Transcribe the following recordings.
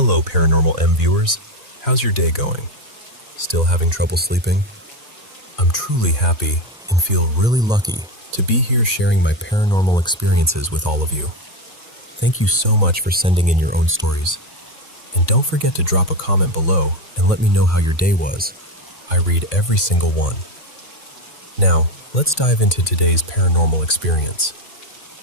Hello, Paranormal M viewers. How's your day going? Still having trouble sleeping? I'm truly happy and feel really lucky to be here sharing my paranormal experiences with all of you. Thank you so much for sending in your own stories. And don't forget to drop a comment below and let me know how your day was. I read every single one. Now, let's dive into today's paranormal experience.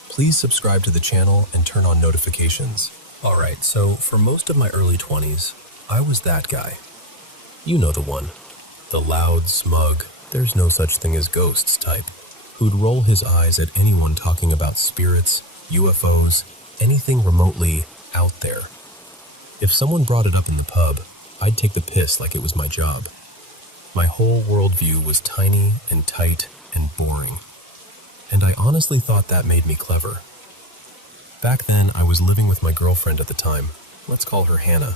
Please subscribe to the channel and turn on notifications. Alright, so for most of my early 20s, I was that guy. You know the one. The loud, smug, there's no such thing as ghosts type, who'd roll his eyes at anyone talking about spirits, UFOs, anything remotely out there. If someone brought it up in the pub, I'd take the piss like it was my job. My whole worldview was tiny and tight and boring. And I honestly thought that made me clever. Back then, I was living with my girlfriend at the time. Let's call her Hannah.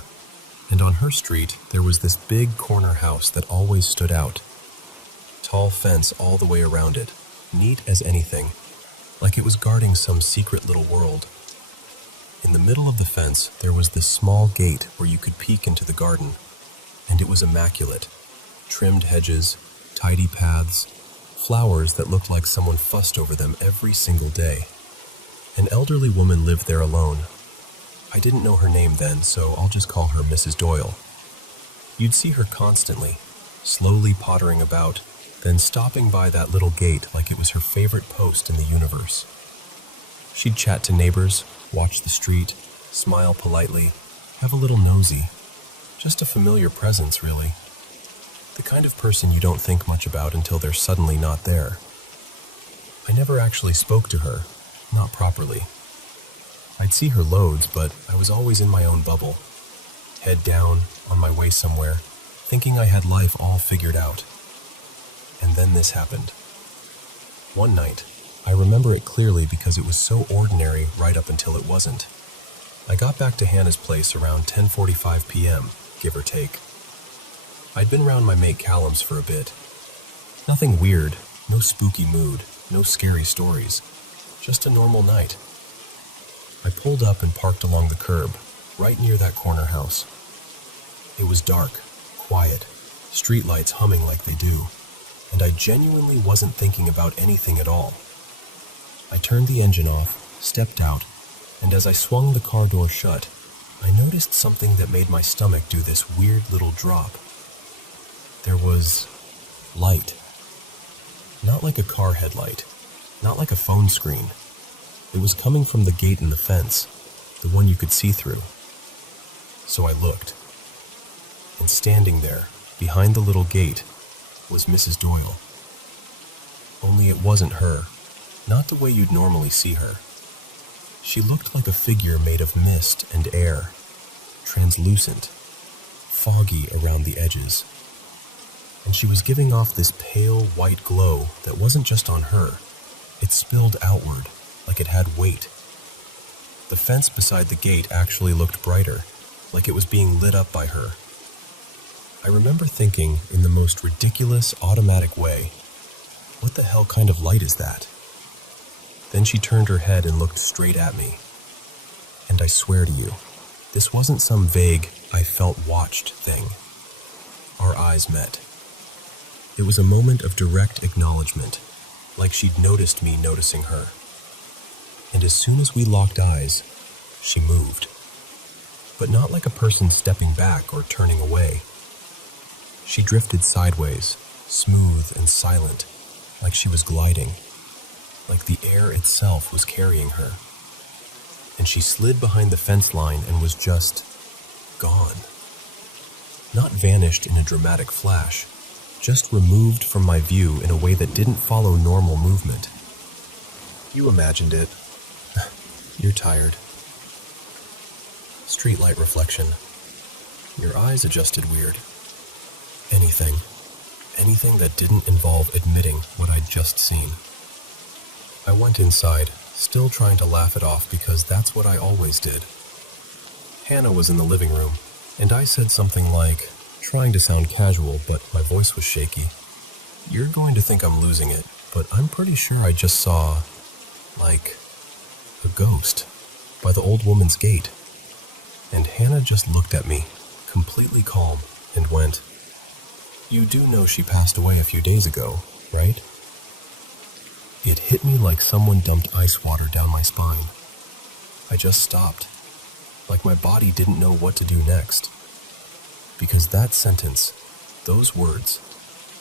And on her street, there was this big corner house that always stood out. Tall fence all the way around it, neat as anything, like it was guarding some secret little world. In the middle of the fence, there was this small gate where you could peek into the garden, and it was immaculate. Trimmed hedges, tidy paths, flowers that looked like someone fussed over them every single day. An elderly woman lived there alone. I didn't know her name then, so I'll just call her Mrs. Doyle. You'd see her constantly, slowly pottering about, then stopping by that little gate like it was her favorite post in the universe. She'd chat to neighbors, watch the street, smile politely, have a little nosy. Just a familiar presence, really. The kind of person you don't think much about until they're suddenly not there. I never actually spoke to her, not properly. I'd see her loads, but I was always in my own bubble. Head down, on my way somewhere, thinking I had life all figured out. And then this happened. One night, I remember it clearly because it was so ordinary right up until it wasn't. I got back to Hannah's place around 10:45 p.m., give or take. I'd been around my mate Callum's for a bit. Nothing weird, no spooky mood, no scary stories. Just a normal night. I pulled up and parked along the curb, right near that corner house. It was dark, quiet, streetlights humming like they do, and I genuinely wasn't thinking about anything at all. I turned the engine off, stepped out, and as I swung the car door shut, I noticed something that made my stomach do this weird little drop. There was light. Not like a car headlight, not like a phone screen. It was coming from the gate in the fence, the one you could see through. So I looked, and standing there, behind the little gate, was Mrs. Doyle. Only it wasn't her, not the way you'd normally see her. She looked like a figure made of mist and air, translucent, foggy around the edges. And she was giving off this pale white glow that wasn't just on her. It spilled outward, like it had weight. The fence beside the gate actually looked brighter, like it was being lit up by her. I remember thinking, in the most ridiculous, automatic way, what the hell kind of light is that? Then she turned her head and looked straight at me. And I swear to you, this wasn't some vague, I felt watched thing. Our eyes met. It was a moment of direct acknowledgement, like she'd noticed me noticing her. And as soon as we locked eyes, she moved. But not like a person stepping back or turning away. She drifted sideways, smooth and silent, like she was gliding, like the air itself was carrying her. And she slid behind the fence line and was just gone. Not vanished in a dramatic flash, just removed from my view in a way that didn't follow normal movement. You imagined it. You're tired. Streetlight reflection. Your eyes adjusted weird. Anything that didn't involve admitting what I'd just seen. I went inside, still trying to laugh it off because that's what I always did. Hannah was in the living room, and I said something like, trying to sound casual, but my voice was shaky. You're going to think I'm losing it, but I'm pretty sure I just saw, like, a ghost by the old woman's gate. and Hannah just looked at me, completely calm, and went, "You do know she passed away a few days ago, right?" It hit me like someone dumped ice water down my spine. I just stopped, like my body didn't know what to do next. Because that sentence, those words,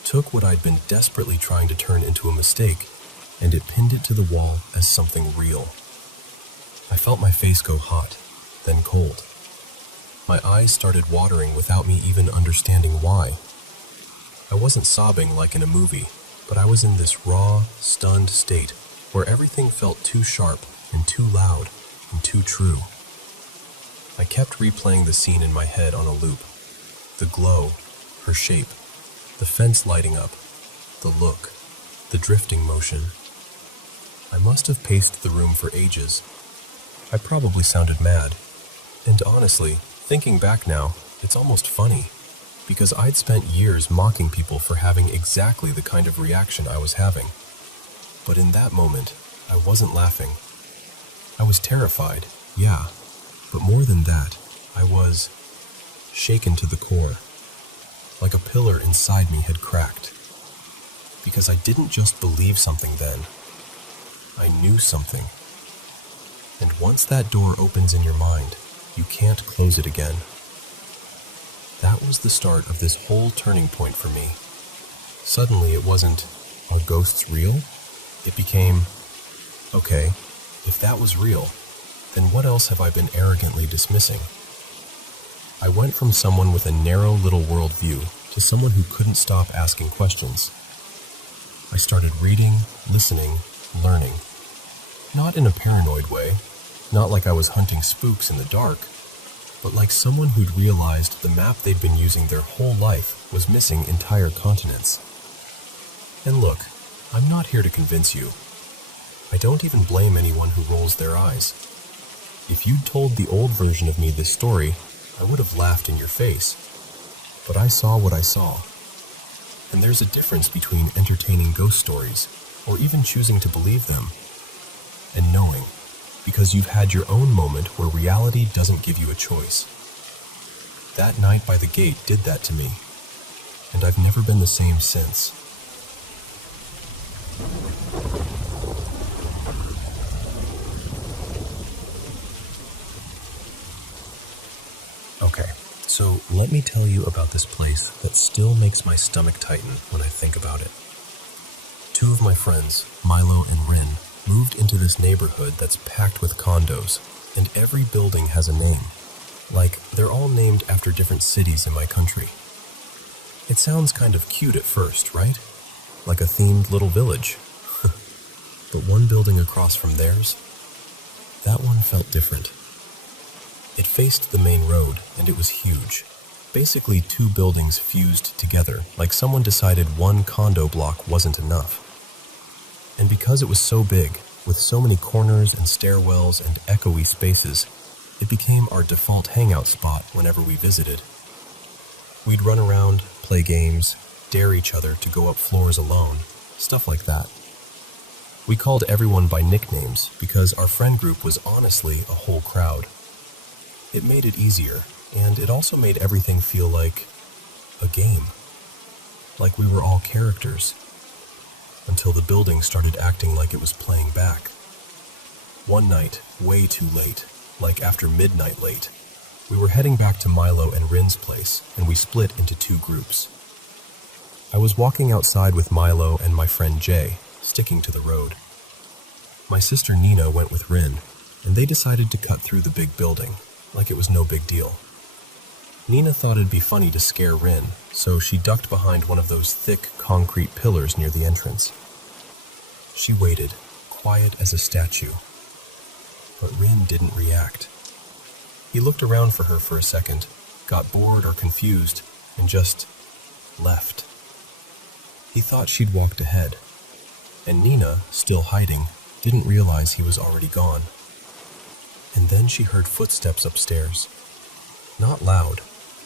took what I'd been desperately trying to turn into a mistake, and it pinned it to the wall as something real. I felt my face go hot, then cold. My eyes started watering without me even understanding why. I wasn't sobbing like in a movie, but I was in this raw, stunned state where everything felt too sharp and too loud and too true. I kept replaying the scene in my head on a loop. The glow, her shape, the fence lighting up, the look, the drifting motion. I must have paced the room for ages. I probably sounded mad. And honestly, thinking back now, it's almost funny, because I'd spent years mocking people for having exactly the kind of reaction I was having. But in that moment, I wasn't laughing. I was terrified, yeah, but more than that, I was shaken to the core, like a pillar inside me had cracked. Because I didn't just believe something then, I knew something. And once that door opens in your mind, you can't close it again. That was the start of this whole turning point for me. Suddenly it wasn't, "Are ghosts real?" It became, okay, if that was real, then what else have I been arrogantly dismissing? I went from someone with a narrow little worldview to someone who couldn't stop asking questions. I started reading, listening, learning. Not in a paranoid way, not like I was hunting spooks in the dark, but like someone who'd realized the map they'd been using their whole life was missing entire continents. And look, I'm not here to convince you. I don't even blame anyone who rolls their eyes. If you'd told the old version of me this story, I would have laughed in your face. But I saw what I saw. And there's a difference between entertaining ghost stories, or even choosing to believe them, and knowing, because you've had your own moment where reality doesn't give you a choice. That night by the gate did that to me, and I've never been the same since. Okay, so let me tell you about this place that still makes my stomach tighten when I think about it. Two of my friends, Milo and Rin, moved into this neighborhood that's packed with condos, and every building has a name. Like, they're all named after different cities in my country. It sounds kind of cute at first, right? Like a themed little village. But one building across from theirs, that one felt different. It faced the main road, and it was huge. Basically 2 buildings fused together, like someone decided one condo block wasn't enough. And because it was so big, with so many corners and stairwells and echoey spaces, it became our default hangout spot whenever we visited. We'd run around, play games, dare each other to go up floors alone, stuff like that. We called everyone by nicknames because our friend group was honestly a whole crowd. It made it easier, and it also made everything feel like a game. Like we were all characters. Until the building started acting like it was playing back. One night, way too late, like after midnight late, we were heading back to Milo and Rin's place, and we split into 2 groups. I was walking outside with Milo and my friend Jay, sticking to the road. My sister Nina went with Rin, and they decided to cut through the big building, like it was no big deal. Nina thought it'd be funny to scare Rin, so she ducked behind one of those thick concrete pillars near the entrance. She waited, quiet as a statue. But Rin didn't react. He looked around for her for a second, got bored or confused, and just left. He thought she'd walked ahead, and Nina, still hiding, didn't realize he was already gone. And then she heard footsteps upstairs. Not loud,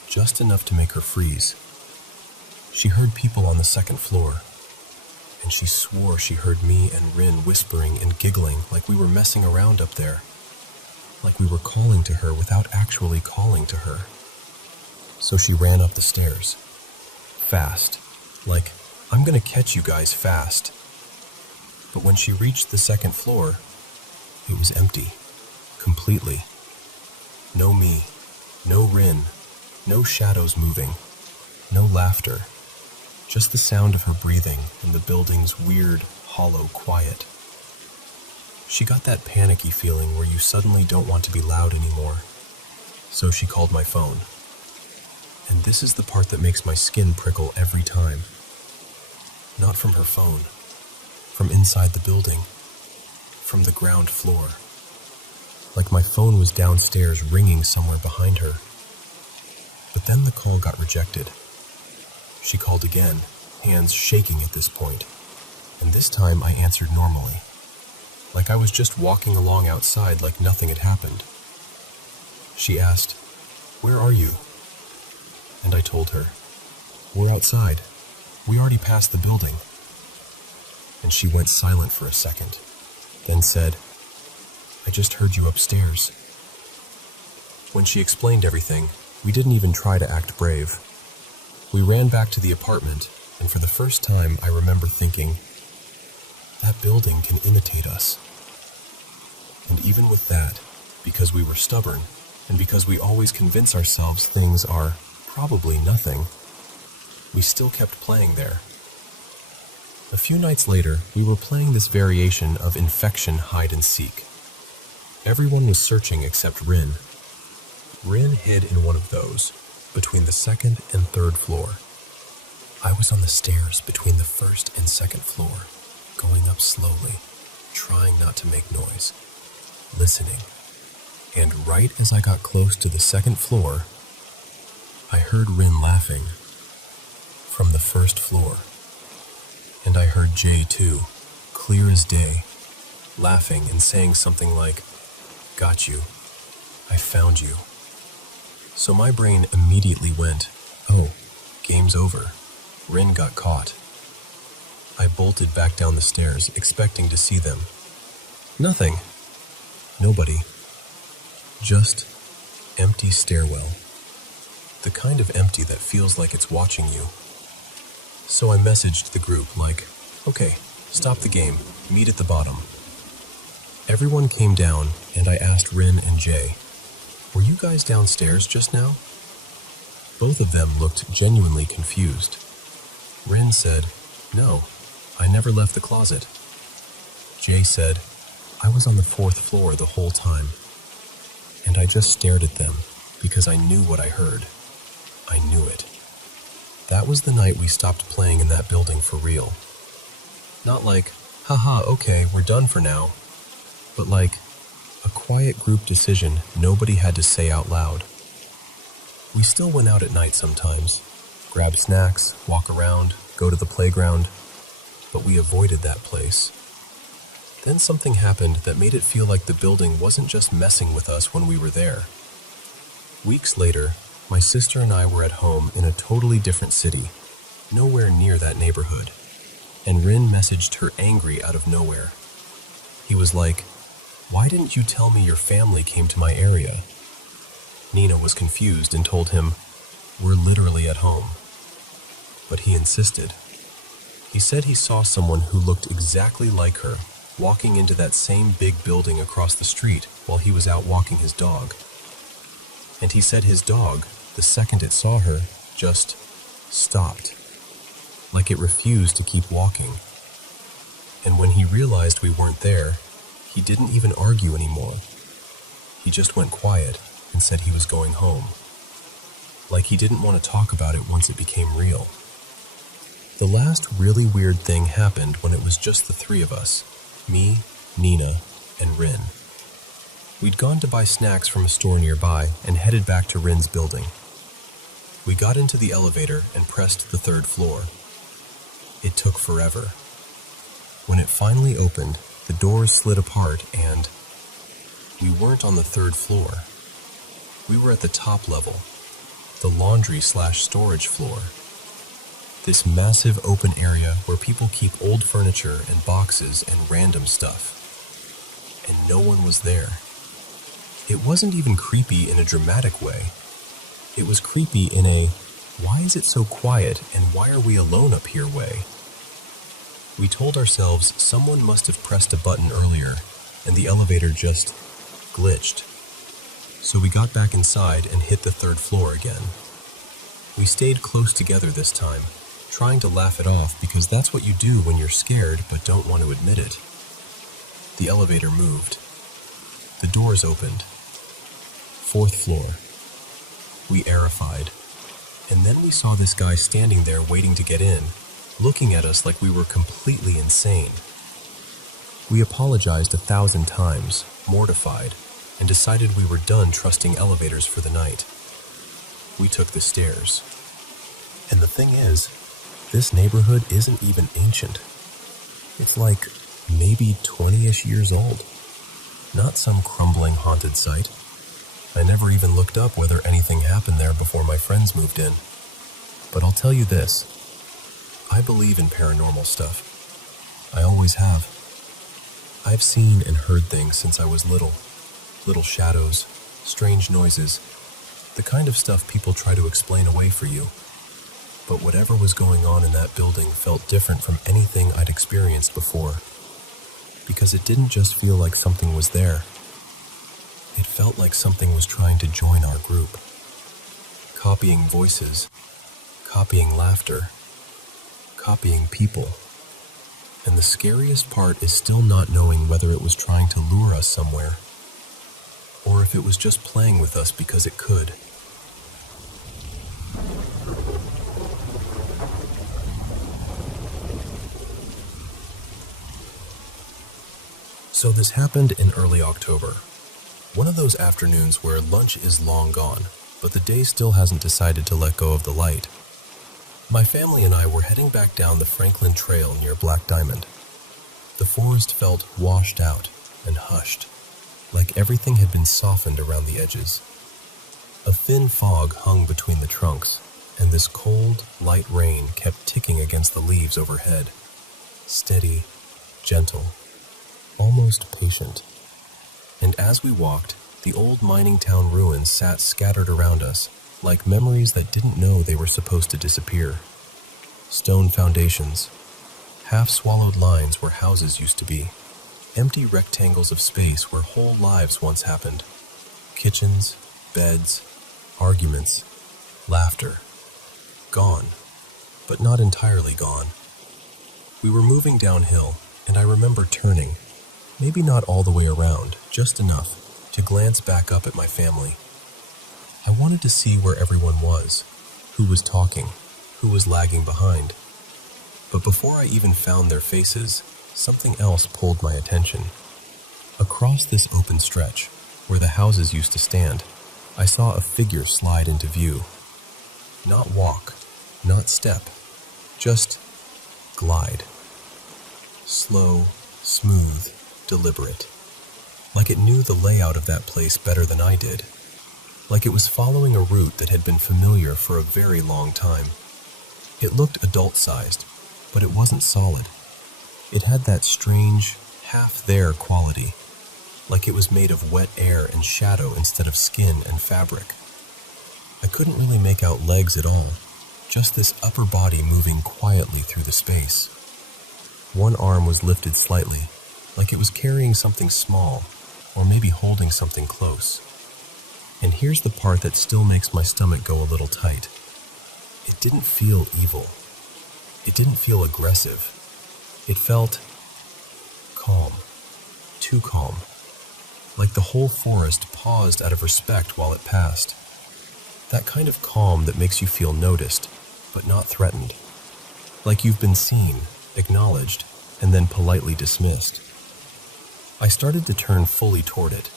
just enough to make her freeze. She heard people on the 2nd floor, and she swore she heard me and Rin whispering and giggling like we were messing around up there. like we were calling to her without actually calling to her. So she ran up the stairs. Fast. Like, I'm gonna catch you guys fast. But when she reached the second floor, it was empty. Completely. No me. No Rin. No shadows moving. No laughter. Just the sound of her breathing and the building's weird, hollow quiet. She got that panicky feeling where you suddenly don't want to be loud anymore. So she called my phone. And this is the part that makes my skin prickle every time. Not from her phone. From inside the building. From the ground floor. Like my phone was downstairs ringing somewhere behind her. But then the call got rejected. She called again, hands shaking at this point. And this time I answered normally. Like I was just walking along outside like nothing had happened. She asked, "Where are you?" And I told her, "We're outside. We already passed the building." And she went silent for a second, then said, "I just heard you upstairs." When she explained everything, we didn't even try to act brave. We ran back to the apartment, and for the first time I remember thinking, that building can imitate us. And even with that, because we were stubborn, and because we always convince ourselves things are probably nothing, we still kept playing there. A few nights later, we were playing this variation of infection hide and seek. Everyone was searching except Rin. Rin hid in one of those, between the second and third floor. I was on the stairs between the first and second floor, going up slowly, trying not to make noise, listening. And right as I got close to the second floor, I heard Rin laughing from the first floor. And I heard Jay too, clear as day, laughing and saying something like, "Got you. I found you." So my brain immediately went, "Oh, game's over. Rin got caught." I bolted back down the stairs, expecting to see them. Nothing. Nobody. Just empty stairwell. The kind of empty that feels like it's watching you. So I messaged the group like, "Okay, stop the game. Meet at the bottom." Everyone came down, and I asked Rin and Jay, "Were you guys downstairs just now?" Both of them looked genuinely confused. Rin said, "No, I never left the closet." Jay said, "I was on the fourth floor the whole time." And I just stared at them because I knew what I heard. I knew it. That was the night we stopped playing in that building for real. Not like, "Haha, okay, we're done for now," but like a quiet group decision nobody had to say out loud. We still went out at night sometimes, grab snacks, walk around, go to the playground, but we avoided that place. Then something happened that made it feel like the building wasn't just messing with us when we were there. Weeks later, my sister and I were at home in a totally different city, nowhere near that neighborhood, and Rin messaged her angry out of nowhere. He was like, "Why didn't you tell me your family came to my area?" Nina was confused and told him, "We're literally at home." But he insisted. He said he saw someone who looked exactly like her walking into that same big building across the street while he was out walking his dog. And he said his dog, the second it saw her, just stopped, like it refused to keep walking. And when he realized we weren't there, he didn't even argue anymore. He just went quiet and said he was going home. Like he didn't want to talk about it once it became real. The last really weird thing happened when it was just the three of us, me, Nina, and Rin. We'd gone to buy snacks from a store nearby and headed back to Rin's building. We got into the elevator and pressed the third floor. It took forever. When it finally opened, the doors slid apart and we weren't on the third floor. We were at the top level, the laundry/storage floor. This massive open area where people keep old furniture and boxes and random stuff. And no one was there. It wasn't even creepy in a dramatic way. It was creepy in a, why is it so quiet and why are we alone up here way? We told ourselves someone must have pressed a button earlier and the elevator just glitched. So we got back inside and hit the 3rd floor again. We stayed close together this time, trying to laugh it off because that's what you do when you're scared but don't want to admit it. The elevator moved. The doors opened. 4th floor. We aerified. And then we saw this guy standing there waiting to get in, looking at us like we were completely insane. We apologized 1,000 times, mortified, and decided we were done trusting elevators for the night. We took the stairs. And the thing is, this neighborhood isn't even ancient. It's like maybe 20-ish years old. Not some crumbling haunted site. I never even looked up whether anything happened there before my friends moved in. But I'll tell you this. I believe in paranormal stuff. I always have. I've seen and heard things since I was little. Little shadows, strange noises, the kind of stuff people try to explain away for you. But whatever was going on in that building felt different from anything I'd experienced before. Because it didn't just feel like something was there. It felt like something was trying to join our group. Copying voices, copying laughter, copying people. And the scariest part is still not knowing whether it was trying to lure us somewhere, or if it was just playing with us because it could. So this happened in early October. One of those afternoons where lunch is long gone, but the day still hasn't decided to let go of the light. My family and I were heading back down the Franklin Trail near Black Diamond. The forest felt washed out and hushed, like everything had been softened around the edges. A thin fog hung between the trunks, and this cold, light rain kept ticking against the leaves overhead. Steady, gentle, almost patient. And as we walked, the old mining town ruins sat scattered around us, like memories that didn't know they were supposed to disappear. Stone foundations, half-swallowed lines where houses used to be, empty rectangles of space where whole lives once happened, kitchens, beds, arguments, laughter. Gone, but not entirely gone. We were moving downhill, and I remember turning, maybe not all the way around, just enough to glance back up at my family. I wanted to see where everyone was, who was talking, who was lagging behind. But before I even found their faces, something else pulled my attention. Across this open stretch, where the houses used to stand, I saw a figure slide into view. Not walk, not step, just glide. Slow, smooth, deliberate. Like it knew the layout of that place better than I did. Like it was following a route that had been familiar for a very long time. It looked adult-sized, but it wasn't solid. It had that strange, half-there quality, like it was made of wet air and shadow instead of skin and fabric. I couldn't really make out legs at all, just this upper body moving quietly through the space. One arm was lifted slightly, like it was carrying something small, or maybe holding something close. And here's the part that still makes my stomach go a little tight. It didn't feel evil. It didn't feel aggressive. It felt calm, too calm, like the whole forest paused out of respect while it passed. That kind of calm that makes you feel noticed, but not threatened. Like you've been seen, acknowledged, and then politely dismissed. I started to turn fully toward it,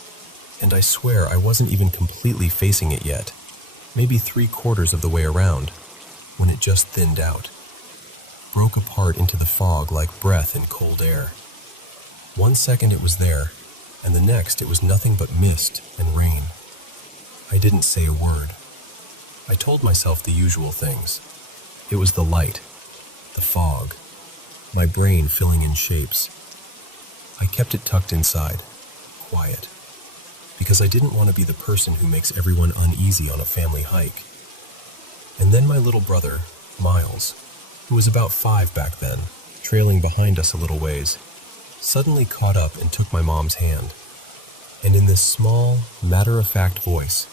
and I swear I wasn't even completely facing it yet, maybe 3/4 of the way around, when it just thinned out. Broke apart into the fog like breath in cold air. 1 second it was there, and the next it was nothing but mist and rain. I didn't say a word. I told myself the usual things. It was the light, the fog, my brain filling in shapes. I kept it tucked inside, quiet. because I didn't want to be the person who makes everyone uneasy on a family hike. And then my little brother, Miles, who was about 5 back then, trailing behind us a little ways, suddenly caught up and took my mom's hand. And in this small, matter-of-fact voice,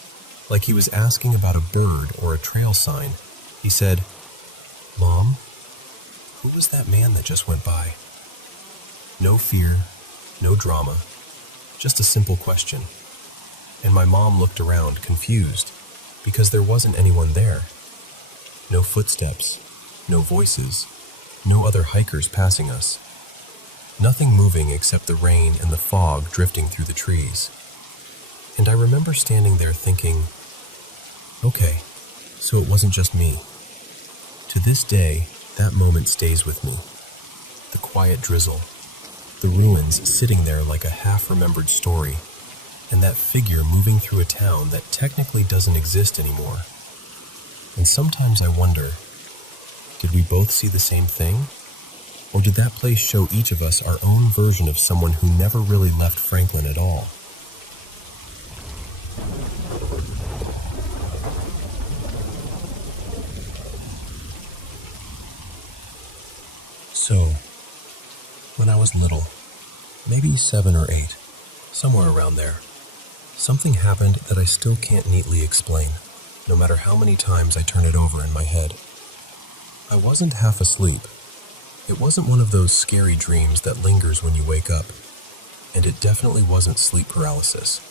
like he was asking about a bird or a trail sign, he said, "Mom, who was that man that just went by?" No fear, no drama, just a simple question. And my mom looked around, confused, because there wasn't anyone there. No footsteps, no voices, no other hikers passing us. Nothing moving except the rain and the fog drifting through the trees. And I remember standing there thinking, okay, so it wasn't just me. To this day, that moment stays with me. The quiet drizzle, the ruins sitting there like a half-remembered story, and that figure moving through a town that technically doesn't exist anymore. And sometimes I wonder, did we both see the same thing? Or did that place show each of us our own version of someone who never really left Franklin at all? So, when I was little, maybe 7 or 8, somewhere around there, something happened that I still can't neatly explain, no matter how many times I turn it over in my head. I wasn't half asleep. It wasn't one of those scary dreams that lingers when you wake up, and it definitely wasn't sleep paralysis.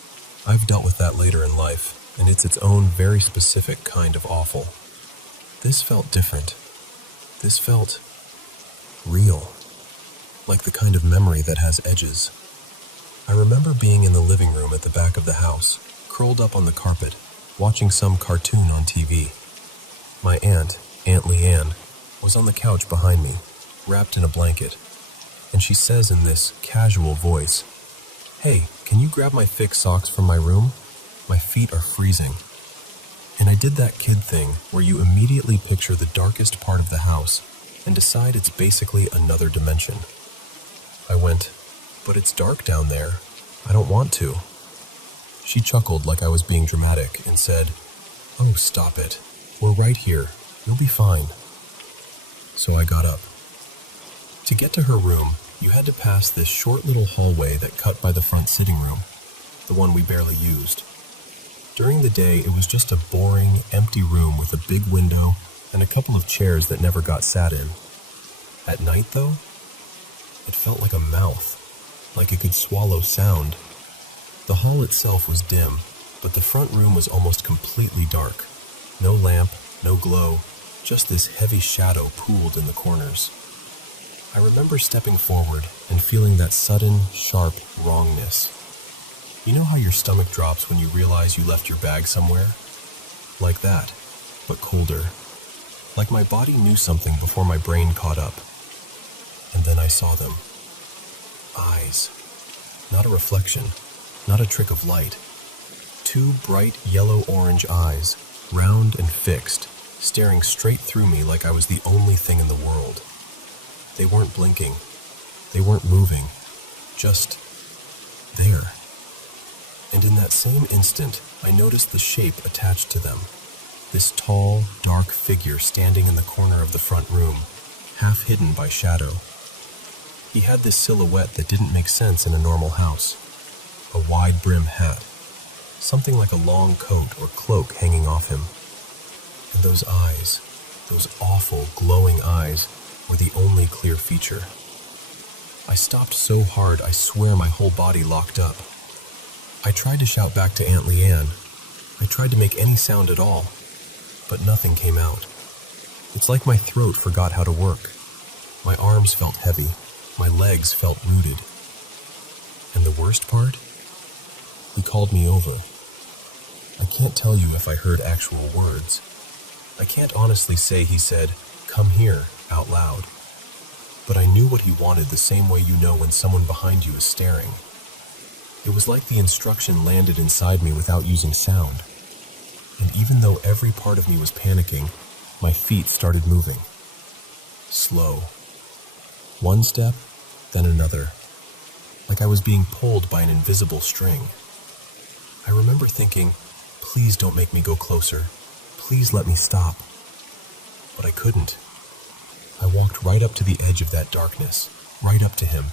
I've dealt with that later in life, and it's its own very specific kind of awful. This felt different. This felt real, like the kind of memory that has edges. I remember being in the living room at the back of the house, curled up on the carpet, watching some cartoon on TV. My Aunt Leanne, was on the couch behind me, wrapped in a blanket, and she says in this casual voice, "Hey, can you grab my thick socks from my room? My feet are freezing." And I did that kid thing where you immediately picture the darkest part of the house and decide it's basically another dimension. I went, "But it's dark down there. I don't want to." She chuckled like I was being dramatic and said, "Oh, stop it. We're right here. You'll be fine." So I got up. To get to her room, you had to pass this short little hallway that cut by the front sitting room, the one we barely used. During the day, it was just a boring, empty room with a big window and a couple of chairs that never got sat in. At night, though, it felt like a mouth, like it could swallow sound. The hall itself was dim, but the front room was almost completely dark. No lamp, no glow, just this heavy shadow pooled in the corners. I remember stepping forward and feeling that sudden, sharp wrongness. You know how your stomach drops when you realize you left your bag somewhere? Like that, but colder. Like my body knew something before my brain caught up. And then I saw them. Eyes. Not a reflection, not a trick of light. 2 bright yellow-orange eyes, round and fixed, staring straight through me like I was the only thing in the world. They weren't blinking. They weren't moving. Just there. And in that same instant, I noticed the shape attached to them. This tall, dark figure standing in the corner of the front room, half hidden by shadow. He had this silhouette that didn't make sense in a normal house. A wide-brim hat. Something like a long coat or cloak hanging off him. And those eyes, those awful, glowing eyes, were the only clear feature. I stopped so hard I swear my whole body locked up. I tried to shout back to Aunt Leanne. I tried to make any sound at all, but nothing came out. It's like my throat forgot how to work. My arms felt heavy. My legs felt rooted. And the worst part? He called me over. I can't tell you if I heard actual words. I can't honestly say he said, "Come here," out loud. But I knew what he wanted the same way you know when someone behind you is staring. It was like the instruction landed inside me without using sound. And even though every part of me was panicking, my feet started moving. Slow. One step, then another. Like I was being pulled by an invisible string. I remember thinking, please don't make me go closer. Please let me stop. But I couldn't. I walked right up to the edge of that darkness, right up to him,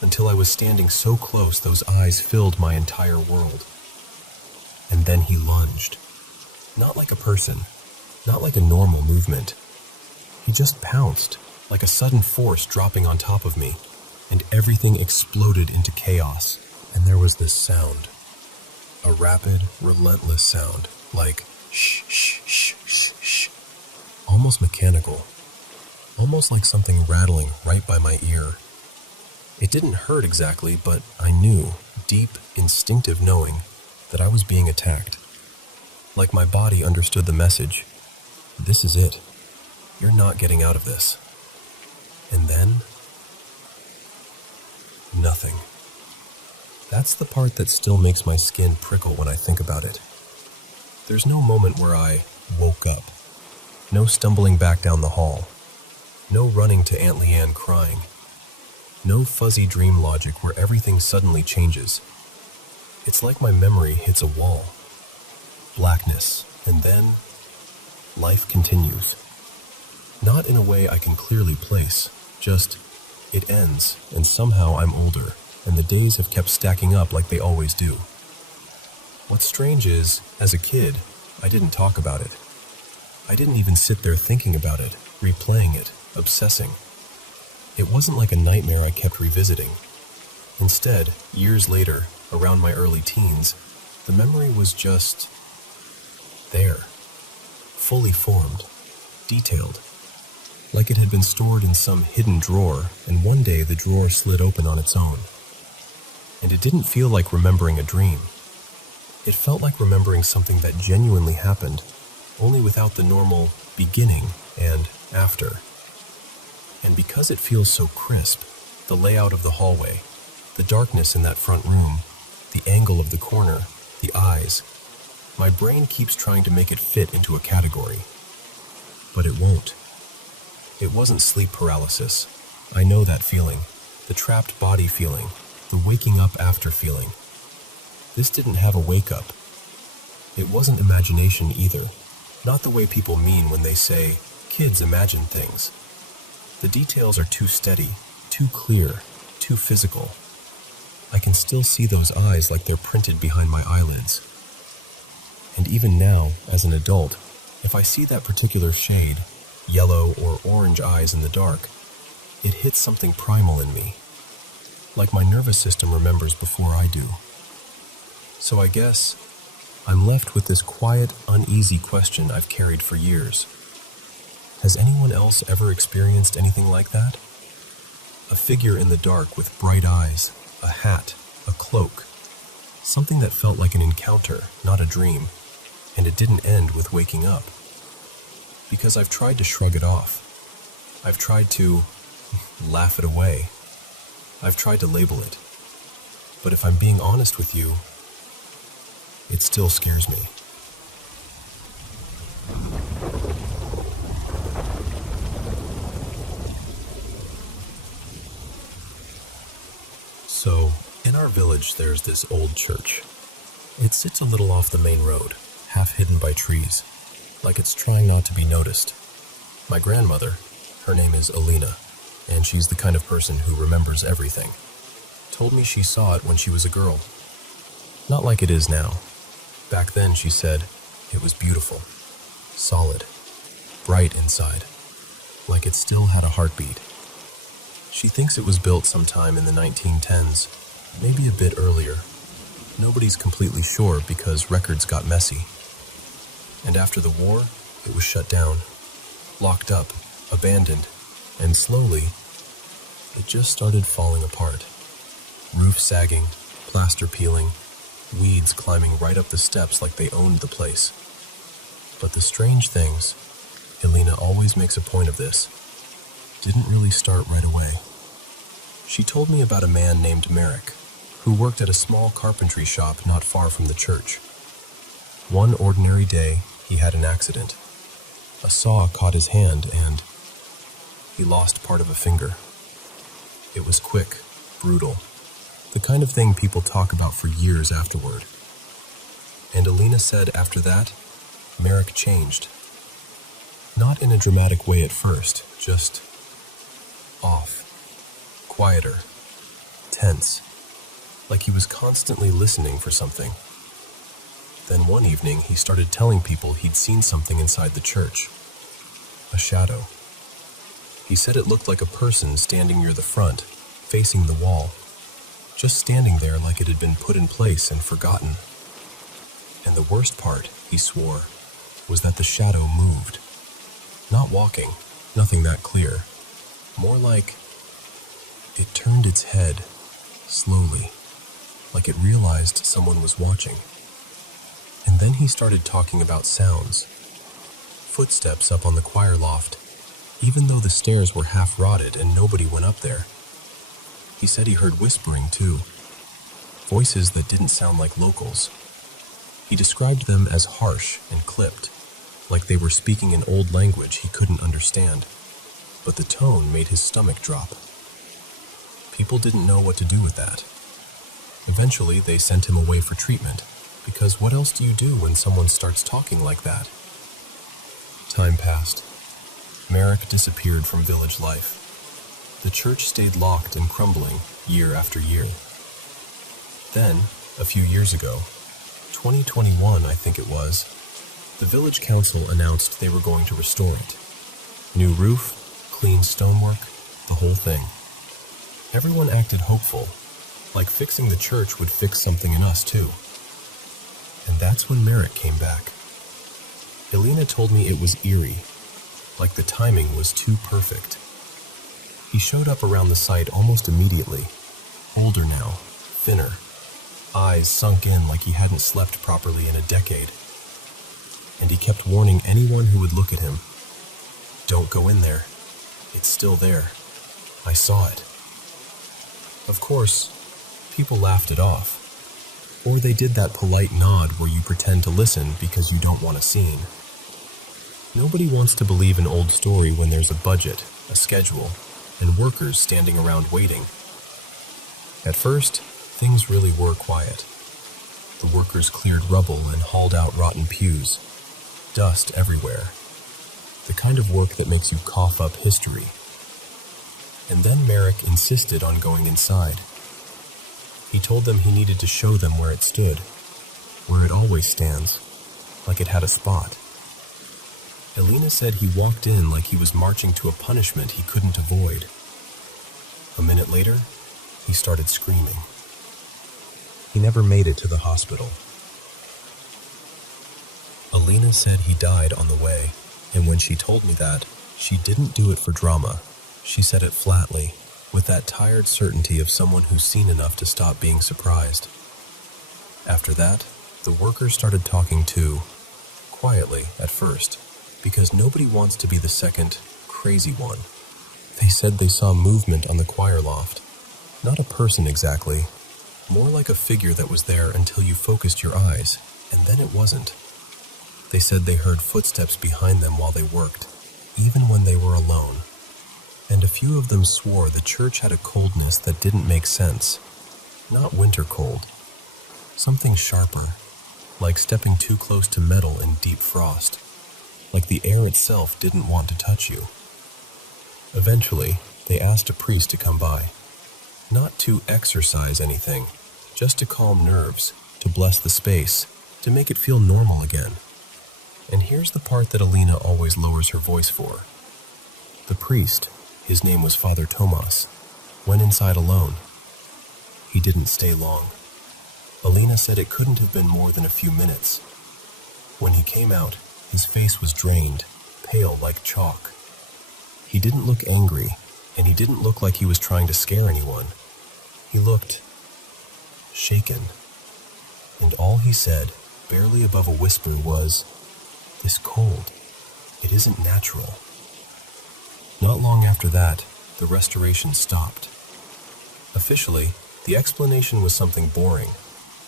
until I was standing so close those eyes filled my entire world. And then he lunged. Not like a person, not like a normal movement. He just pounced, like a sudden force dropping on top of me, and everything exploded into chaos. And there was this sound. A rapid, relentless sound, like shh, shh, shh, shh, shh. Almost mechanical. Almost like something rattling right by my ear. It didn't hurt exactly, but I knew, deep, instinctive knowing, that I was being attacked. Like my body understood the message. This is it. You're not getting out of this. And then, nothing. That's the part that still makes my skin prickle when I think about it. There's no moment where I woke up. No stumbling back down the hall. No running to Aunt Leanne crying. No fuzzy dream logic where everything suddenly changes. It's like my memory hits a wall. Blackness, and then life continues. Not in a way I can clearly place, just it ends, and somehow I'm older, and the days have kept stacking up like they always do. What's strange is, as a kid, I didn't talk about it. I didn't even sit there thinking about it, replaying it, obsessing. It wasn't like a nightmare I kept revisiting. Instead, years later, around my early teens, the memory was just there, fully formed, detailed, like it had been stored in some hidden drawer, and one day the drawer slid open on its own. And it didn't feel like remembering a dream. It felt like remembering something that genuinely happened, only without the normal beginning and after. And because it feels so crisp, the layout of the hallway, the darkness in that front room, the angle of the corner, the eyes, my brain keeps trying to make it fit into a category. But it won't. It wasn't sleep paralysis. I know that feeling, the trapped body feeling, the waking up after feeling. This didn't have a wake up. It wasn't imagination either, not the way people mean when they say, kids imagine things. The details are too steady, too clear, too physical. I can still see those eyes like they're printed behind my eyelids. And even now, as an adult, if I see that particular shade, yellow or orange eyes in the dark, it hits something primal in me, like my nervous system remembers before I do. So I guess I'm left with this quiet, uneasy question I've carried for years. Has anyone else ever experienced anything like that? A figure in the dark with bright eyes, a hat, a cloak, something that felt like an encounter, not a dream, and it didn't end with waking up. Because I've tried to shrug it off. I've tried to laugh it away. I've tried to label it. But if I'm being honest with you, it still scares me. So, in our village there's this old church. It sits a little off the main road, half hidden by trees, like it's trying not to be noticed. My grandmother, her name is Alina, and she's the kind of person who remembers everything, told me she saw it when she was a girl. Not like it is now. Back then, she said, it was beautiful, solid, bright inside, like it still had a heartbeat. She thinks it was built sometime in the 1910s, maybe a bit earlier. Nobody's completely sure because records got messy. And after the war, it was shut down, locked up, abandoned, and slowly, it just started falling apart. Roof sagging, plaster peeling, weeds climbing right up the steps like they owned the place. But the strange things, Helena always makes a point of this, didn't really start right away. She told me about a man named Merrick, who worked at a small carpentry shop not far from the church. One ordinary day, he had an accident. A saw caught his hand and he lost part of a finger. It was quick, brutal, the kind of thing people talk about for years afterward. And Alina said after that, Merrick changed. Not in a dramatic way at first, just off, quieter, tense, like he was constantly listening for something. Then one evening, he started telling people he'd seen something inside the church. A shadow. He said it looked like a person standing near the front, facing the wall, just standing there like it had been put in place and forgotten. And the worst part, he swore, was that the shadow moved. Not walking, nothing that clear. More like it turned its head, slowly, like it realized someone was watching. And then he started talking about sounds. Footsteps up on the choir loft, even though the stairs were half rotted and nobody went up there. He said he heard whispering too, voices that didn't sound like locals. He described them as harsh and clipped, like they were speaking an old language he couldn't understand, but the tone made his stomach drop. People didn't know what to do with that. Eventually, they sent him away for treatment, because what else do you do when someone starts talking like that? Time passed. Merrick disappeared from village life. The church stayed locked and crumbling year after year. Then, a few years ago, 2021 I think it was, the village council announced they were going to restore it. New roof, clean stonework, the whole thing. Everyone acted hopeful, like fixing the church would fix something in us too. And that's when Merrick came back. Elena told me it was eerie, like the timing was too perfect. He showed up around the site almost immediately, older now, thinner, eyes sunk in like he hadn't slept properly in a decade. And he kept warning anyone who would look at him, "Don't go in there. It's still there. I saw it." Of course, people laughed it off. Or they did that polite nod where you pretend to listen because you don't want a scene. Nobody wants to believe an old story when there's a budget, a schedule, and workers standing around waiting. At first, things really were quiet. The workers cleared rubble and hauled out rotten pews. Dust everywhere. The kind of work that makes you cough up history. And then Merrick insisted on going inside. He told them he needed to show them where it stood, where it always stands, like it had a spot. Elena said he walked in like he was marching to a punishment he couldn't avoid. A minute later, he started screaming. He never made it to the hospital. Elena said he died on the way, and when she told me that, she didn't do it for drama. She said it flatly, with that tired certainty of someone who's seen enough to stop being surprised. After that, the workers started talking too, quietly at first, because nobody wants to be the second, crazy one. They said they saw movement on the choir loft. Not a person exactly, more like a figure that was there until you focused your eyes, and then it wasn't. They said they heard footsteps behind them while they worked, even when they were alone. And a few of them swore the church had a coldness that didn't make sense. Not winter cold. Something sharper, like stepping too close to metal in deep frost. Like the air itself didn't want to touch you. Eventually, they asked a priest to come by. Not to exorcise anything, just to calm nerves, to bless the space, to make it feel normal again. And here's the part that Elena always lowers her voice for. The priest, his name was Father Tomas, went inside alone. He didn't stay long. Elena said it couldn't have been more than a few minutes. When he came out, his face was drained, pale like chalk. He didn't look angry, and he didn't look like he was trying to scare anyone. He looked shaken. And all he said, barely above a whisper, was, "This cold, it isn't natural." Not long after that, the restoration stopped. Officially, the explanation was something boring.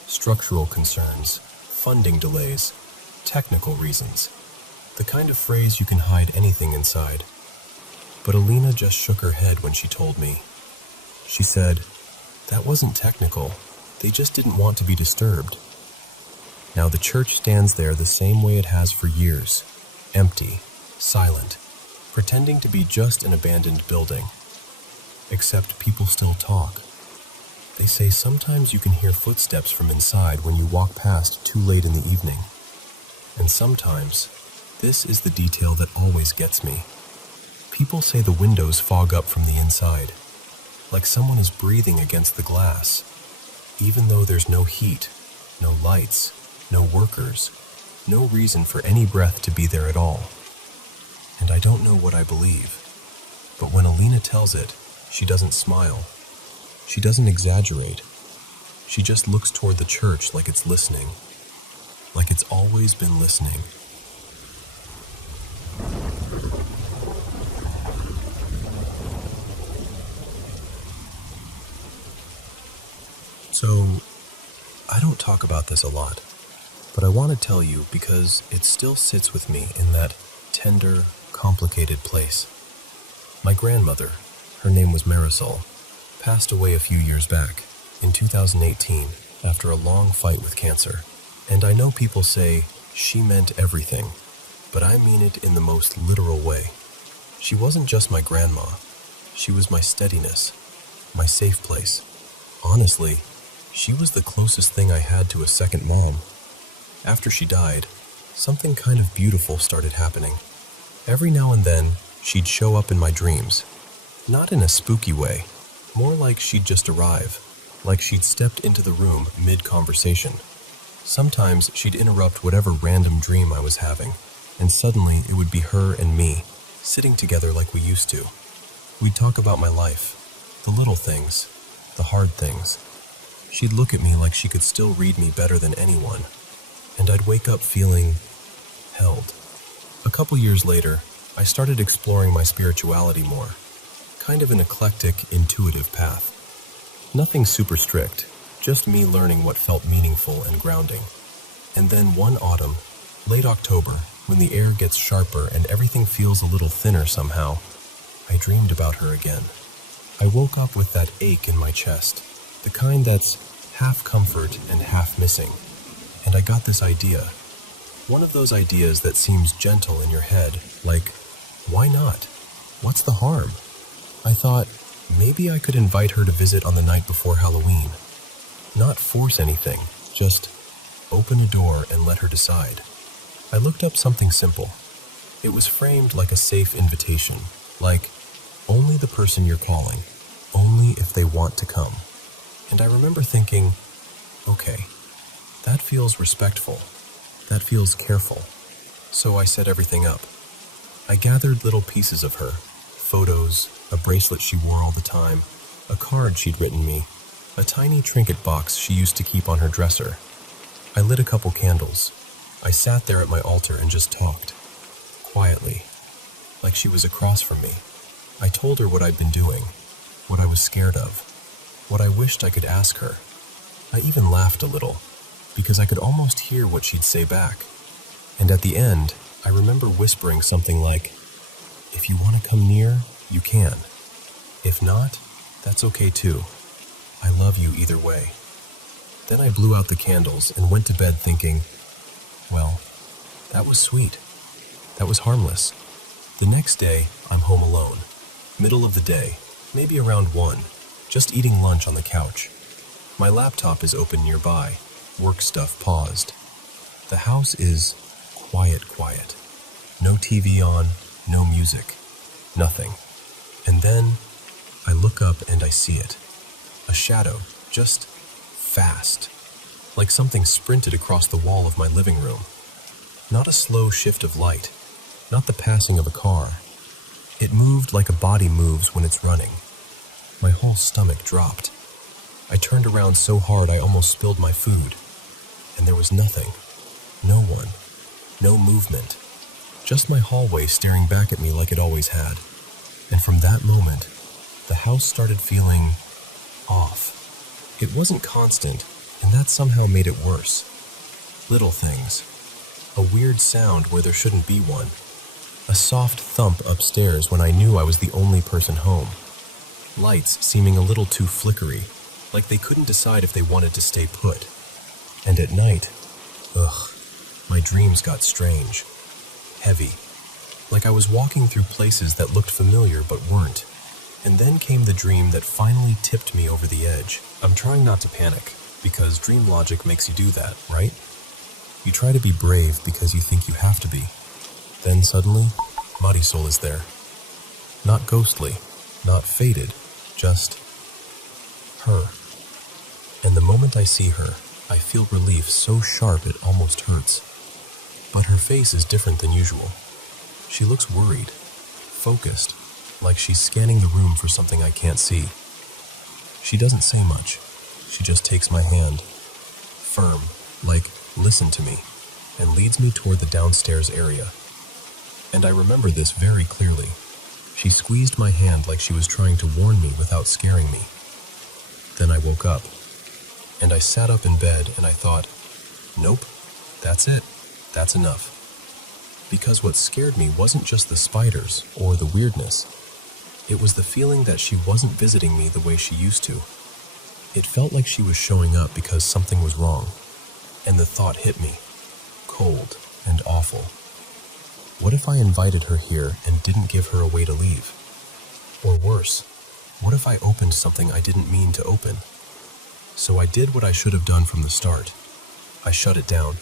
Structural concerns, funding delays, technical reasons. The kind of phrase you can hide anything inside. But Elena just shook her head when she told me. She said, "That wasn't technical. They just didn't want to be disturbed." Now the church stands there the same way it has for years, empty, silent, pretending to be just an abandoned building. Except people still talk. They say sometimes you can hear footsteps from inside when you walk past too late in the evening. And sometimes, this is the detail that always gets me. People say the windows fog up from the inside, like someone is breathing against the glass, even though there's no heat, no lights, no workers, no reason for any breath to be there at all. And I don't know what I believe, but when Alina tells it, she doesn't smile. She doesn't exaggerate. She just looks toward the church like it's listening, like it's always been listening. So, I don't talk about this a lot, but I want to tell you because it still sits with me in that tender, complicated place. My grandmother, her name was Marisol, passed away a few years back, in 2018, after a long fight with cancer. And I know people say she meant everything, but I mean it in the most literal way. She wasn't just my grandma. She was my steadiness, my safe place. Honestly, she was the closest thing I had to a second mom. After she died, something kind of beautiful started happening. Every now and then, she'd show up in my dreams. Not in a spooky way, more like she'd just arrive, like she'd stepped into the room mid-conversation. Sometimes she'd interrupt whatever random dream I was having, and suddenly it would be her and me, sitting together like we used to. We'd talk about my life, the little things, the hard things. She'd look at me like she could still read me better than anyone, and I'd wake up feeling held. A couple years later, I started exploring my spirituality more, kind of an eclectic, intuitive path. Nothing super strict, just me learning what felt meaningful and grounding. And then one autumn, late October, when the air gets sharper and everything feels a little thinner somehow, I dreamed about her again. I woke up with that ache in my chest, the kind that's half comfort and half missing. And I got this idea. One of those ideas that seems gentle in your head, like, why not? What's the harm? I thought, maybe I could invite her to visit on the night before Halloween. Not force anything, just open a door and let her decide. I looked up something simple. It was framed like a safe invitation, like, only the person you're calling, only if they want to come. And I remember thinking, okay, that feels respectful. That feels careful. So I set everything up. I gathered little pieces of her, photos, a bracelet she wore all the time, a card she'd written me, a tiny trinket box she used to keep on her dresser. I lit a couple candles. I sat there at my altar and just talked, quietly, like she was across from me. I told her what I'd been doing, what I was scared of, what I wished I could ask her. I even laughed a little, because I could almost hear what she'd say back. And at the end, I remember whispering something like, if you want to come near, you can. If not, that's okay too. I love you either way. Then I blew out the candles and went to bed thinking, well, that was sweet. That was harmless. The next day, I'm home alone. Middle of the day, maybe around 1, just eating lunch on the couch. My laptop is open nearby, work stuff paused. The house is quiet. No TV on, no music, nothing. And then I look up and I see it. A shadow, just fast, like something sprinted across the wall of my living room. Not a slow shift of light, not the passing of a car. It moved like a body moves when it's running. My whole stomach dropped. I turned around so hard I almost spilled my food. And there was nothing. No one. No movement. Just my hallway staring back at me like it always had. And from that moment, the house started feeling off. It wasn't constant, and that somehow made it worse. Little things. A weird sound where there shouldn't be one. A soft thump upstairs when I knew I was the only person home. Lights seeming a little too flickery, like they couldn't decide if they wanted to stay put. And at night, Ugh, my dreams got strange, heavy, like I was walking through places that looked familiar but weren't. And then came the dream that finally tipped me over the edge. I'm trying not to panic, because dream logic makes you do that, right? You try to be brave because you think you have to be. Then suddenly, Marisol is there. Not ghostly, not faded, just her. And the moment I see her, I feel relief so sharp it almost hurts. But her face is different than usual. She looks worried, focused, like she's scanning the room for something I can't see. She doesn't say much. She just takes my hand, firm, like, listen to me, and leads me toward the downstairs area. And I remember this very clearly. She squeezed my hand like she was trying to warn me without scaring me. Then I woke up, and I sat up in bed and I thought, nope, that's it, that's enough. Because what scared me wasn't just the spiders or the weirdness. It was the feeling that she wasn't visiting me the way she used to. It felt like she was showing up because something was wrong. And the thought hit me, cold and awful. What if I invited her here and didn't give her a way to leave? Or worse, what if I opened something I didn't mean to open? So I did what I should have done from the start. I shut it down.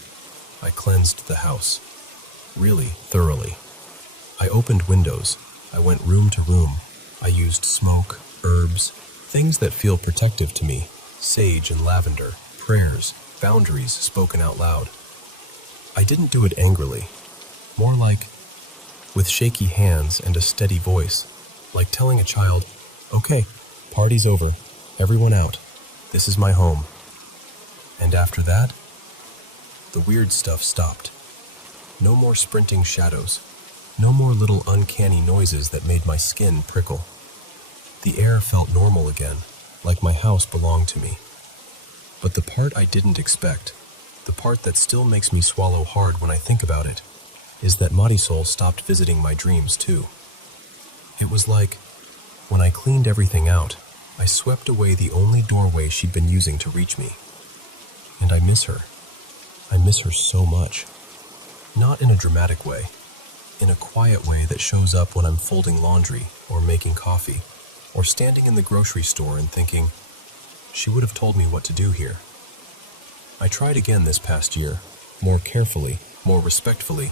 I cleansed the house. Really thoroughly. I opened windows. I went room to room. I used smoke, herbs, things that feel protective to me, sage and lavender, prayers, boundaries spoken out loud. I didn't do it angrily, more like with shaky hands and a steady voice, like telling a child, okay, party's over, everyone out, this is my home. And after that, the weird stuff stopped. No more sprinting shadows, no more little uncanny noises that made my skin prickle. The air felt normal again, like my house belonged to me. But the part I didn't expect, the part that still makes me swallow hard when I think about it, is that Marisol stopped visiting my dreams too. It was like, when I cleaned everything out, I swept away the only doorway she'd been using to reach me. And I miss her. I miss her so much. Not in a dramatic way, in a quiet way that shows up when I'm folding laundry or making coffee, or standing in the grocery store and thinking, she would have told me what to do here. I tried again this past year, more carefully, more respectfully,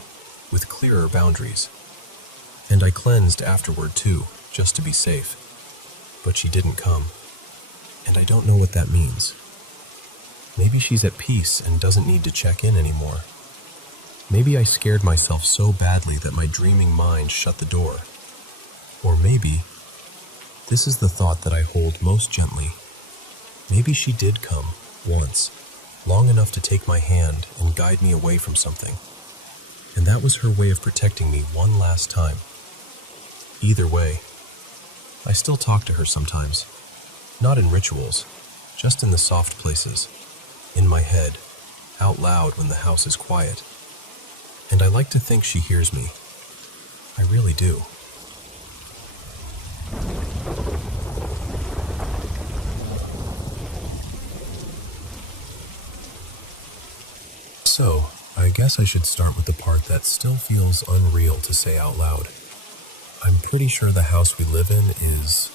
with clearer boundaries. And I cleansed afterward too, just to be safe. But she didn't come. And I don't know what that means. Maybe she's at peace and doesn't need to check in anymore. Maybe I scared myself so badly that my dreaming mind shut the door. Or maybe, this is the thought that I hold most gently. Maybe she did come, once, long enough to take my hand and guide me away from something. And that was her way of protecting me one last time. Either way, I still talk to her sometimes. Not in rituals, just in the soft places. In my head, out loud when the house is quiet. And I like to think she hears me. I really do. So, I guess I should start with the part that still feels unreal to say out loud. I'm pretty sure the house we live in is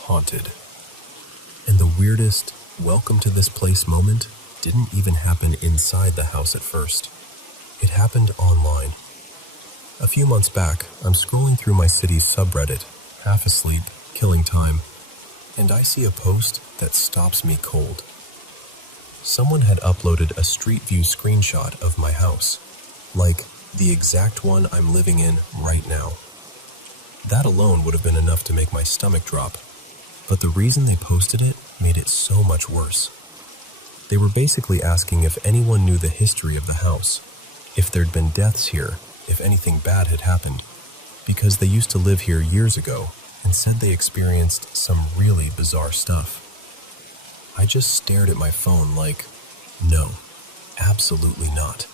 haunted. And the weirdest welcome to this place moment didn't even happen inside the house at first. It happened online. A few months back, I'm scrolling through my city's subreddit, half asleep, killing time, and I see a post that stops me cold. Someone had uploaded a street view screenshot of my house, like the exact one I'm living in right now. That alone would have been enough to make my stomach drop, but the reason they posted it made it so much worse. They were basically asking if anyone knew the history of the house, if there'd been deaths here, if anything bad had happened, because they used to live here years ago and said they experienced some really bizarre stuff. I just stared at my phone like, no, absolutely not.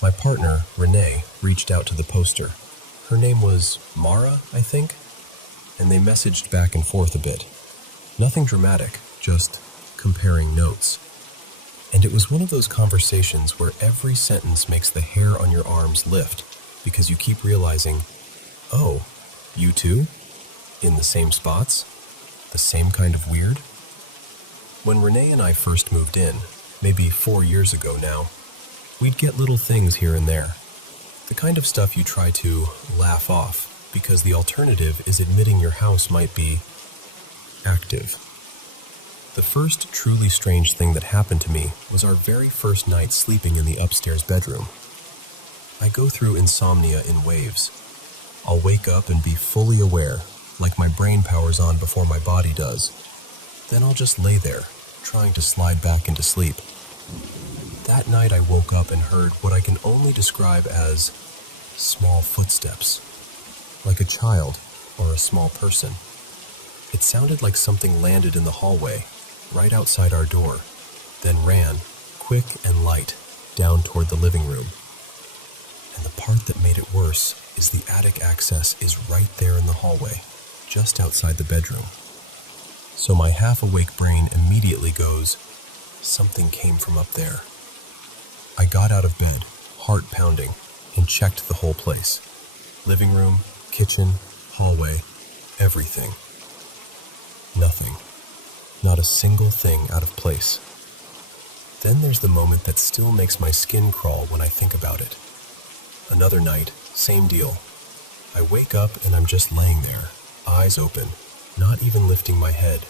My partner, Renee, reached out to the poster. Her name was Mara, I think, and they messaged back and forth a bit. Nothing dramatic, just comparing notes. And it was one of those conversations where every sentence makes the hair on your arms lift because you keep realizing, oh, you too? In the same spots? The same kind of weird? When Renee and I first moved in, maybe 4 years ago now, we'd get little things here and there. The kind of stuff you try to laugh off because the alternative is admitting your house might be active. The first truly strange thing that happened to me was our very first night sleeping in the upstairs bedroom. I go through insomnia in waves. I'll wake up and be fully aware, like my brain powers on before my body does. Then I'll just lay there, trying to slide back into sleep. That night I woke up and heard what I can only describe as small footsteps, like a child or a small person. It sounded like something landed in the hallway, right outside our door, then ran, quick and light, down toward the living room. And the part that made it worse is the attic access is right there in the hallway, just outside the bedroom. So my half-awake brain immediately goes, something came from up there. I got out of bed, heart pounding, and checked the whole place. Living room, kitchen, hallway, everything. Nothing. Not a single thing out of place. Then there's the moment that still makes my skin crawl when I think about it. Another night, same deal. I wake up and I'm just laying there, eyes open, not even lifting my head.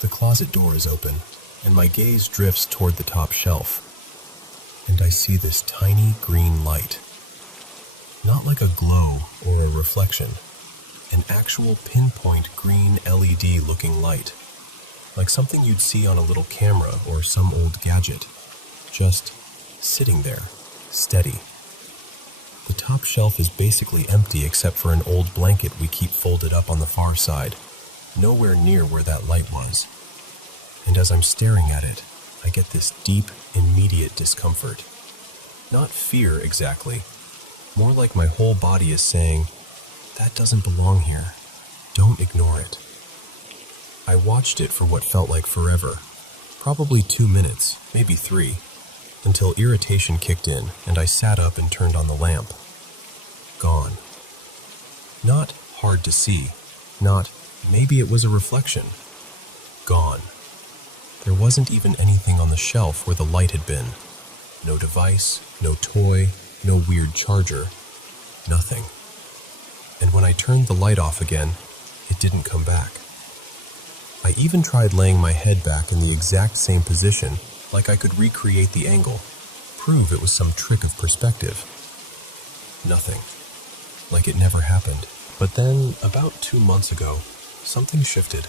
The closet door is open, and my gaze drifts toward the top shelf. And I see this tiny green light. Not like a glow or a reflection, an actual pinpoint green LED-looking light. Like something you'd see on a little camera or some old gadget. Just sitting there, steady. The top shelf is basically empty except for an old blanket we keep folded up on the far side, nowhere near where that light was. And as I'm staring at it, I get this deep, immediate discomfort. Not fear exactly, more like my whole body is saying, that doesn't belong here. Don't ignore it. I watched it for what felt like forever, probably 2 minutes, maybe 3, until irritation kicked in and I sat up and turned on the lamp. Gone. Not hard to see, not maybe it was a reflection. Gone. There wasn't even anything on the shelf where the light had been. No device, no toy, no weird charger, nothing. And when I turned the light off again, it didn't come back. I even tried laying my head back in the exact same position, like I could recreate the angle, prove it was some trick of perspective. Nothing. Like it never happened. But then, about 2 months ago, something shifted.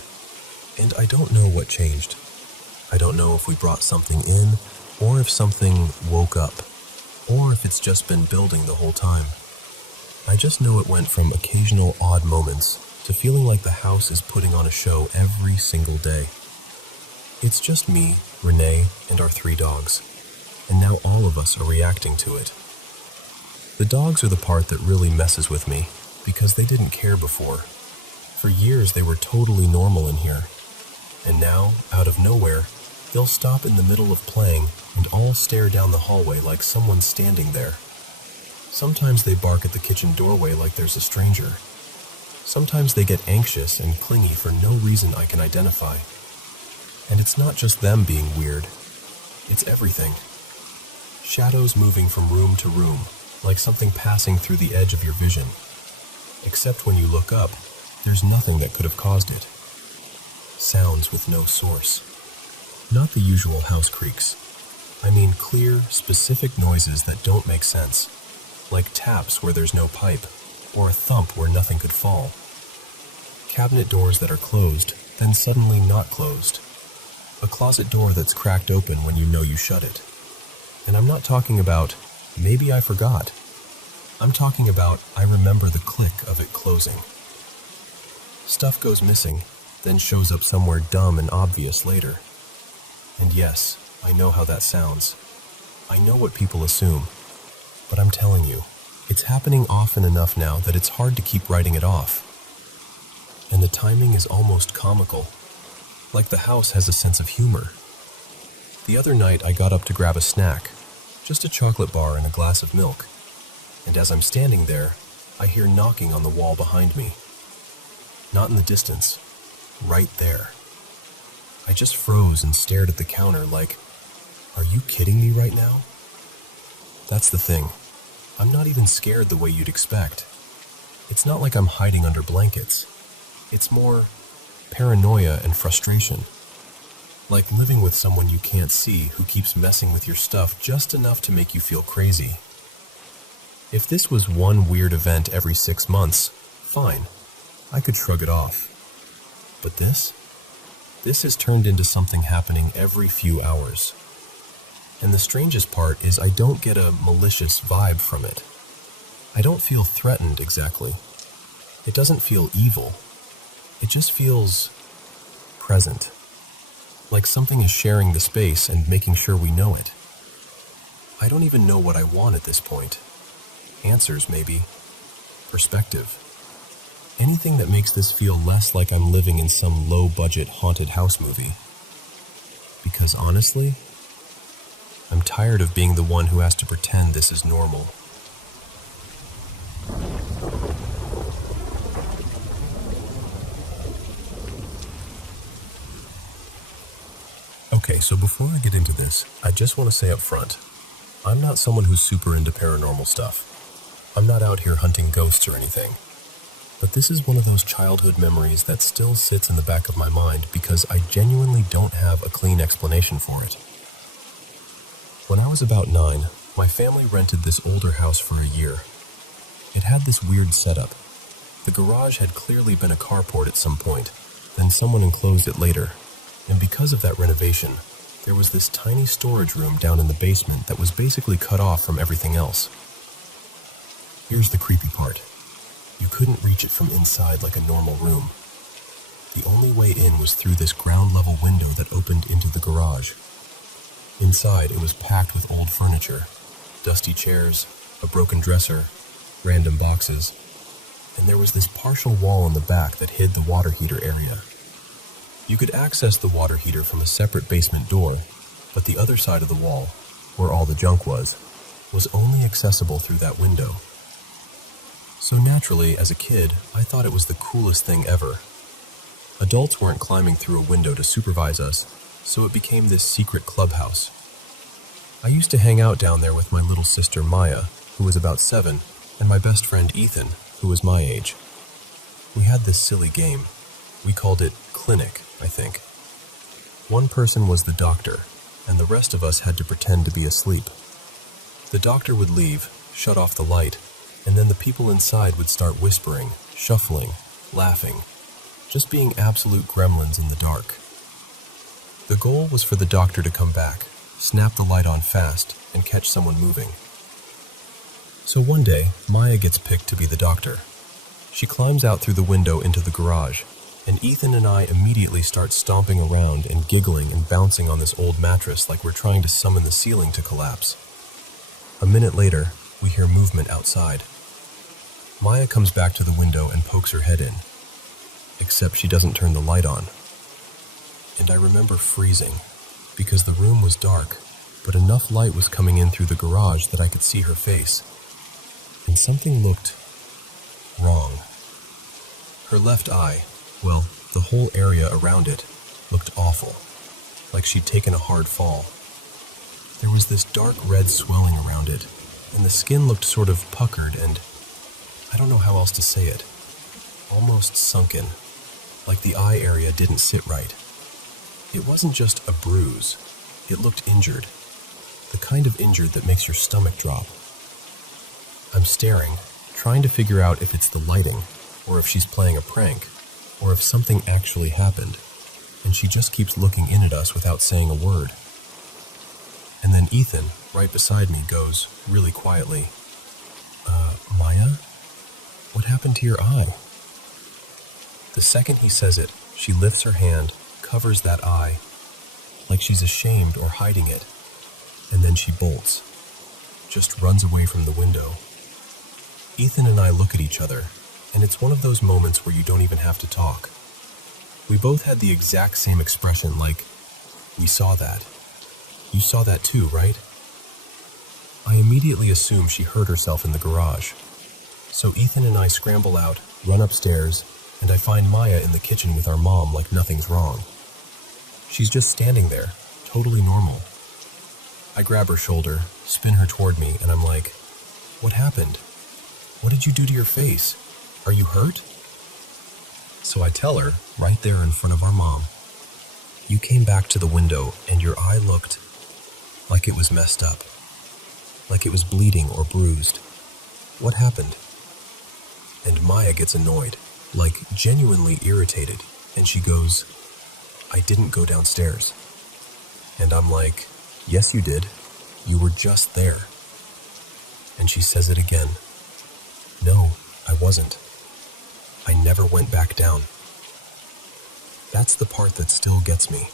And I don't know what changed. I don't know if we brought something in, or if something woke up, or if it's just been building the whole time. I just know it went from occasional odd moments to feeling like the house is putting on a show every single day. It's just me, Renee, and our 3 dogs, and now all of us are reacting to it. The dogs are the part that really messes with me, because they didn't care before. For years they were totally normal in here, and now, out of nowhere, they'll stop in the middle of playing and all stare down the hallway like someone's standing there. Sometimes they bark at the kitchen doorway like there's a stranger. Sometimes they get anxious and clingy for no reason I can identify. And it's not just them being weird. It's everything. Shadows moving from room to room, like something passing through the edge of your vision. Except when you look up, there's nothing that could have caused it. Sounds with no source. Not the usual house creaks. I mean clear, specific noises that don't make sense. Like taps where there's no pipe, or a thump where nothing could fall. Cabinet doors that are closed, then suddenly not closed. A closet door that's cracked open when you know you shut it. And I'm not talking about, maybe I forgot. I'm talking about, I remember the click of it closing. Stuff goes missing, then shows up somewhere dumb and obvious later. And yes, I know how that sounds. I know what people assume. But I'm telling you, it's happening often enough now that it's hard to keep writing it off. And the timing is almost comical. Like the house has a sense of humor. The other night I got up to grab a snack, just a chocolate bar and a glass of milk. And as I'm standing there, I hear knocking on the wall behind me. Not in the distance, right there. I just froze and stared at the counter like, are you kidding me right now? That's the thing. I'm not even scared the way you'd expect. It's not like I'm hiding under blankets. It's more paranoia and frustration. Like living with someone you can't see who keeps messing with your stuff just enough to make you feel crazy. If this was one weird event every 6 months, fine. I could shrug it off. But this has turned into something happening every few hours. And the strangest part is I don't get a malicious vibe from it. I don't feel threatened exactly. It doesn't feel evil. It just feels present. Like something is sharing the space and making sure we know it. I don't even know what I want at this point. Answers, maybe. Perspective. Anything that makes this feel less like I'm living in some low-budget haunted house movie. Because honestly, I'm tired of being the one who has to pretend this is normal. Okay, so before I get into this, I just want to say up front, I'm not someone who's super into paranormal stuff. I'm not out here hunting ghosts or anything. But this is one of those childhood memories that still sits in the back of my mind because I genuinely don't have a clean explanation for it. When I was about 9, my family rented this older house for a year. It had this weird setup. The garage had clearly been a carport at some point, then someone enclosed it later. And because of that renovation, there was this tiny storage room down in the basement that was basically cut off from everything else. Here's the creepy part. You couldn't reach it from inside like a normal room. The only way in was through this ground-level window that opened into the garage. Inside, it was packed with old furniture, dusty chairs, a broken dresser, random boxes, and there was this partial wall in the back that hid the water heater area. You could access the water heater from a separate basement door, but the other side of the wall, where all the junk was only accessible through that window. So naturally, as a kid, I thought it was the coolest thing ever. Adults weren't climbing through a window to supervise us, so it became this secret clubhouse. I used to hang out down there with my little sister Maya, who was about 7, and my best friend Ethan, who was my age. We had this silly game. We called it Clinic, I think. One person was the doctor, and the rest of us had to pretend to be asleep. The doctor would leave, shut off the light, and then the people inside would start whispering, shuffling, laughing, just being absolute gremlins in the dark. The goal was for the doctor to come back, snap the light on fast, and catch someone moving. So one day, Maya gets picked to be the doctor. She climbs out through the window into the garage, and Ethan and I immediately start stomping around and giggling and bouncing on this old mattress like we're trying to summon the ceiling to collapse. A minute later, we hear movement outside. Maya comes back to the window and pokes her head in, except she doesn't turn the light on. And I remember freezing, because the room was dark, but enough light was coming in through the garage that I could see her face. And something looked wrong. Her left eye, well, the whole area around it, looked awful, like she'd taken a hard fall. There was this dark red swelling around it, and the skin looked sort of puckered and, I don't know how else to say it, almost sunken, like the eye area didn't sit right. It wasn't just a bruise, it looked injured, the kind of injured that makes your stomach drop. I'm staring, trying to figure out if it's the lighting, or if she's playing a prank, or if something actually happened, and she just keeps looking in at us without saying a word. And then Ethan, right beside me, goes, really quietly, Maya? What happened to your eye? The second he says it, she lifts her hand, covers that eye, like she's ashamed or hiding it, and then she bolts, just runs away from the window. Ethan and I look at each other, and it's one of those moments where you don't even have to talk. We both had the exact same expression, like, we saw that. You saw that too, right? I immediately assume she hurt herself in the garage. So Ethan and I scramble out, run upstairs, and I find Maya in the kitchen with our mom like nothing's wrong. She's just standing there, totally normal. I grab her shoulder, spin her toward me, and I'm like, "What happened? What did you do to your face? Are you hurt?" So I tell her, right there in front of our mom, "You came back to the window and your eye looked like it was messed up, like it was bleeding or bruised. What happened?" And Maya gets annoyed, like genuinely irritated, and she goes, "I didn't go downstairs." And I'm like, "Yes, you did. You were just there." And she says it again. "No, I wasn't. I never went back down." That's the part that still gets me.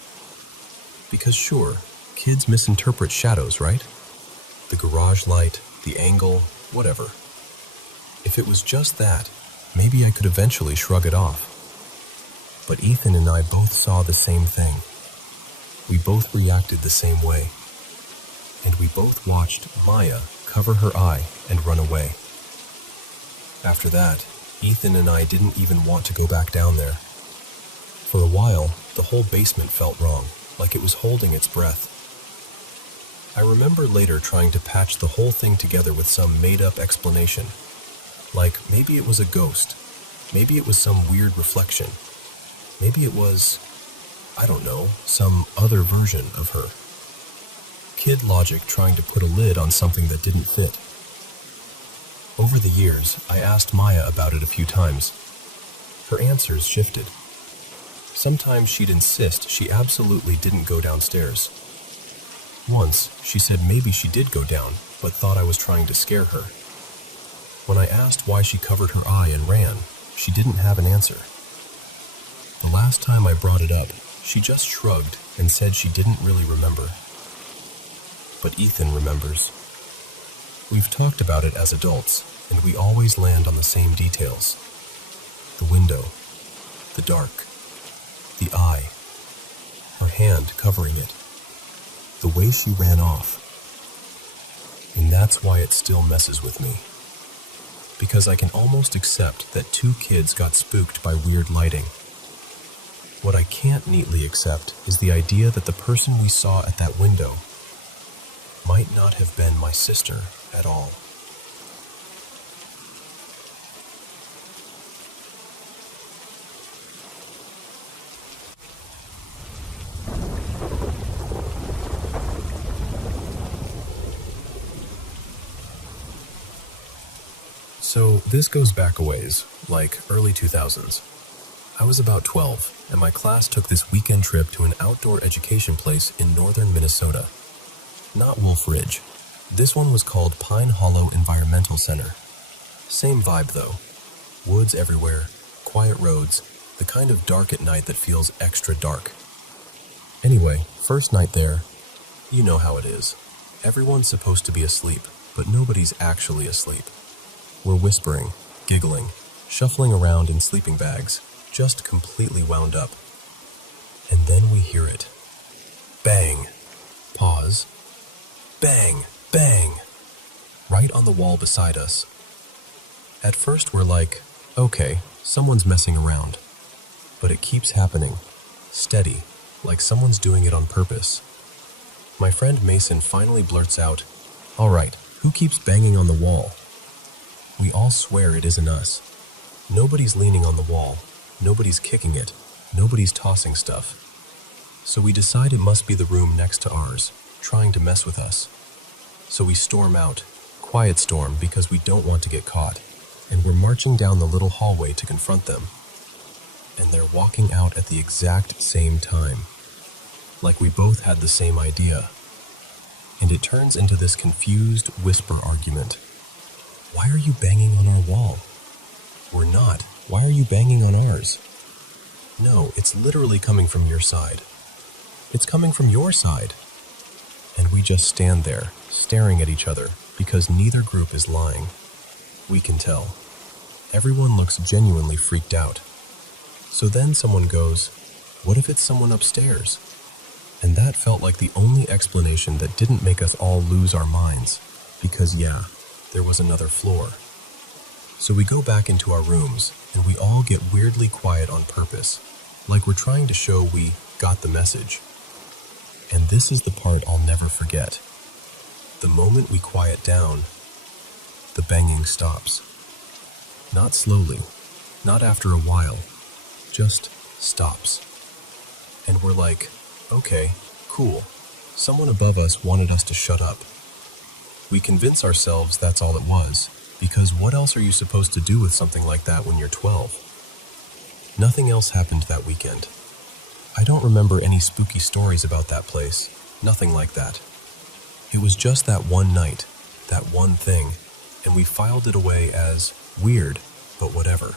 Because sure, kids misinterpret shadows, right? The garage light, the angle, whatever. If it was just that, maybe I could eventually shrug it off. But Ethan and I both saw the same thing. We both reacted the same way. And we both watched Maya cover her eye and run away. After that, Ethan and I didn't even want to go back down there. For a while, the whole basement felt wrong, like it was holding its breath. I remember later trying to patch the whole thing together with some made-up explanation. Like, maybe it was a ghost. Maybe it was some weird reflection. Maybe it was, I don't know, some other version of her. Kid logic trying to put a lid on something that didn't fit. Over the years, I asked Maya about it a few times. Her answers shifted. Sometimes she'd insist she absolutely didn't go downstairs. Once, she said maybe she did go down, but thought I was trying to scare her. When I asked why she covered her eye and ran, she didn't have an answer. The last time I brought it up, she just shrugged and said she didn't really remember. But Ethan remembers. We've talked about it as adults, and we always land on the same details. The window, the dark, the eye, her hand covering it, the way she ran off. And that's why it still messes with me. Because I can almost accept that two kids got spooked by weird lighting. What I can't neatly accept is the idea that the person we saw at that window might not have been my sister at all. So this goes back a ways, like early 2000s. I was about 12, and my class took this weekend trip to an outdoor education place in northern Minnesota. Not Wolf Ridge. This one was called Pine Hollow Environmental Center. Same vibe though. Woods everywhere, quiet roads, the kind of dark at night that feels extra dark. Anyway, first night there, you know how it is. Everyone's supposed to be asleep, but nobody's actually asleep. We're whispering, giggling, shuffling around in sleeping bags, just completely wound up. And then we hear it. Bang. Pause. Bang, bang. Right on the wall beside us. At first we're like, okay, someone's messing around. But it keeps happening. Steady, like someone's doing it on purpose. My friend Mason finally blurts out, "All right, who keeps banging on the wall?" We all swear it isn't us. Nobody's leaning on the wall. Nobody's kicking it. Nobody's tossing stuff. So we decide it must be the room next to ours, trying to mess with us. So we storm out. Quiet storm because we don't want to get caught. And we're marching down the little hallway to confront them. And they're walking out at the exact same time. Like we both had the same idea. And it turns into this confused whisper argument. "Why are you banging on our wall?" "We're not. Why are you banging on ours?" "No, it's literally coming from your side." "It's coming from your side." And we just stand there, staring at each other, because neither group is lying. We can tell. Everyone looks genuinely freaked out. So then someone goes, "What if it's someone upstairs?" And that felt like the only explanation that didn't make us all lose our minds. Because yeah, there was another floor. So we go back into our rooms, and we all get weirdly quiet on purpose, like we're trying to show we got the message. And this is the part I'll never forget. The moment we quiet down, the banging stops. Not slowly, not after a while, just stops. And we're like, okay, cool. Someone above us wanted us to shut up. We convince ourselves that's all it was, because what else are you supposed to do with something like that when you're 12? Nothing else happened that weekend. I don't remember any spooky stories about that place, nothing like that. It was just that one night, that one thing, and we filed it away as weird, but whatever.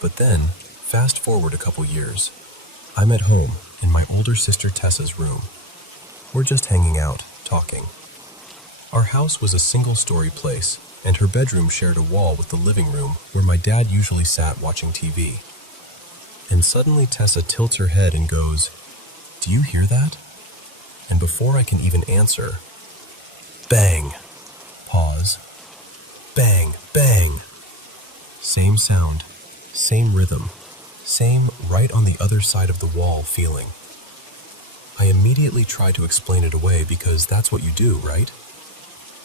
But then, fast forward a couple years, I'm at home in my older sister Tessa's room. We're just hanging out, talking. Our house was a single-story place, and her bedroom shared a wall with the living room where my dad usually sat watching TV. And suddenly Tessa tilts her head and goes, "Do you hear that?" And before I can even answer, bang! Pause. Bang, bang! Same sound, same rhythm, same right on the other side of the wall feeling. I immediately try to explain it away because that's what you do, right?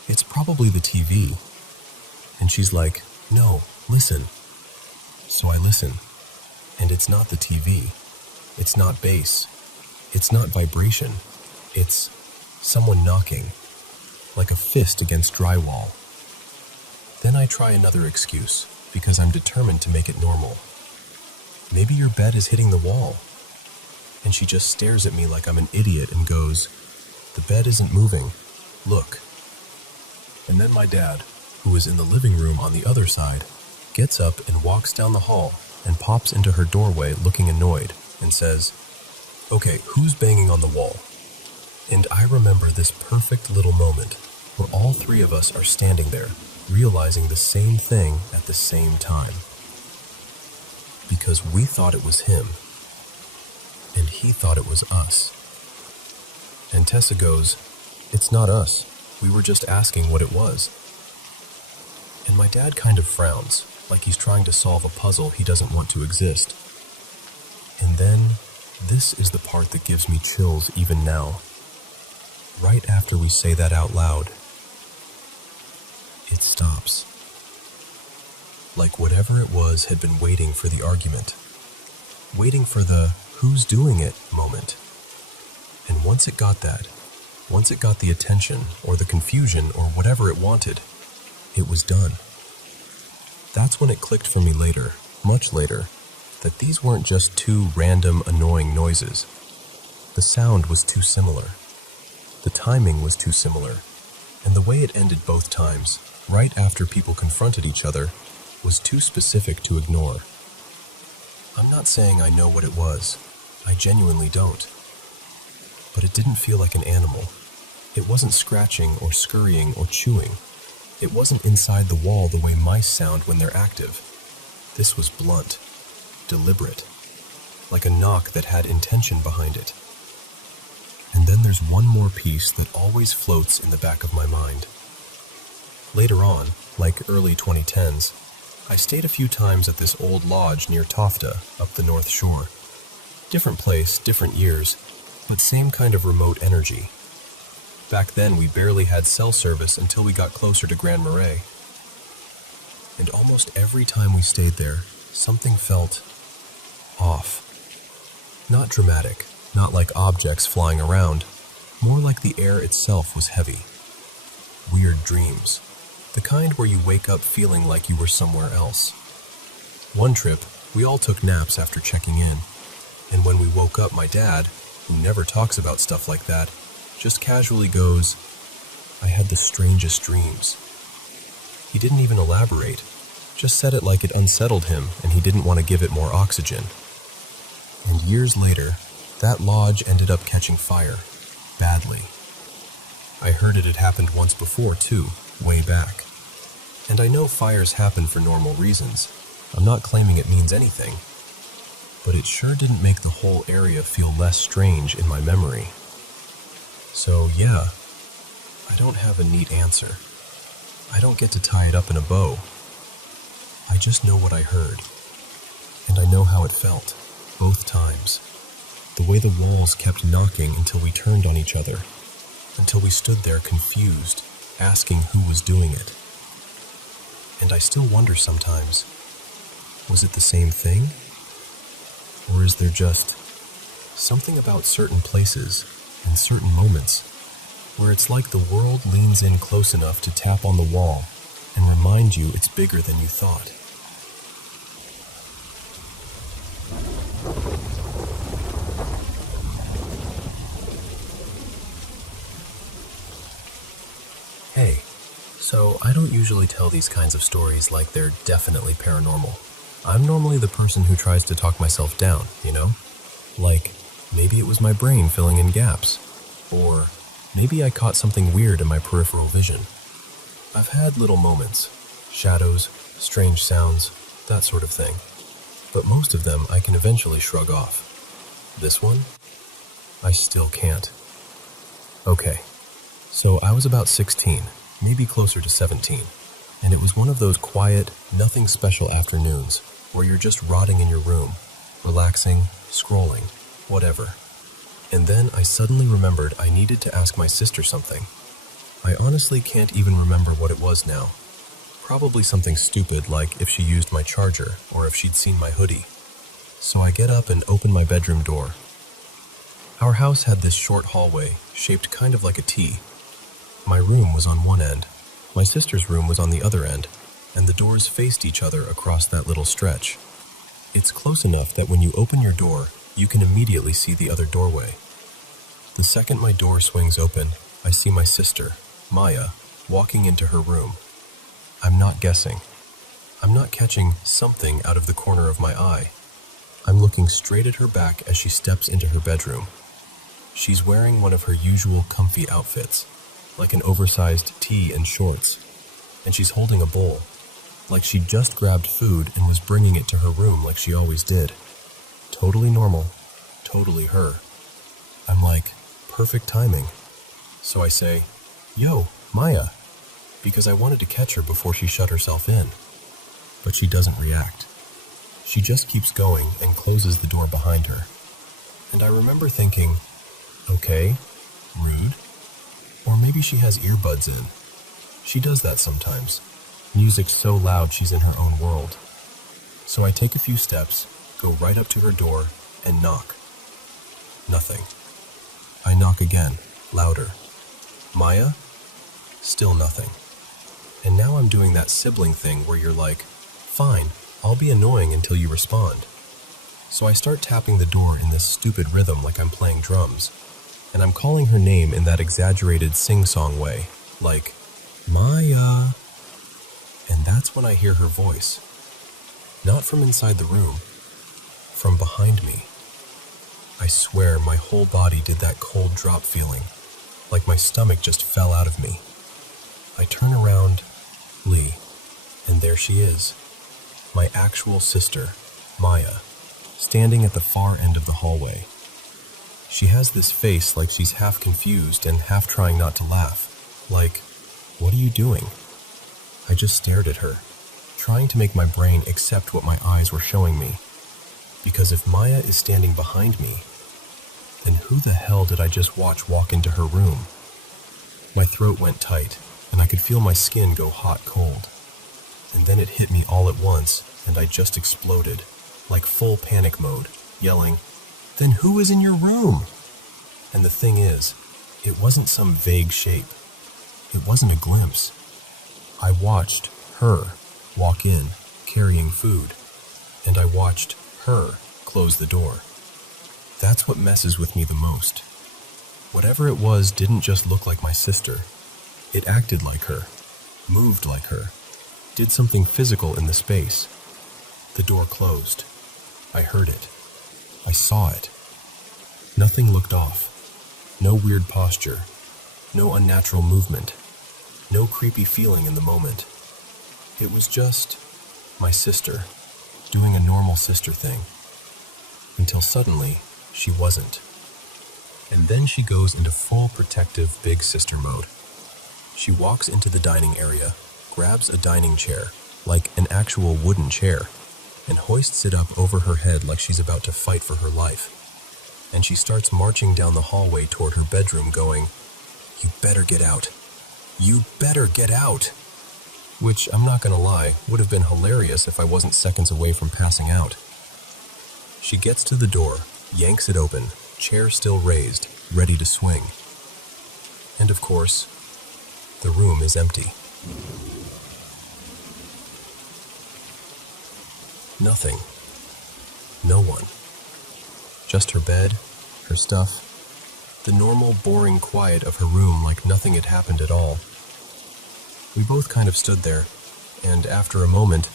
It's probably the TV. And she's like, "No, listen." So I listen. And it's not the TV. It's not bass. It's not vibration. It's someone knocking, like a fist against drywall. Then I try another excuse, because I'm determined to make it normal. Maybe your bed is hitting the wall. And she just stares at me like I'm an idiot and goes, "The bed isn't moving. Look." And then my dad, who is in the living room on the other side, gets up and walks down the hall and pops into her doorway looking annoyed and says, "Okay, who's banging on the wall?" And I remember this perfect little moment where all three of us are standing there, realizing the same thing at the same time. Because we thought it was him, and he thought it was us. And Tessa goes, "It's not us. We were just asking what it was." And my dad kind of frowns, like he's trying to solve a puzzle he doesn't want to exist. And then, this is the part that gives me chills even now. Right after we say that out loud, it stops. Like whatever it was had been waiting for the argument. Waiting for the "who's doing it" moment. And once it got that, once it got the attention or the confusion or whatever it wanted, it was done. That's when it clicked for me later, much later, that these weren't just two random annoying noises. The sound was too similar. The timing was too similar. And the way it ended both times, right after people confronted each other, was too specific to ignore. I'm not saying I know what it was. I genuinely don't. But it didn't feel like an animal. It wasn't scratching or scurrying or chewing. It wasn't inside the wall the way mice sound when they're active. This was blunt, deliberate, like a knock that had intention behind it. And then there's one more piece that always floats in the back of my mind. Later on, like early 2010s, I stayed a few times at this old lodge near Tofta, up the North Shore. Different place, different years, but same kind of remote energy. Back then, we barely had cell service until we got closer to Grand Marais. And almost every time we stayed there, something felt off. Not dramatic, not like objects flying around, more like the air itself was heavy. Weird dreams, the kind where you wake up feeling like you were somewhere else. One trip, we all took naps after checking in, and when we woke up, my dad, who never talks about stuff like that, just casually goes, "I had the strangest dreams." He didn't even elaborate, just said it like it unsettled him and he didn't want to give it more oxygen. And years later, that lodge ended up catching fire, badly. I heard it had happened once before too, way back. And I know fires happen for normal reasons. I'm not claiming it means anything. but it sure didn't make the whole area feel less strange in my memory. So yeah, I don't have a neat answer. I don't get to tie it up in a bow. I just know what I heard, and I know how it felt, both times. The way the walls kept knocking until we turned on each other, until we stood there confused, asking who was doing it. And I still wonder sometimes, was it the same thing? Or is there just something about certain places and certain moments where it's like the world leans in close enough to tap on the wall and remind you it's bigger than you thought? Hey, so I don't usually tell these kinds of stories like they're definitely paranormal. I'm normally the person who tries to talk myself down, you know? Like, maybe it was my brain filling in gaps. Or maybe I caught something weird in my peripheral vision. I've had little moments, shadows, strange sounds, that sort of thing. But most of them I can eventually shrug off. This one? I still can't. Okay, so I was about 16, maybe closer to 17, and it was one of those quiet, nothing special afternoons where you're just rotting in your room, relaxing, scrolling, whatever. And then I suddenly remembered I needed to ask my sister something. I honestly can't even remember what it was now. Probably something stupid like if she used my charger or if she'd seen my hoodie. So I get up and open my bedroom door. Our house had this short hallway, shaped kind of like a T. My room was on one end, my sister's room was on the other end, and the doors faced each other across that little stretch. It's close enough that when you open your door, you can immediately see the other doorway. The second my door swings open, I see my sister, Maya, walking into her room. I'm not guessing. I'm not catching something out of the corner of my eye. I'm looking straight at her back as she steps into her bedroom. She's wearing one of her usual comfy outfits, like an oversized tee and shorts, and she's holding a bowl, like she'd just grabbed food and was bringing it to her room like she always did. Totally normal, totally her. I'm like, perfect timing. So I say, "Yo, Maya," because I wanted to catch her before she shut herself in. But she doesn't react. She just keeps going and closes the door behind her. And I remember thinking, okay, rude. Or maybe she has earbuds in. She does that sometimes. Music's so loud she's in her own world. So I take a few steps, go right up to her door, and knock. Nothing. I knock again, louder. Maya? Still nothing. And now I'm doing that sibling thing where you're like, fine, I'll be annoying until you respond. So I start tapping the door in this stupid rhythm like I'm playing drums. And I'm calling her name in that exaggerated sing-song way, like, Maya. And that's when I hear her voice. Not from inside the room, from behind me. I swear my whole body did that cold drop feeling, like my stomach just fell out of me. I turn around, Lee, and there she is, my actual sister, Maya, standing at the far end of the hallway. She has this face like she's half confused and half trying not to laugh, like, what are you doing? I just stared at her, trying to make my brain accept what my eyes were showing me. Because if Maya is standing behind me, then who the hell did I just watch walk into her room? My throat went tight, and I could feel my skin go hot-cold. And then it hit me all at once, and I just exploded, like full panic mode, yelling, "Then who is in your room?" And the thing is, it wasn't some vague shape. It wasn't a glimpse. I watched her walk in, carrying food, and I watched her close the door. That's what messes with me the most. Whatever it was didn't just look like my sister. It acted like her, moved like her, did something physical in the space. The door closed. I heard it. I saw it. Nothing looked off. No weird posture. No unnatural movement. No creepy feeling in the moment. It was just my sister, doing a normal sister thing. until suddenly she wasn't. And then she goes into full protective big sister mode. She walks into the dining area, grabs a dining chair, like an actual wooden chair, and hoists it up over her head like she's about to fight for her life. And she starts marching down the hallway toward her bedroom going, "You better get out. You better get out." Which, I'm not gonna lie, would have been hilarious if I wasn't seconds away from passing out. She gets to the door, yanks it open, chair still raised, ready to swing. And of course, the room is empty. Nothing. No one. Just her bed, her stuff, the normal, boring quiet of her room like nothing had happened at all. We both kind of stood there, and after a moment,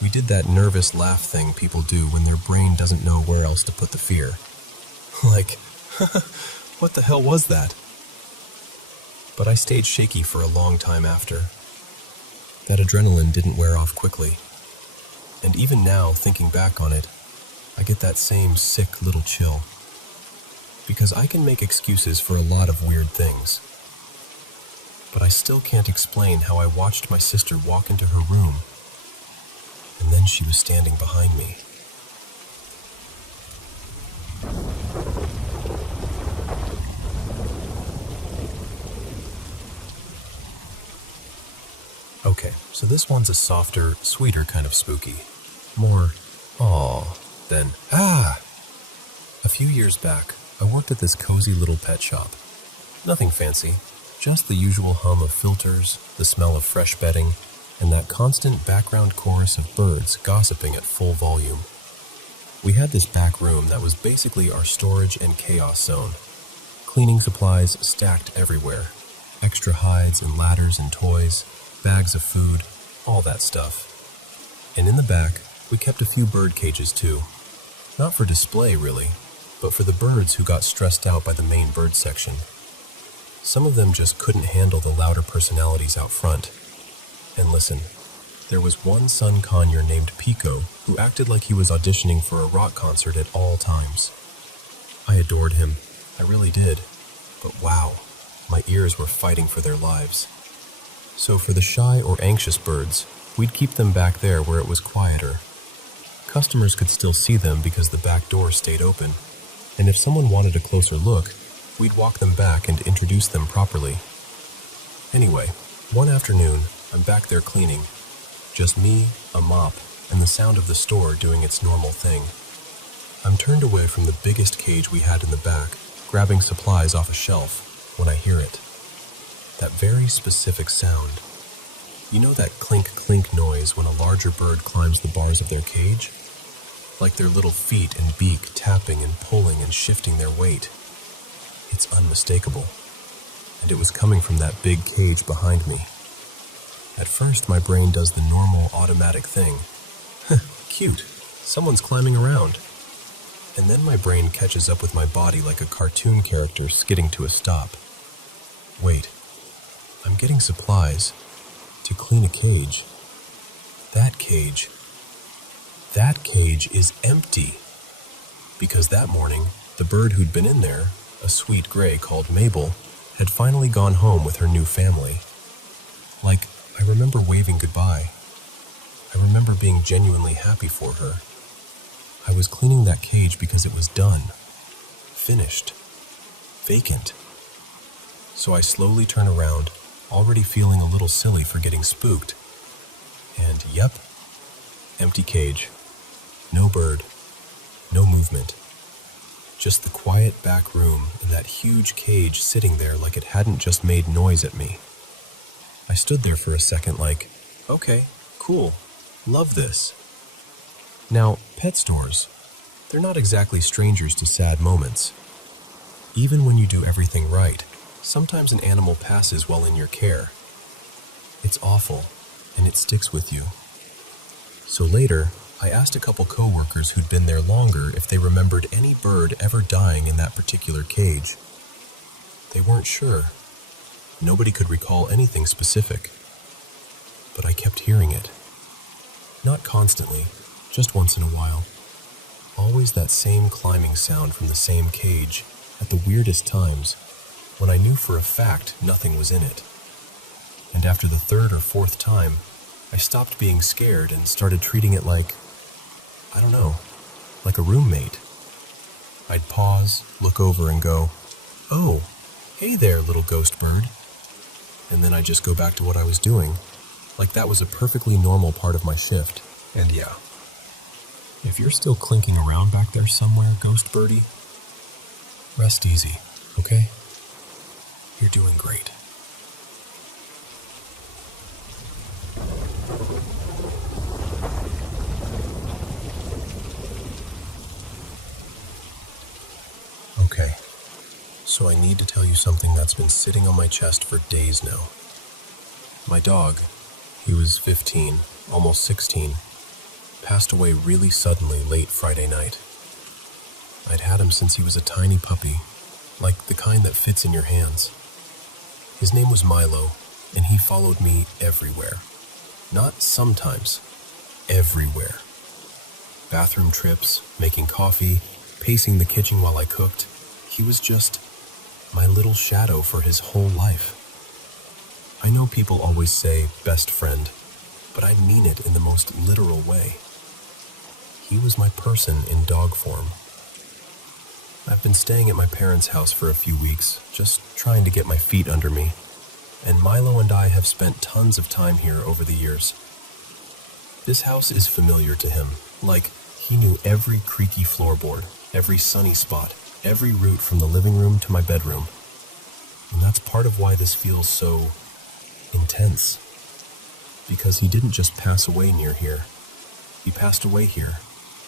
we did that nervous laugh thing people do when their brain doesn't know where else to put the fear. Like, what the hell was that? But I stayed shaky for a long time after. That adrenaline didn't wear off quickly. And even now, thinking back on it, I get that same sick little chill. Because I can make excuses for a lot of weird things. But I still can't explain how I watched my sister walk into her room, and then she was standing behind me. Okay, so this one's a softer, sweeter kind of spooky. More, "Aw," than, "Ah!" A few years back, I worked at this cozy little pet shop. Nothing fancy, just the usual hum of filters, the smell of fresh bedding, and that constant background chorus of birds gossiping at full volume. We had this back room that was basically our storage and chaos zone. Cleaning supplies stacked everywhere. Extra hides and ladders and toys, bags of food, all that stuff. And in the back, we kept a few bird cages too. Not for display, really, but for the birds who got stressed out by the main bird section. Some of them just couldn't handle the louder personalities out front. And listen, there was one sun conure named Pico who acted like he was auditioning for a rock concert at all times. I adored him, I really did. But wow, my ears were fighting for their lives. So for the shy or anxious birds, we'd keep them back there where it was quieter. Customers could still see them because the back door stayed open, and if someone wanted a closer look, we'd walk them back and introduce them properly. Anyway, one afternoon, I'm back there cleaning. Just me, a mop, and the sound of the store doing its normal thing. I'm turned away from the biggest cage we had in the back, grabbing supplies off a shelf, when I hear it. That very specific sound. You know that clink-clink noise when a larger bird climbs the bars of their cage? Like their little feet and beak tapping and pulling and shifting their weight. It's unmistakable. And it was coming from that big cage behind me. At first, my brain does the normal automatic thing. Cute, someone's climbing around. And then my brain catches up with my body like a cartoon character skidding to a stop. Wait, I'm getting supplies to clean a cage. That cage is empty. Because that morning, the bird who'd been in there, a sweet gray called Mabel, had finally gone home with her new family. Like, I remember waving goodbye. I remember being genuinely happy for her. I was cleaning that cage because it was done. Finished. Vacant. So I slowly turn around, already feeling a little silly for getting spooked. And yep, empty cage. No bird. No movement. Just the quiet back room and that huge cage sitting there like it hadn't just made noise at me. I stood there for a second like, okay, cool, love this. Now, pet stores, they're not exactly strangers to sad moments. Even when you do everything right, sometimes an animal passes while in your care. It's awful, and it sticks with you. So later, I asked a couple coworkers who'd been there longer if they remembered any bird ever dying in that particular cage. They weren't sure. Nobody could recall anything specific. But I kept hearing it. Not constantly, just once in a while. always that same climbing sound from the same cage at the weirdest times when I knew for a fact nothing was in it. And after the third or fourth time, I stopped being scared and started treating it like, I don't know, like a roommate. I'd pause, look over and go, "Oh, hey there, little ghost bird." And then I'd just go back to what I was doing, like that was a perfectly normal part of my shift. And yeah, if you're still clinking around back there somewhere, ghost birdie, rest easy, okay? You're doing great. Okay, so I need to tell you something that's been sitting on my chest for days now. My dog, he was 15, almost 16, passed away really suddenly late Friday night. I'd had him since he was a tiny puppy, like the kind that fits in your hands. His name was Milo, and he followed me everywhere. Not sometimes, everywhere. Bathroom trips, making coffee, pacing the kitchen while I cooked. He was just my little shadow for his whole life. I know people always say best friend, but I mean it in the most literal way. He was my person in dog form. I've been staying at my parents' house for a few weeks, just trying to get my feet under me, and Milo and I have spent tons of time here over the years. This house is familiar to him, like he knew every creaky floorboard, every sunny spot, every route from the living room to my bedroom. And that's part of why this feels so intense. Because he didn't just pass away near here. He passed away here,